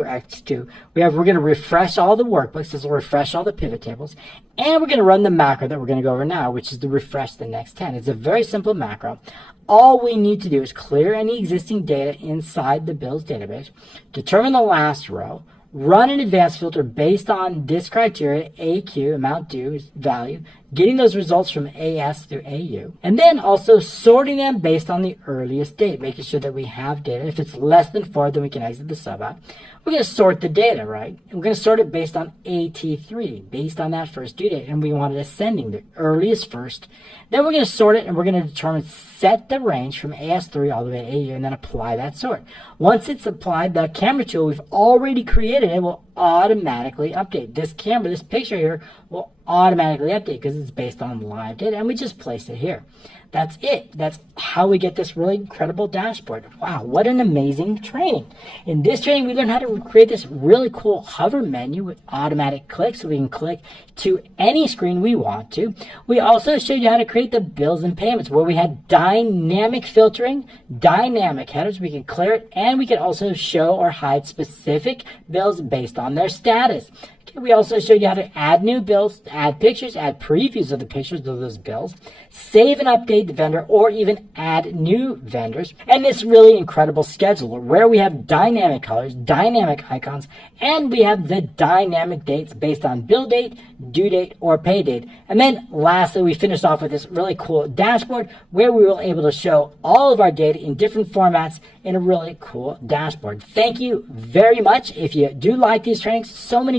We're going to refresh all the workbooks. This will refresh all the pivot tables. And we're going to run the macro that we're going to go over now, which is to refresh the next 10. It's a very simple macro. All we need to do is clear any existing data inside the bills database, determine the last row, run an advanced filter based on this criteria, AQ, amount due, value, getting those results from AS through AU, and then also sorting them based on the earliest date, making sure that we have data. If it's less than 4, then we can exit the sub app. We're going to sort the data, right? And we're going to sort it based on AT3, based on that first due date, and we want it ascending, the earliest first. Then we're going to sort it, and we're going to determine, set the range from AS3 all the way to AU, and then apply that sort. Once it's applied, the camera tool we've already created, it will automatically update. This picture here will automatically update because it's based on live data, and we just place it here. That's it. That's how we get this really incredible dashboard. Wow, what an amazing training. In this training, we learned how to create this really cool hover menu with automatic clicks, so we can click to any screen we want to. We also showed you how to create the bills and payments, where we had dynamic filtering, dynamic headers. We can clear it, and we can also show or hide specific bills based on their status. We also showed you how to add new bills, add pictures, add previews of the pictures of those bills, save and update the vendor, or even add new vendors. And this really incredible scheduler where we have dynamic colors, dynamic icons, and we have the dynamic dates based on bill date, due date, or pay date. And then lastly, we finished off with this really cool dashboard where we were able to show all of our data in different formats in a really cool dashboard. Thank you very much. If you do like these trainings, so many